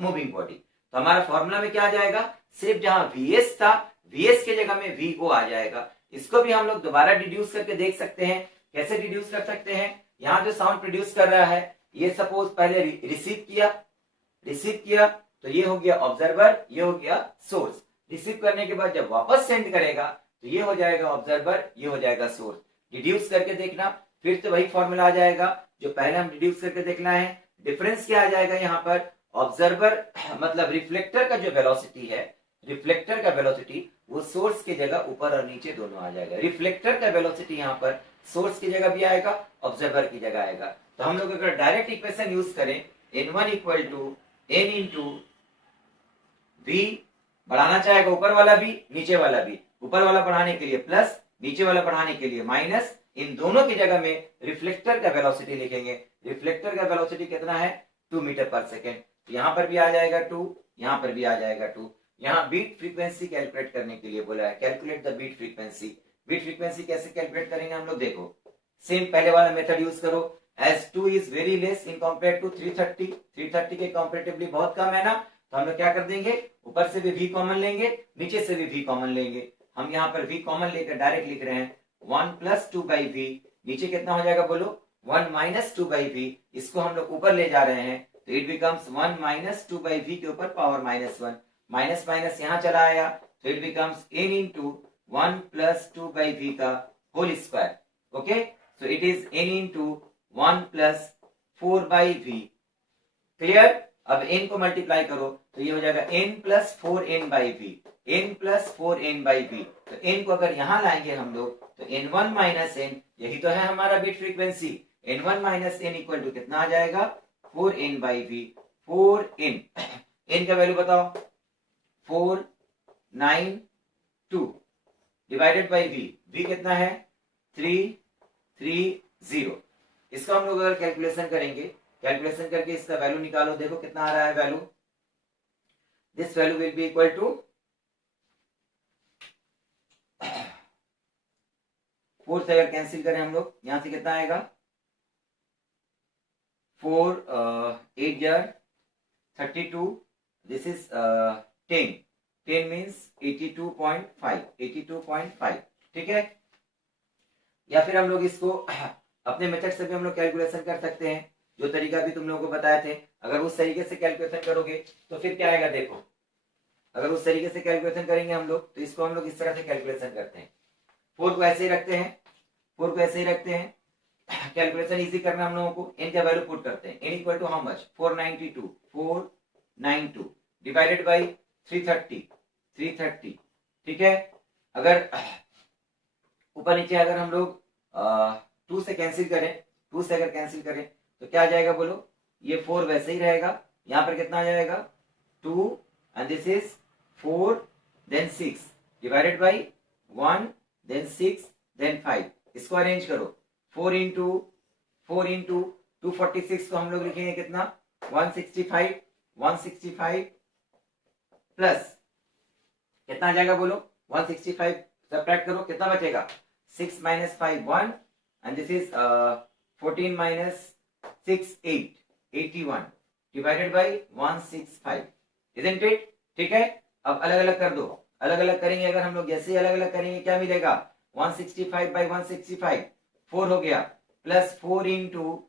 मूविंग बॉडी। तो हमारा फॉर्मूला में क्या आ जाएगा, सिर्फ जहां Vs था Vs के जगह में Vo आ जाएगा। इसको भी हम लोग दोबारा डिड्यूस करके देख सकते हैं। कैसे डिड्यूस कर सकते हैं, यहाँ जो साउंड प्रोड्यूस कर रहा है ये सपोज पहले रिसीव किया तो ये हो गया ऑब्जर्वर, ये हो गया सोर्स। रिसीव करने के बाद जब वापस सेंड करेगा तो ये हो जाएगा ऑब्जर्वर, ये हो जाएगा सोर्स। डिड्यूस करके देखना, फिर से वही फॉर्मूला आ जाएगा जो पहले हम डिड्यूस करके देखना है। डिफरेंस क्या आ जाएगा यहाँ पर, ऑब्जर्वर मतलब रिफ्लेक्टर का जो वेलोसिटी है, रिफ्लेक्टर का वेलोसिटी वो सोर्स की जगह ऊपर और नीचे दोनों आ जाएगा। रिफ्लेक्टर का वेलोसिटी यहाँ पर सोर्स की जगह भी आएगा, ऑब्जर्वर की जगह आएगा। तो हम लोग अगर डायरेक्ट इक्वेशन यूज करें, n1 equal to n into v, बढ़ाना चाहेगा ऊपर वाला भी नीचे वाला भी, ऊपर वाला बढ़ाने के लिए प्लस, नीचे वाला बढ़ाने के लिए माइनस, इन दोनों की जगह में रिफ्लेक्टर का वेलोसिटी लिखेंगे। रिफ्लेक्टर का वेलोसिटी कितना है 2 मीटर पर सेकेंड, यहाँ पर भी आ जाएगा 2, यहाँ पर भी आ जाएगा 2। यहाँ बीट फ्रीक्वेंसी कैलकुलेट करने के लिए बोला है, calculate the beat frequency. Beat frequency कैसे कैलकुलेट करेंगे हम लोग, देखो सेम पहले वाला मेथड यूज करो। As 2 is very less in compare to 330, 330 के कंपेरेटिवली बहुत कम है ना, तो हम लोग क्या कर देंगे, ऊपर से भी v कॉमन लेंगे, नीचे से भी v कॉमन लेंगे। हम यहाँ पर v कॉमन लेकर डायरेक्ट लिख रहे हैं 1 प्लस 2 बाई वी, नीचे कितना हो जाएगा बोलो 1 माइनस 2 बाई वी, इसको हम लोग ऊपर ले जा रहे हैं तो it becomes 1 minus 2 by V के ऊपर पावर -1, माइनस माइनस यहाँ चला आया तो it becomes n into 1 plus 2 by v का whole square. Okay, so it is n into 1 plus 4 by v. Clear? अब n को मल्टीप्लाई करो तो ये हो जाएगा n plus 4n by v, n plus 4n by v. तो n को अगर यहां लाएंगे हम लोग तो n1 माइनस n, यही तो है हमारा beat frequency, n1 minus n equal to कितना आ जाएगा 4n by V. 4n, n का वैल्यू बताओ 492 डिवाइडेड बाई v, v कितना है 330। इसका हम लोग अगर कैलकुलेशन करेंगे, कैलकुलेशन करके इसका वैल्यू निकालो, देखो कितना आ रहा है value. This value will be equal to 4 से अगर कैंसिल करें हम लोग, यहां से कितना आएगा 4 8 जार 32, दिस इज 10, 10 मीन्स 82.5, 82.5। ठीक है, या फिर हम लोग इसको अपने मेथड से भी हम लोग कैलकुलेशन कर सकते हैं, जो तरीका भी तुम लोगों को बताए थे। अगर उस तरीके से कैलकुलेशन करोगे तो फिर क्या आएगा, देखो अगर उस तरीके से कैलकुलेशन करेंगे हम लोग तो इसको हम लोग इस तरह से कैलकुलेशन करते हैं, 4 को ऐसे ही रखते हैं, 4 को ऐसे ही रखते हैं, कैलकुलेशन इजी करना हम लोगों को, n का वैल्यू पुट करते हैं, n equal to how much 492, 492 divided by 330, 330। ठीक है, अगर ऊपर नीचे अगर हम लोग 2 से कैंसिल करें, 2 से अगर कैंसिल करें तो क्या आ जाएगा बोलो, ये 4 वैसे ही रहेगा, यहां पर कितना आ जाएगा 2 and this is 4 then 6 divided by 1 then 6 then 5। इसको अरेंज करो, 4 इंटू 246 को हम लोग लिखेंगे कितना 165, 165 प्लस कितना आ जाएगा बोलो 165 सब्ट्रैक्ट करो कितना बचेगा 6 minus 5 1 and this is 14 minus 6 8, 81 divided by 165, isn't it? ठीक है, अब अलग अलग कर दो, अलग अलग करेंगे अगर हम लोग, जैसे ही अलग अलग करेंगे क्या मिलेगा 165 बाई 165 4 हो गया, प्लस 4 इंटू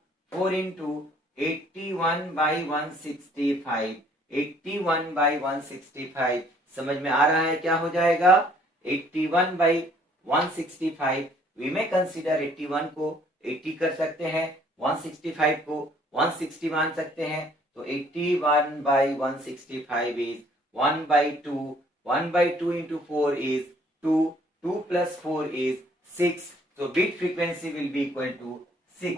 81 बाई 165, 81 बाई 165 समझ में आ रहा है क्या हो जाएगा 81 बाई 165। वी में कंसीडर 81 को 80 कर सकते हैं, 165 को 160 मान सकते हैं, तो 81 by 165 is 1 by 2, 1 by 2 into 4 is 2, 2 plus 4 is 6, तो beat frequency will be equal to 6।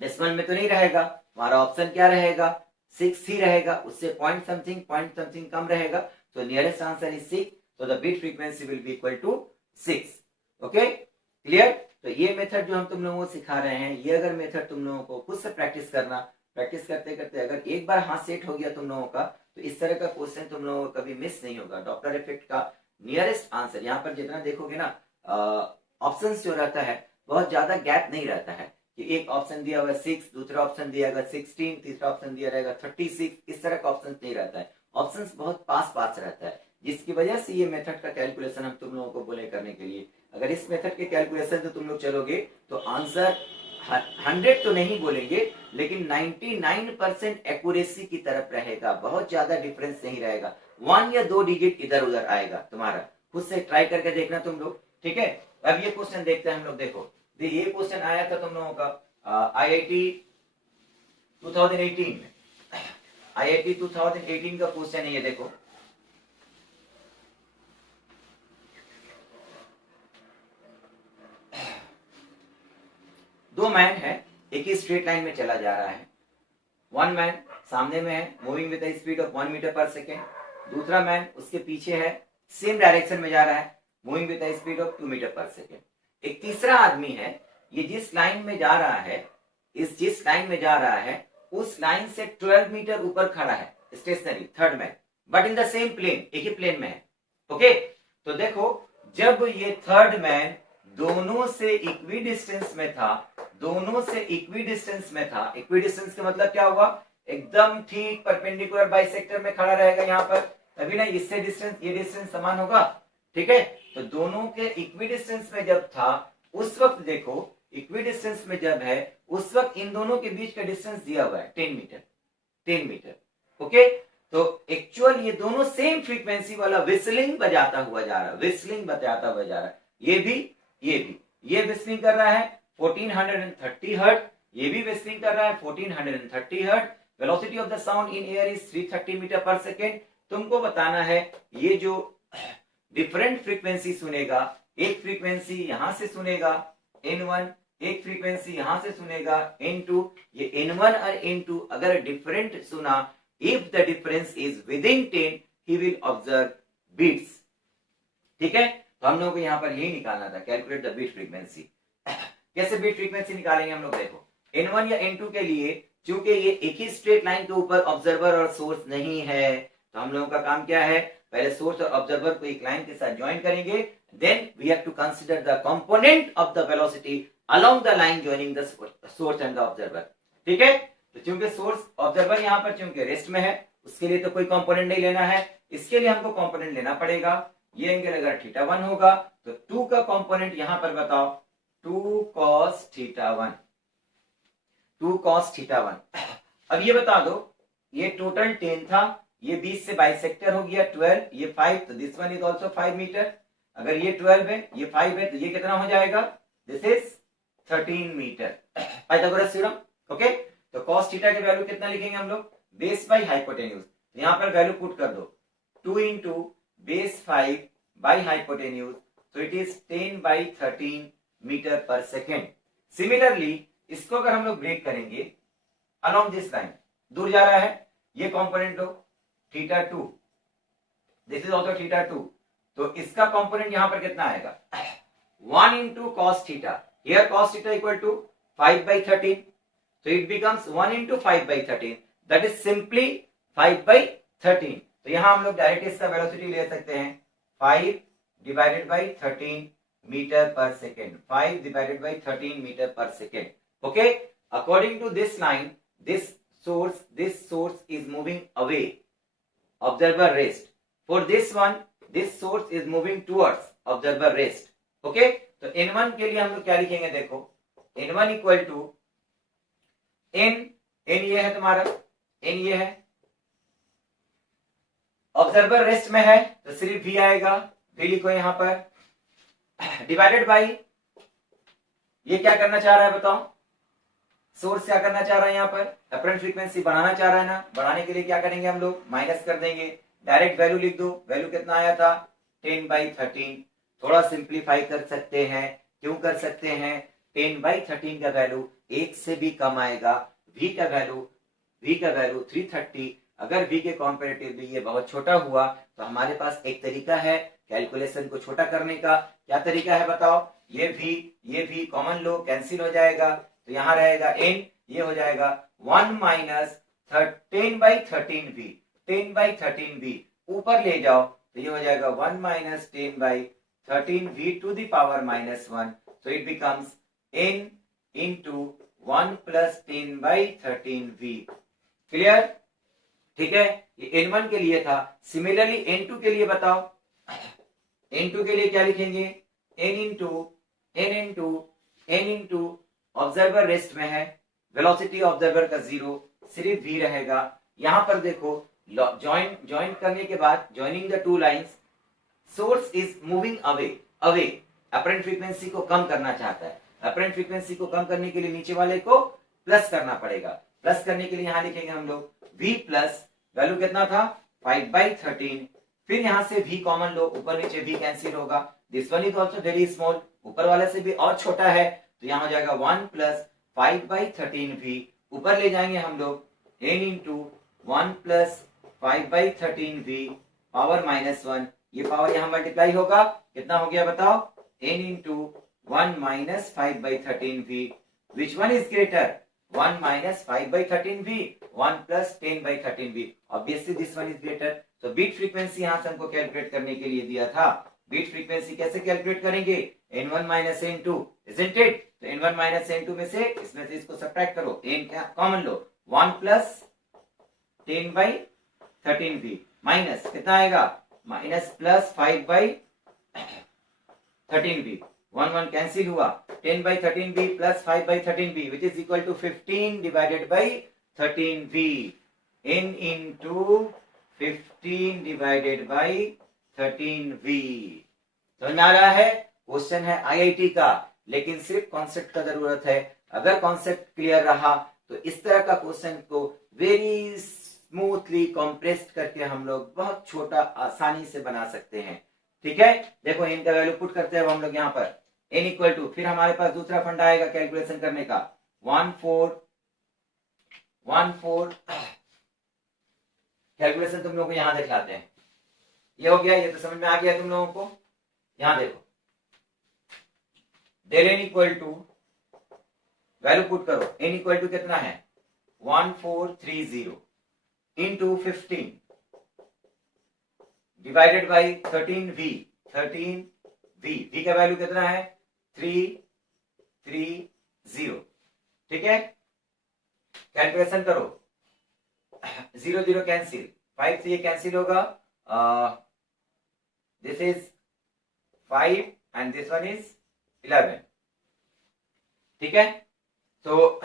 Decimal में तो नहीं रहेगा, हमारा ऑप्शन क्या रहेगा 6 ही रहेगा, उससे पॉइंट समथिंग कम रहेगा, तो नियरेस्ट आंसर इज 6, तो the beat frequency will be equal to 6। Okay, clear? तो ये मेथड जो हम तुम लोगों को सिखा रहे हैं, ये अगर मेथड तुम लोगों को खुद से प्रैक्टिस करना, प्रैक्टिस करते करते अगर एक बार हाथ सेट हो गया तुम लोगों का, तो इस तरह का क्वेश्चन तुम लोगों को कभी मिस नहीं होगा। डॉप्लर इफेक्ट का नियरेस्ट आंसर यहाँ पर जितना देखोगे ना, ऑप्शंस जो रहता है बहुत ज्यादा गैप नहीं रहता है कि एक ऑप्शन दिया हुआ 6, दूसरा ऑप्शन दिया हुआ 16, तीसरा ऑप्शन दिया रहेगा 36, इस तरह का ऑप्शन नहीं रहता है, ऑप्शंस बहुत पास पास रहता है, जिसकी वजह से ये मेथड का कैलकुलेशन हम तुम लोगों को बोले करने के लिए। अगर इस मेथड के कैलकुलेशन से तुम लोग चलोगे तो आंसर 100 तो नहीं बोलेंगे लेकिन 99% एक्यूरेसी की तरफ रहेगा, बहुत ज्यादा डिफरेंस नहीं रहेगा, 1 या 2 डिजिट इधर उधर आएगा तुम्हारा, खुद से ट्राई करके देखना तुम लोग। ठीक है, अब ये क्वेश्चन देखते हैं हम लोग। देखो ये क्वेश्चन आया था तुम लोगों का IIT 2018 में, IIT 2018 का क्वेश्चन है ये, देखो दो मैन है, एक ही स्ट्रेट लाइन में चला जा रहा है, वन मैन सामने में है, moving with the speed of 1 metre per second. दूसरा मैन उसके पीछे है, सेम डायरेक्शन में जा रहा है, moving with the speed of 2 meter per second. एक तीसरा आदमी है, ये जिस लाइन में जा रहा है, जिस लाइन में जा रहा है उस लाइन से 12 मीटर ऊपर खड़ा है, stationary, third man, but in the same plane, एक ही प्लेन में है। ओके, तो देखो जब ये थर्ड मैन दोनों से इक्वी डिस्टेंस में था, दोनों से इक्वी डिस्टेंस में था, इक्वी डिस्टेंस का मतलब क्या हुआ, एकदम ठीक परपेंडिकुलर बाइसेक्टर में खड़ा रहेगा यहाँ पर, तभी ना इससे डिस्टेंस, ये डिस्टेंस समान होगा। ठीक है, तो दोनों के इक्वी डिस्टेंस में जब था उस वक्त देखो, इक्वी डिस्टेंस में जब है उस वक्त इन दोनों के बीच का डिस्टेंस दिया हुआ है 10 मीटर, 10 मीटर। ओके, तो एक्चुअल ये दोनों सेम फ्रीक्वेंसी वाला विस्लिंग बजाता हुआ जा रहा है, विस्लिंग बजाता हुआ जा रहा है। ये भी ये विस्लिंग कर रहा है 1430 हर्ट्ज, ये भी विस्लिंग कर रहा है 1430 hertz. Velocity of the sound in air is 330 meter per second. तुमको बताना है ये जो डिफरेंट फ्रीक्वेंसी सुनेगा, एक फ्रीक्वेंसी यहां से सुनेगा N1, एक फ्रीक्वेंसी यहां से सुनेगा N2। ये N1 और N2 अगर डिफरेंट सुना, if the difference is within 10 he will observe beats. ठीक है, तो हम लोगों को यहाँ पर यही निकालना था, कैलकुलेट द बीट फ्रीक्वेंसी। कैसे बीट फ्रीक्वेंसी निकालेंगे हम लोग, देखो N1 या N2 के लिए क्योंकि ये एक ही स्ट्रेट लाइन के ऊपर ऑब्जर्वर और सोर्स नहीं है, तो हम लोगों का काम क्या है, पहले सोर्स और ऑब्जर्वर को एक लाइन के साथ ज्वाइन करेंगे, then we have to consider the component of the velocity along the line joining the source and the observer. ठीक है, तो क्योंकि सोर्स ऑब्जर्वर यहाँ पर क्योंकि रेस्ट में है, उसके लिए तो कोई कंपोनेंट नहीं लेना है, इसके लिए हमको कंपोनेंट लेना पड़ेगा। ये एंगल अगर θ1 होगा तो 2 का कंपोनेंट यहां पर बताओ, 2 cos θ1, 2 cos θ1। अब ये बता दो, ये टोटल 10 था, ये 20 से बाइसेक्टर हो गया 12, ये 5, तो this one is also 5 meter. अगर ये 12 है, ये 5 है, तो ये कितना हो जाएगा, this is 13 meter, Pythagoras theorem. Okay, तो cos थीटा की वैल्यू कितना लिखेंगे हम लोग, बेस बाई हाइपोटेन्यूज, तो यहां पर वैल्यू पुट कर दो, 2 इंटू बेस 5 बाई हाइपोटेन्यूज, तो it is 10/13 metre per second. Similarly इसको अगर हम लोग ब्रेक करेंगे अलोंग दिस लाइन, दूर जा रहा है, ये कंपोनेंट लो θ2, दिस इज ऑल्सो θ2, तो इसका कंपोनेंट यहां पर कितना आएगा, 1 into cos theta, here cos theta equal to 5/13, so it becomes 1 into 5/13, that is simply 5/13। तो यहां हम लोग डायरेक्ट इसका वेलोसिटी ले सकते हैं 5 divided by 13 meter per second, 5 divided by 13 meter per second. Okay, according to this line, this source is moving away, observer rest, for this one this source is moving towards observer rest। Okay, तो N1 के लिए हम लोग क्या लिखेंगे, देखो N1 इक्वल टू N ये है तुम्हारा, N ये है, ऑब्जर्वर रेस्ट में है तो सिर्फ V आएगा, V लिखो यहां पर, डिवाइडेड बाई, ये क्या करना चाह रहा है बताओ, सोर्स क्या करना चाह रहा है, यहाँ पर अपरेंट फ्रीक्वेंसी बढ़ाना चाह रहा है ना, बढ़ाने के लिए क्या करेंगे हम लोग, माइनस कर देंगे, डायरेक्ट वैल्यू लिख दो, वैल्यू कितना आया था 10/13। थोड़ा सिंप्लीफाई कर सकते हैं, क्यों कर सकते हैं, 10/13 का वैल्यू 1 से भी कम आएगा, V का वैल्यू 330, अगर V के कॉम्पेरेटिवली ये बहुत छोटा हुआ तो हमारे पास एक तरीका है कैलकुलेशन को छोटा करने का। क्या तरीका है बताओ, ये V कॉमन लो, कैंसिल हो जाएगा, तो यहां रहेगा N, ये हो जाएगा 1 माइनस 10/13V, 10/13V ऊपर ले जाओ तो ये हो जाएगा 1 माइनस 10/13V to the power -1, so it becomes N into 1 plus 10/13V। Clear, ठीक है, ये N1 के लिए था। सिमिलरली N2 के लिए बताओ, N2 के लिए क्या लिखेंगे, N into ऑब्जर्वर रेस्ट में है, वेलोसिटी ऑब्जर्वर का 0, सिर्फ V रहेगा। यहां पर देखो ज्वाइन करने के बाद, joining the two lines, source is moving away, apparent frequency को कम करना चाहता है, अपरेंट फ्रीक्वेंसी को कम करने के लिए नीचे वाले को प्लस करना पड़ेगा, प्लस करने के लिए यहां लिखेंगे हम लोग V प्लस, वैल्यू कितना था 5/13, फिर यहां से V कॉमन लो, ऊपर नीचे V कैंसिल होगा, this one is also very small, ऊपर वाले से भी और छोटा है, तो यहां हो जाएगा 1 plus 5/13V, ऊपर ले जाएंगे हम लोग n into 1 plus 5/13v power -1, ये पावर यहां मल्टीप्लाई होगा, कितना हो गया बताओ, n into 1 minus 5/13v, which one is greater, 1 minus 5/13v 1 plus 10/13v, obviously this one is greater. तो बीट फ्रीक्वेंसी यहां से हमको कैलकुलेट करने के लिए दिया था, बीट फ्रीक्वेंसी कैसे कैलकुलेट करेंगे, n1 minus n2, isn't it, तो n1 माइनस n2 में से इसमें से इसको सब्ट्रैक्ट करो, n क्या कॉमन लो, 1 प्लस 10/13v माइनस कितना आएगा, माइनस प्लस 5/13v, 1 1 कैंसिल हुआ, 10/13v plus 5/13v which is equal to 15 divided by 13v, n into 15 divided by 13v। समझ में आ रहा है, क्वेश्चन है आईआईटी का, लेकिन सिर्फ कॉन्सेप्ट का जरूरत है, अगर कॉन्सेप्ट क्लियर रहा तो इस तरह का क्वेश्चन को वेरी स्मूथली कॉम्प्रेस्ड करके हम लोग बहुत छोटा आसानी से बना सकते हैं। ठीक है, देखो इनका वैल्यू पुट करते हैं हम लोग यहाँ पर, n इक्वल टू, फिर हमारे पास दूसरा फंडा आएगा कैलकुलेशन करने का, 1 4 कैलकुलेशन तुम लोगों को यहां दिखलाते हैं, ये हो गया, ये तो समझ में आ गया तुम लोगों को। यहां देखो, del n equal to, value put करो, n इक्वल टू कितना है 1430 into 15 divided by 13v, v का वैल्यू कितना है 330, ठीक है, कैलकुलेशन करो, 0 0 कैंसिल, 5 से ये कैंसिल होगा, this is 5 and this one is 11, ठीक है, तो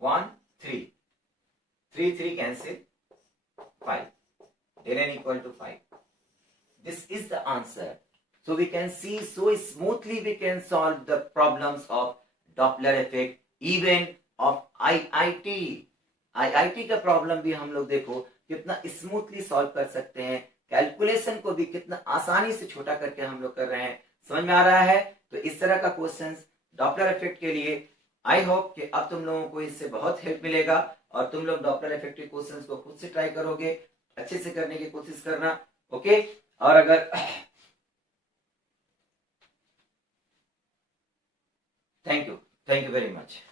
1 3 3 3 cancel 5, del n equal to 5. This is the answer. So we can see so smoothly we can solve the problems of Doppler effect even of IIT. IIT का प्रॉब्लम भी हम लोग देखो कितना स्मूथली सॉल्व कर सकते हैं, कैलकुलेशन को भी कितना आसानी से छोटा करके हम लोग कर रहे हैं। समझ में आ रहा है? तो इस तरह का क्वेश्चंस डॉपलर इफेक्ट के लिए आई होप कि अब तुम लोगों को इससे बहुत हेल्प मिलेगा और तुम लोग डॉपलर इफेक्ट के क्वेश्चंस को खुद से ट्राई करोगे, अच्छे से करने की कोशिश करना। ओके, और अगर थैंक यू वेरी मच।